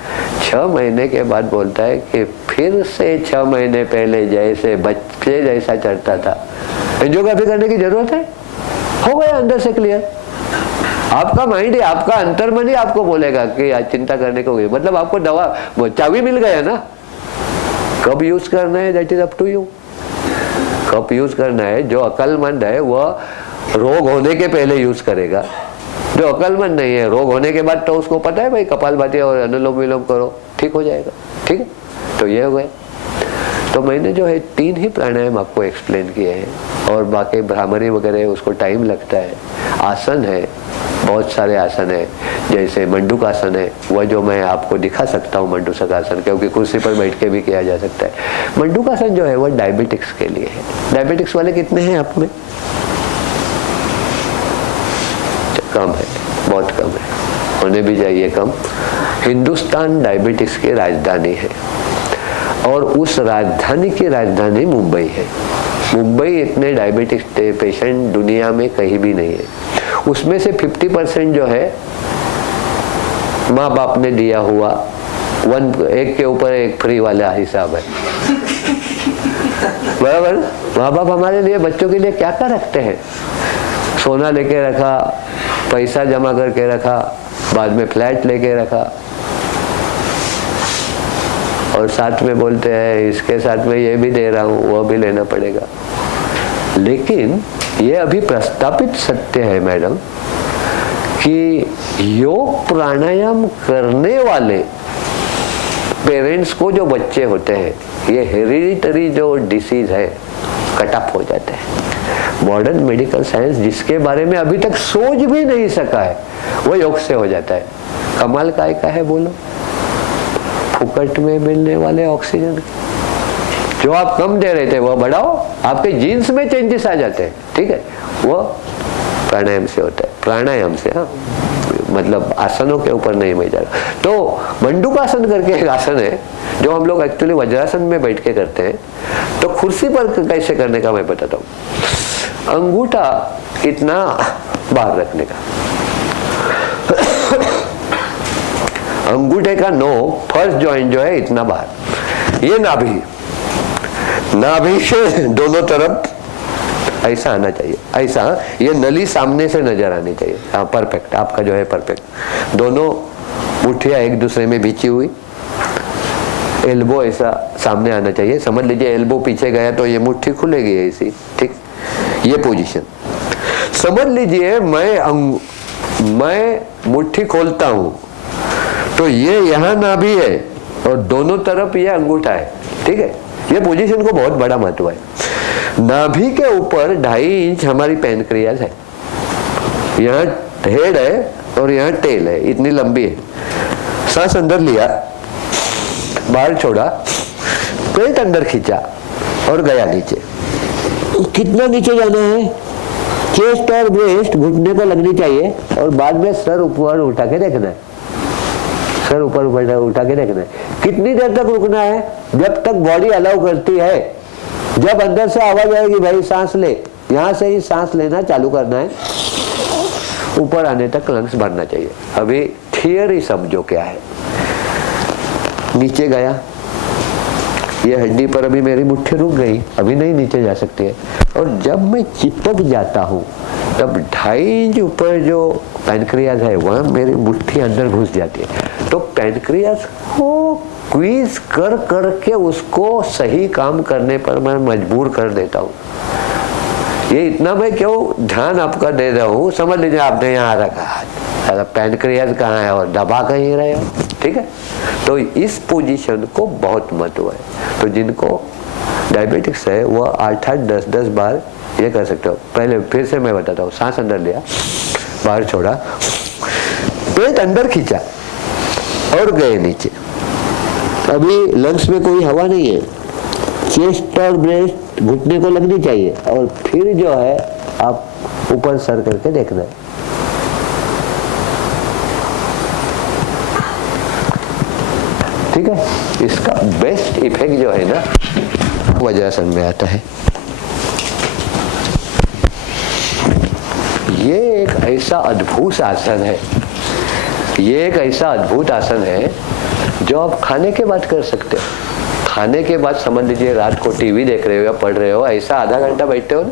6 महीने के बाद बोलता है कि फिर से 6 महीने पहले जैसे बच्चे जैसा चढ़ता था। एंजियोग्राफी करने की जरूरत है? हो गया अंदर से क्लियर। आपका माइंड ही, आपका अंतर्मन ही आपको बोलेगा कि आज चिंता करने को हुई। मतलब आपको दवा चाबी मिल गया ना, कब यूज करना है that is up to you. कब यूज करना है, जो अक्लमंद है वह रोग होने के पहले यूज करेगा। जो अक्लमंद नहीं है, रोग होने के बाद तो उसको पता है भाई कपालभाति और अनुलोम विलोम करो ठीक हो जाएगा, ठीक है। तो ये हो गए। तो मैंने जो है 3 ही प्राणायाम आपको एक्सप्लेन किए हैं और बाकी भ्रामरी वगैरह उसको टाइम लगता है। आसन है, बहुत सारे आसन है, जैसे मंडूक आसन है, वह जो मैं आपको दिखा सकता हूँ मंडूक आसन, क्योंकि कुर्सी पर बैठ के भी किया जा सकता है। मंडूक आसन जो है वह डायबिटिक्स के लिए है। डायबिटिक्स वाले कितने हैं आप में? कम है, बहुत कम है, होने भी चाहिए कम। हिंदुस्तान डायबिटिक्स की राजधानी है और उस राजधानी की राजधानी मुंबई है। मुंबई इतने डायबिटिक्स पेशेंट दुनिया में कहीं भी नहीं है। उसमें से 50% जो है माँ बाप ने दिया हुआ, एक के ऊपर एक फ्री वाला हिसाब है। बराबर। माँ बाप हमारे लिए बच्चों के लिए क्या क्या रखते हैं? सोना लेके रखा, पैसा जमा करके रखा, बाद में फ्लैट लेके रखा और साथ में बोलते हैं इसके साथ में ये भी दे रहा हूँ, वो भी लेना पड़ेगा। लेकिन ये अभी प्रस्तापित सत्य है मैडम कि योग प्राणायाम करने वाले पेरेंट्स को जो बच्चे होते हैं, ये हेरिडिटरी जो डिसीज है कट ऑफ हो जाते हैं। मॉडर्न मेडिकल साइंस जिसके बारे में अभी तक सोच भी नहीं सका है वो योग से हो जाता है। कमाल काय का है बोलो? फुकट में मिलने वाले ऑक्सीजन जो आप कम दे रहे थे वो बढ़ाओ, आपके जीन्स में चेंजेस आ जाते हैं, ठीक है। वो प्राणायाम से होता है, प्राणायाम से। हाँ, मतलब आसनों के ऊपर नहीं मैं जा रहा। तो मंडूक आसन करके एक आसन है जो हम लोग एक्चुअली वज्रासन में बैठ के करते हैं। तो कुर्सी पर कैसे करने का मैं बताता हूँ। अंगूठा इतना बाहर रखने का, अंगूठे का नोक फर्स्ट जॉइंट जो है इतना बाहर, ये नाभि, नाभि से दोनों तरफ ऐसा आना चाहिए, ऐसा, ये नली सामने से नजर आनी चाहिए। हाँ परफेक्ट, आपका जो है परफेक्ट। दोनों मुट्ठियां एक दूसरे में बिछी हुई, एल्बो ऐसा सामने आना चाहिए। समझ लीजिए एल्बो पीछे गया तो ये मुट्ठी खुलेगी ऐसी, ठीक, ये पोजीशन। समझ लीजिए मैं मुट्ठी खोलता हूं तो ये यहाँ नाभि है और दोनों तरफ ये अंगूठा है, ठीक है। ये पोजीशन को बहुत बड़ा महत्व है। नाभि के ऊपर 2.5 इंच हमारी पैनक्रियाज है, यहाँ हेड है और यहाँ टेल है, इतनी लंबी है। सांस अंदर लिया, बाहर छोड़ा, पेट अंदर खींचा और गया नीचे। कितना नीचे जाना है? चेस्ट और ब्रेस्ट घुटने को लगनी चाहिए और बाद में सर ऊपर उठा के देखना है, सर ऊपर उठा के देखना है। कितनी देर तक रुकना है? जब तक बॉडी अलाउ करती है। जब अंदर से आवाज आएगी भाई सांस ले, यहां से ही सांस लेना चालू करना है, ऊपर आने तक लंग्स भरना चाहिए। अभी थियरी समझो क्या है। नीचे गया, ये हड्डी पर अभी मेरी मुट्ठी रुक गई, अभी नहीं नीचे जा सकती है। और जब मैं चिपक जाता हूं तब 2.5 इंच ऊपर जो पैनक्रियाज है वहां मेरी मुट्ठी अंदर घुस जाती है। तो पैनक्रियाज को क्वीज कर करके उसको सही काम करने पर मैं मजबूर कर देता हूँ। ये इतना मैं क्यों ध्यान आपका दे रहा हूँ, समझ लीजिए आपने यहाँ रखा, पैनक्रियाज कहाँ है और दबा कहीं रहे हो, ठीक है। तो इस पोजीशन को बहुत महत्व है। तो जिनको डायबिटिक्स है वो 8-8, 10-10 बार ये कर सकते हो। पहले फिर से मैं बताता हूँ। सांस अंदर लिया, बाहर छोड़ा, पेट अंदर खींचा और गए नीचे। अभी लंग्स में कोई हवा नहीं है, चेस्ट और ब्रेस्ट घुटने को लगनी चाहिए और फिर जो है आप ऊपर सर करके देखना है। ठीक है। इसका बेस्ट इफेक्ट जो है ना वज्रासन में आता है। ये एक ऐसा अद्भुत आसन है, ये एक ऐसा अद्भुत आसन है जो आप खाने के बाद कर सकते हो। खाने के बाद समझ लीजिए रात को टीवी देख रहे हो या पढ़ रहे हो, ऐसा आधा घंटा बैठते हो ना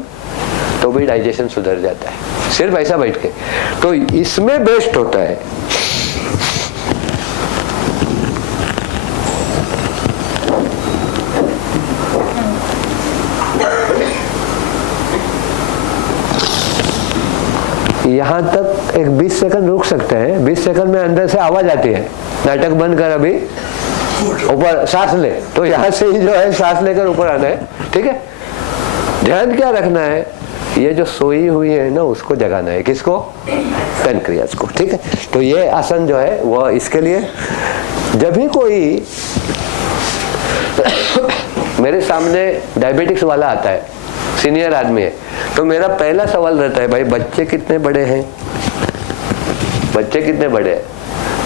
तो भी डाइजेशन सुधर जाता है, सिर्फ ऐसा बैठ के। तो इसमें बेस्ट होता है यहां तक एक 20 सेकंड रुक सकते हैं। 20 सेकंड में अंदर से आवाज आती है, नाटक बंद कर, अभी ऊपर सांस ले, तो यहां से ही जो है सांस लेकर ऊपर आना है, ठीक है। ध्यान क्या रखना है, ये जो सोई हुई है ना उसको जगाना है। किसको? पैनक्रियाज को, ठीक है। तो ये आसन जो है वो इसके लिए, जब भी कोई मेरे सामने डायबिटिक्स वाला आता है, सीनियर आदमी है, तो मेरा पहला सवाल रहता है भाई बच्चे कितने बड़े हैं, बच्चे कितने बड़े हैं?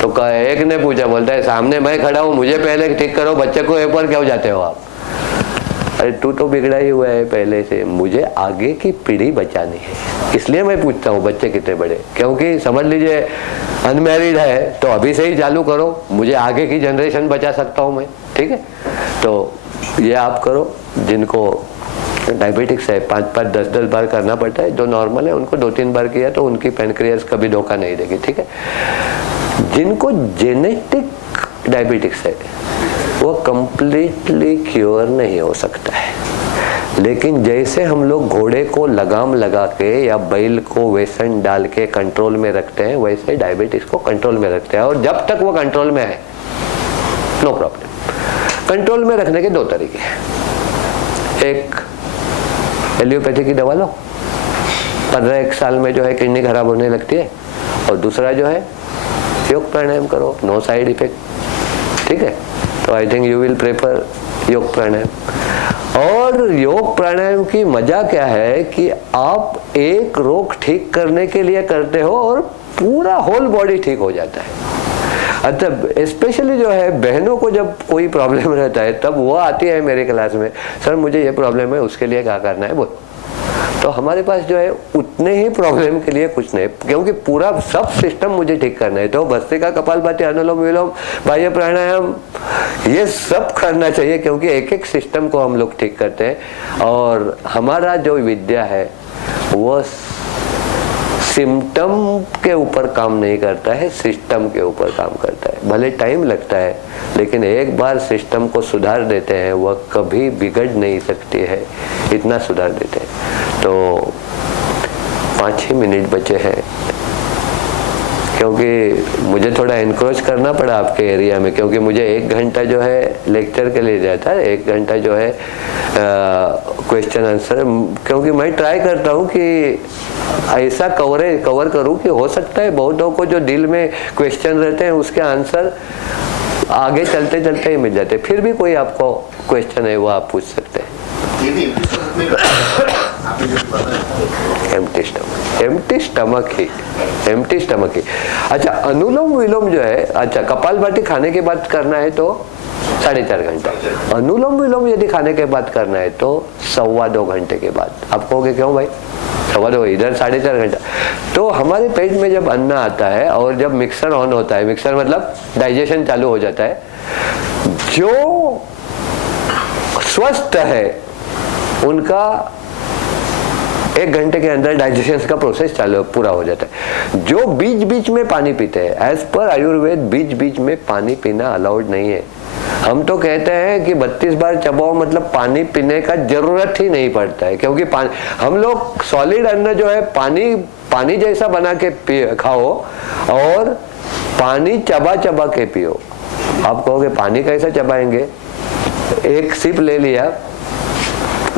तो एक ने पूछा, बोलता है सामने मैं खड़ा हूं, मुझे पहले ठीक करो, बच्चे को एक बार क्यों जाते हो आप? अरे तू तो बिगड़ा ही हुआ है पहले से, मुझे आगे की पीढ़ी बचानी है, इसलिए मैं पूछता हूँ बच्चे कितने बड़े। क्योंकि समझ लीजिए अनमैरिड है तो अभी से ही चालू करो, मुझे आगे की जनरेशन बचा सकता हूँ मैं, ठीक है। तो ये आप करो। जिनको डायबिटिक्स है 5-5, 10-10 बार करना पड़ता है, जो नॉर्मल है उनको 2-3 बार किया तो उनकी पैनक्रियाज कभी धोखा नहीं देगी, ठीक है। जिनको जेनेटिक डायबिटिक्स है वो कंप्लीटली क्योर नहीं हो सकता है, लेकिन जैसे हम लोग घोड़े को लगाम लगा के या बैल को वेसन डाल के कंट्रोल में रखते हैं, वैसे डायबिटिक्स को कंट्रोल में रखते हैं। और जब तक वो कंट्रोल में है नो प्रॉब्लम। कंट्रोल में रखने के 2 तरीके हैं, एक एलियोपैथी की दवा लो, 15-1 साल में जो है किडनी खराब होने लगती है, और दूसरा जो है योग प्राणायाम करो, नो साइड इफेक्ट, ठीक है। तो I think you will prefer योग प्राणायाम। और योग प्राणायाम की मजा क्या है कि आप एक रोग ठीक करने के लिए करते हो और पूरा होल बॉडी ठीक हो जाता है। अच्छा, स्पेशली जो है बहनों को जब कोई प्रॉब्लम रहता है तब वो आती है मेरे क्लास में, सर मुझे ये प्रॉब्लम है, उसके लिए क्या करना है बोल। तो हमारे पास जो है उतने ही प्रॉब्लम के लिए कुछ नहीं, क्योंकि पूरा सब सिस्टम मुझे ठीक करना है। तो भस्त्रिका, कपालभाति, अनुलोम विलोम, बाह्य प्राणायाम, ये सब करना चाहिए, क्योंकि एक एक सिस्टम को हम लोग ठीक करते हैं। और हमारा जो विद्या है वो सिम्टम के ऊपर काम नहीं करता है, सिस्टम के ऊपर काम करता है। भले टाइम लगता है, लेकिन एक बार सिस्टम को सुधार देते हैं वह कभी बिगड़ नहीं सकती है, इतना सुधार देते हैं। तो 5 ही मिनट बचे हैं, क्योंकि मुझे थोड़ा एनक्रोच करना पड़ा आपके एरिया में, क्योंकि मुझे 1 घंटा जो है लेक्चर के लिए जाता है, 1 घंटा जो है क्वेश्चन आंसर, क्योंकि मैं ट्राई करता हूँ कि ऐसा कवर करूँ कि हो सकता है बहुत लोगों को जो दिल में क्वेश्चन रहते हैं उसके आंसर आगे चलते चलते ही मिल जाते। फिर भी कोई आपको क्वेश्चन है वो आप पूछ सकते हैं। एम्प्टी स्टमक ही। अच्छा, अनुलोम विलोम जो है, अच्छा कपालभाति खाने के बाद करना है तो 4.5 घंटा, अनुलोम विलोम यदि खाने के बाद करना है तो 2.25 घंटे के बाद। आप कहोगे क्यों भाई 2.25, इधर 4.5 घंटा। तो हमारे पेट में जब अन्न आता है और जब मिक्सर ऑन होता है, मिक्सर मतलब डाइजेशन चालू हो जाता है, जो स्वस्थ है उनका 1 घंटे के अंदर डाइजेशन का प्रोसेस चालू पूरा हो जाता है। जो बीच बीच में पानी पीते हैं, एज पर आयुर्वेद बीच बीच में पानी पीना अलाउड नहीं है। हम तो कहते हैं कि 32 बार चबाओ, मतलब पानी पीने का जरूरत ही नहीं पड़ता है, क्योंकि पानी हम लोग सॉलिड अन्न जो है पानी जैसा बना के खाओ और पानी चबा चबा के पियो। आप कहोगे पानी कैसा चबाएंगे? 1 सिप ले लिया,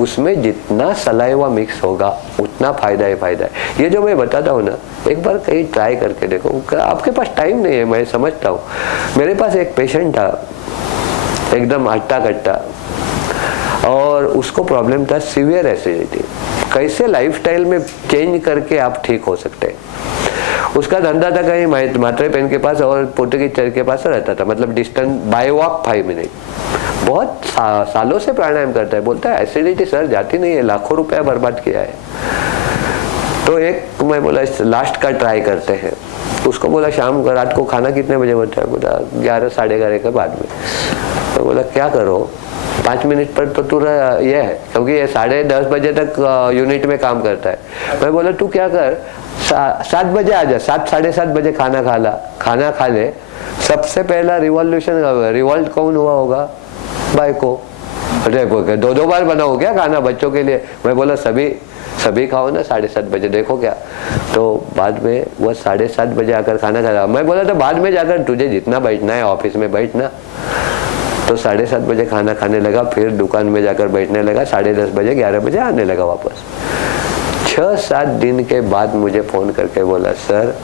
उसमें जितना सलाइवा मिक्स होगा उतना फायदा ही फायदा है। ये जो मैं बताता हूँ ना, एक बार कहीं ट्राई करके देखो। आपके पास टाइम नहीं है, मैं समझता हूँ। मेरे पास एक पेशेंट था, एकदम हट्टा कट्टा, और उसको प्रॉब्लम था सीवियर एसिडिटी। कैसे लाइफस्टाइल में चेंज करके आप ठीक हो सकते हैं। उसका धंधा था कहीं मात्रे पेन के पास और पोर्टुगीज चर्च के पास रहता था, मतलब डिस्टेंस बाय वॉक 5 मिनट। बहुत सालों से प्राणायाम करता है, बोलता है एसिडिटी सर जाती नहीं है, लाखों रुपया बर्बाद किया है। तो एक मैं बोला लास्ट का ट्राई करते हैं। उसको बोला शाम को रात को खाना कितने बजे बनता है? बोला 11 साढ़े 11 के बाद में। तो बोला क्या करो 5 मिनट पर तो तू ये है, क्योंकि ये 10:30 बजे तक यूनिट में काम करता है। मैं बोला तू क्या कर 7 बजे आ जा, 7 साढ़े 7 बजे खाना खा ले। सबसे पहला रिवॉल्ट कौन हुआ होगा? भाई को 2 बार बनाओ क्या खाना बच्चों के लिए? मैं बोला सभी खाओ ना 7:30 बजे, देखो क्या। तो बाद में वो 7:30 बजे आकर खाना खा रहा। मैं बोला तो बाद में जाकर तुझे जितना बैठना है ऑफिस में बैठना। तो 7:30 बजे खाना खाने लगा, फिर दुकान में जाकर बैठने लगा, 10:30 बजे 11 बजे आने लगा वापस। 6-7 दिन के बाद मुझे फोन करके बोला सर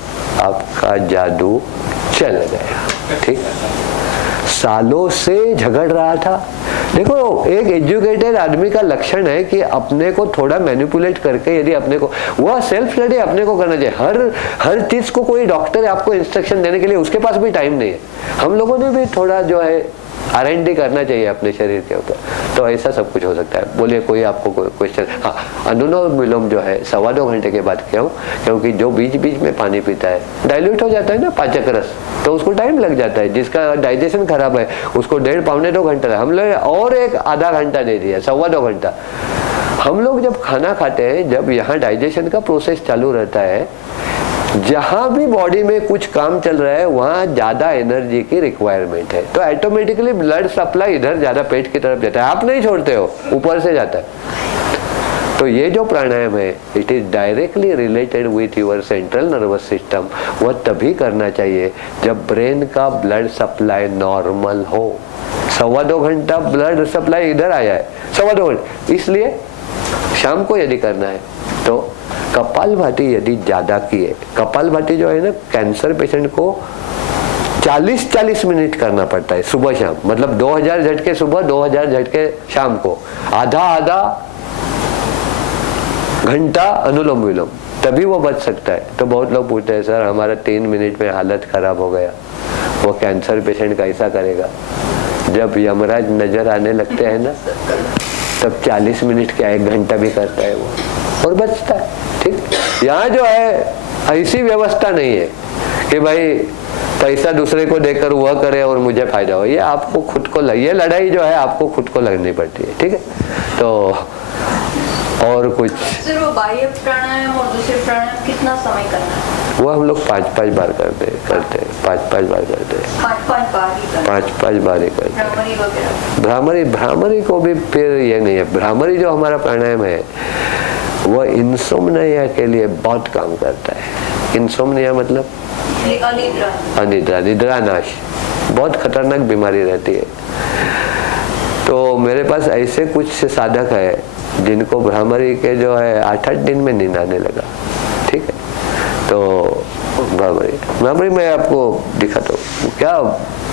आपका जादू चल गया। ठीक, सालों से झगड़ रहा था। देखो एक एजुकेटेड आदमी का लक्षण है कि अपने को थोड़ा मैनिपुलेट करके, यदि अपने को वह सेल्फ स्टडी अपने को करना चाहिए। हर चीज को कोई डॉक्टर आपको इंस्ट्रक्शन देने के लिए उसके पास भी टाइम नहीं है। हम लोगों ने भी थोड़ा जो है R&D करना चाहिए अपने शरीर के ऊपर, तो ऐसा सब कुछ हो सकता है। बोलिए कोई आपको कोई क्वेश्चन? हाँ, अनुलोम विलोम जो है 2.25 घंटे के बाद क्यों? क्योंकि जो बीच बीच में पानी पीता है डाइल्यूट हो जाता है ना पाचक रस, तो उसको टाइम लग जाता है। जिसका डाइजेशन खराब है उसको 1.5-2 घंटा, हम लोग और एक आधा घंटा दे दिया, 2.25 घंटा। हम लोग जब खाना खाते हैं, जब यहाँ डाइजेशन का प्रोसेस चालू रहता है, जहां भी बॉडी में कुछ काम चल रहा है वहां ज्यादा एनर्जी की रिक्वायरमेंट है, तो ऑटोमेटिकली ब्लड सप्लाई इधर ज्यादा पेट की तरफ जाता है। आप नहीं छोड़ते हो, ऊपर से जाता है। तो ये जो प्राणायाम है it is directly related with your central nervous system. वह तभी करना चाहिए जब ब्रेन का ब्लड सप्लाई नॉर्मल हो। 2.25 घंटा ब्लड सप्लाई इधर आया है, 2.25 घंटा, इसलिए शाम को यदि करना है तो कपालभाति यदि ज्यादा किए, कपालभाति जो है ना कैंसर पेशेंट को 40-40 मिनट करना पड़ता है सुबह शाम, मतलब 2000 झटके सुबह 2000 झटके शाम को, आधा घंटा अनुलोम विलोम, तभी वो बच सकता है। तो बहुत लोग पूछते हैं सर हमारा 3 मिनट में हालत खराब हो गया, वो कैंसर पेशेंट कैसा करेगा? जब यमराज नजर आने लगते हैं ना तब 40 मिनट क्या 1 घंटा भी करता है वो। और बचता है। ठीक, यहाँ जो है ऐसी व्यवस्था नहीं है कि भाई पैसा दूसरे को देकर वह करे और मुझे फायदा हो। ये आपको खुद को ये लड़ाई जो है आपको खुद को लड़नी पड़ती है। ठीक है, तो और कुछ सिर्फ बाह्य प्राणायाम और दूसरे प्राणायाम कितना समय करना है? वो हम लोग 5-5 बार करते हैं 5-5 बार करते हैं 5-5 बार ही करना है। 5-5 बार ही करते हैं। भ्रामरी वगैरह भ्रामरी को भी फिर ये नहीं है। भ्रामरी जो हमारा प्राणायाम है वह इंसोम्निया के लिए बहुत काम करता है। इंसोम्निया मतलब अनिद्रा, निद्रा नाश, बहुत खतरनाक बीमारी रहती है। तो मेरे पास ऐसे कुछ साधक है जिनको भ्रामरी के जो है 8-8 दिन में नींद आने लगा। ठीक है, तो भ्रामरी मैं आपको दिखाता हूँ। क्या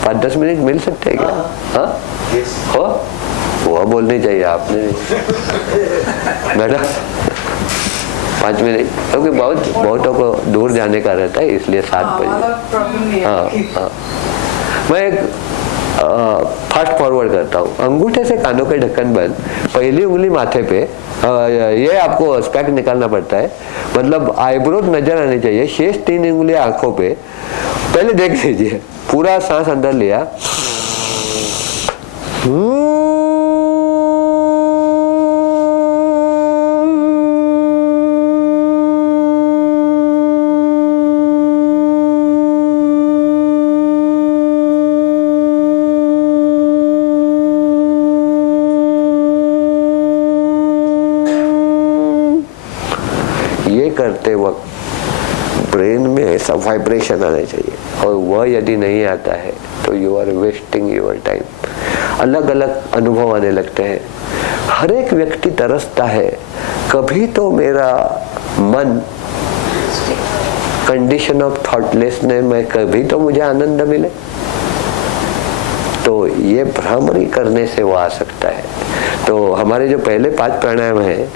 5-10 मिनट मिल सकते हैं क्या? हाँ हो, वो बोलनी चाहिए आपने मैडम। 5 मिनट, क्योंकि बहुतों को दूर जाने का रहता है, इसलिए 7 बजे। हाँ, मैं एक फास्ट फॉरवर्ड करता हूँ। अंगूठे से कानों के ढक्कन बंद, पहली उंगली माथे पे, ये आपको स्पेक निकालना पड़ता है, मतलब आईब्रो नजर आनी चाहिए, शेष 3 उंगलियां आंखों पे। पहले देख लीजिए, पूरा सांस अंदर लिया, करते वक्त ब्रेन में ऐसा वाइब्रेशन आना चाहिए, और वह यदि नहीं आता है तो you are wasting your time. अलग अलग अनुभव आने लगते हैं। हर एक व्यक्ति तरसता है, कभी तो मेरा मन कंडीशन ऑफ थॉटलेसनेस में, कभी तो मुझे आनंद मिले। तो ये भ्रामरी करने से वो आ सकता है। तो हमारे जो पहले 5 प्राणायाम है,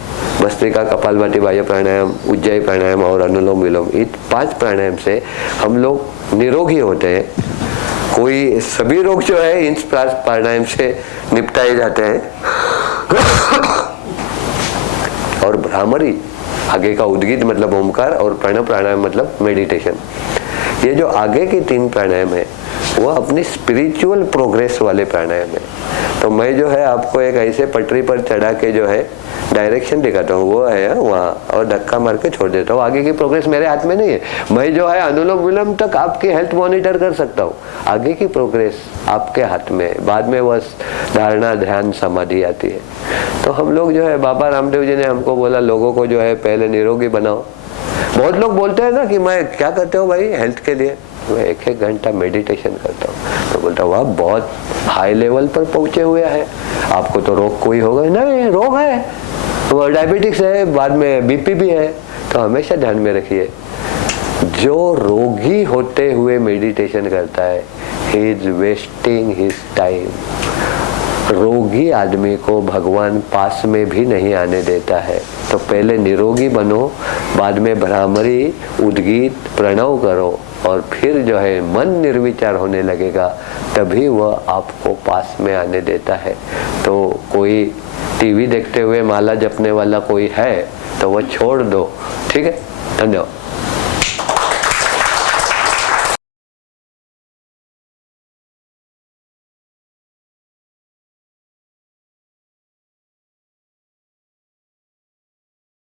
भस्त्रिका, कपालभाति, वायु प्राणायाम, उज्जाई प्राणायाम और अनुलोम विलोम, इन 5 प्राणायाम से हम लोग निरोगी होते हैं। कोई सभी रोग जो है इन प्राणायाम से निपटाए जाते हैं। और भ्रामरी, आगे का उद्गीत मतलब ओमकार, और प्रणव प्राणायाम मतलब मेडिटेशन। ये जो आगे की 3 प्राणायाम है वो अपनी स्पिरिचुअल प्रोग्रेस वाले प्राणायाम है। तो मैं जो है आपको एक ऐसे पटरी पर चढ़ा के जो है डायरेक्शन दिखाता हूँ, वो है वहाँ, और धक्का मार के छोड़ देता हूँ। आगे की प्रोग्रेस मेरे हाथ में नहीं है। मैं जो है अनुलोम विलोम तक आपकी हेल्थ मॉनिटर कर सकता हूँ, आगे की प्रोग्रेस आपके हाथ में। बाद में बस धारणा, ध्यान, समाधि आती है। तो हम लोग जो है, बाबा रामदेव जी ने हमको बोला लोगों को जो है पहले निरोगी बनाओ। बहुत लोग बोलते हैं ना कि मैं क्या करते हो भाई हेल्थ के लिए, मैं 1-1 घंटा मेडिटेशन करता हूँ। तो बोलता हूँ आप बहुत हाई लेवल पर पहुंचे हुए हैं, आपको तो रोग कोई होगा नहीं। रोग है, वो डायबिटिक्स है, बाद में बीपी भी है। तो हमेशा ध्यान में रखिए, जो रोगी होते हुए मेडिटेशन करता है, he is wasting his time. रोगी आदमी को भगवान पास में भी नहीं आने देता है। तो पहले निरोगी बनो, बाद में भ्रामरी, उद्गीत, प्रणव करो, और फिर जो है मन निर्विचार होने लगेगा, तभी वह आपको पास में आने देता है। तो कोई टीवी देखते हुए माला जपने वाला कोई है तो वह छोड़ दो। ठीक है, धन्यवाद।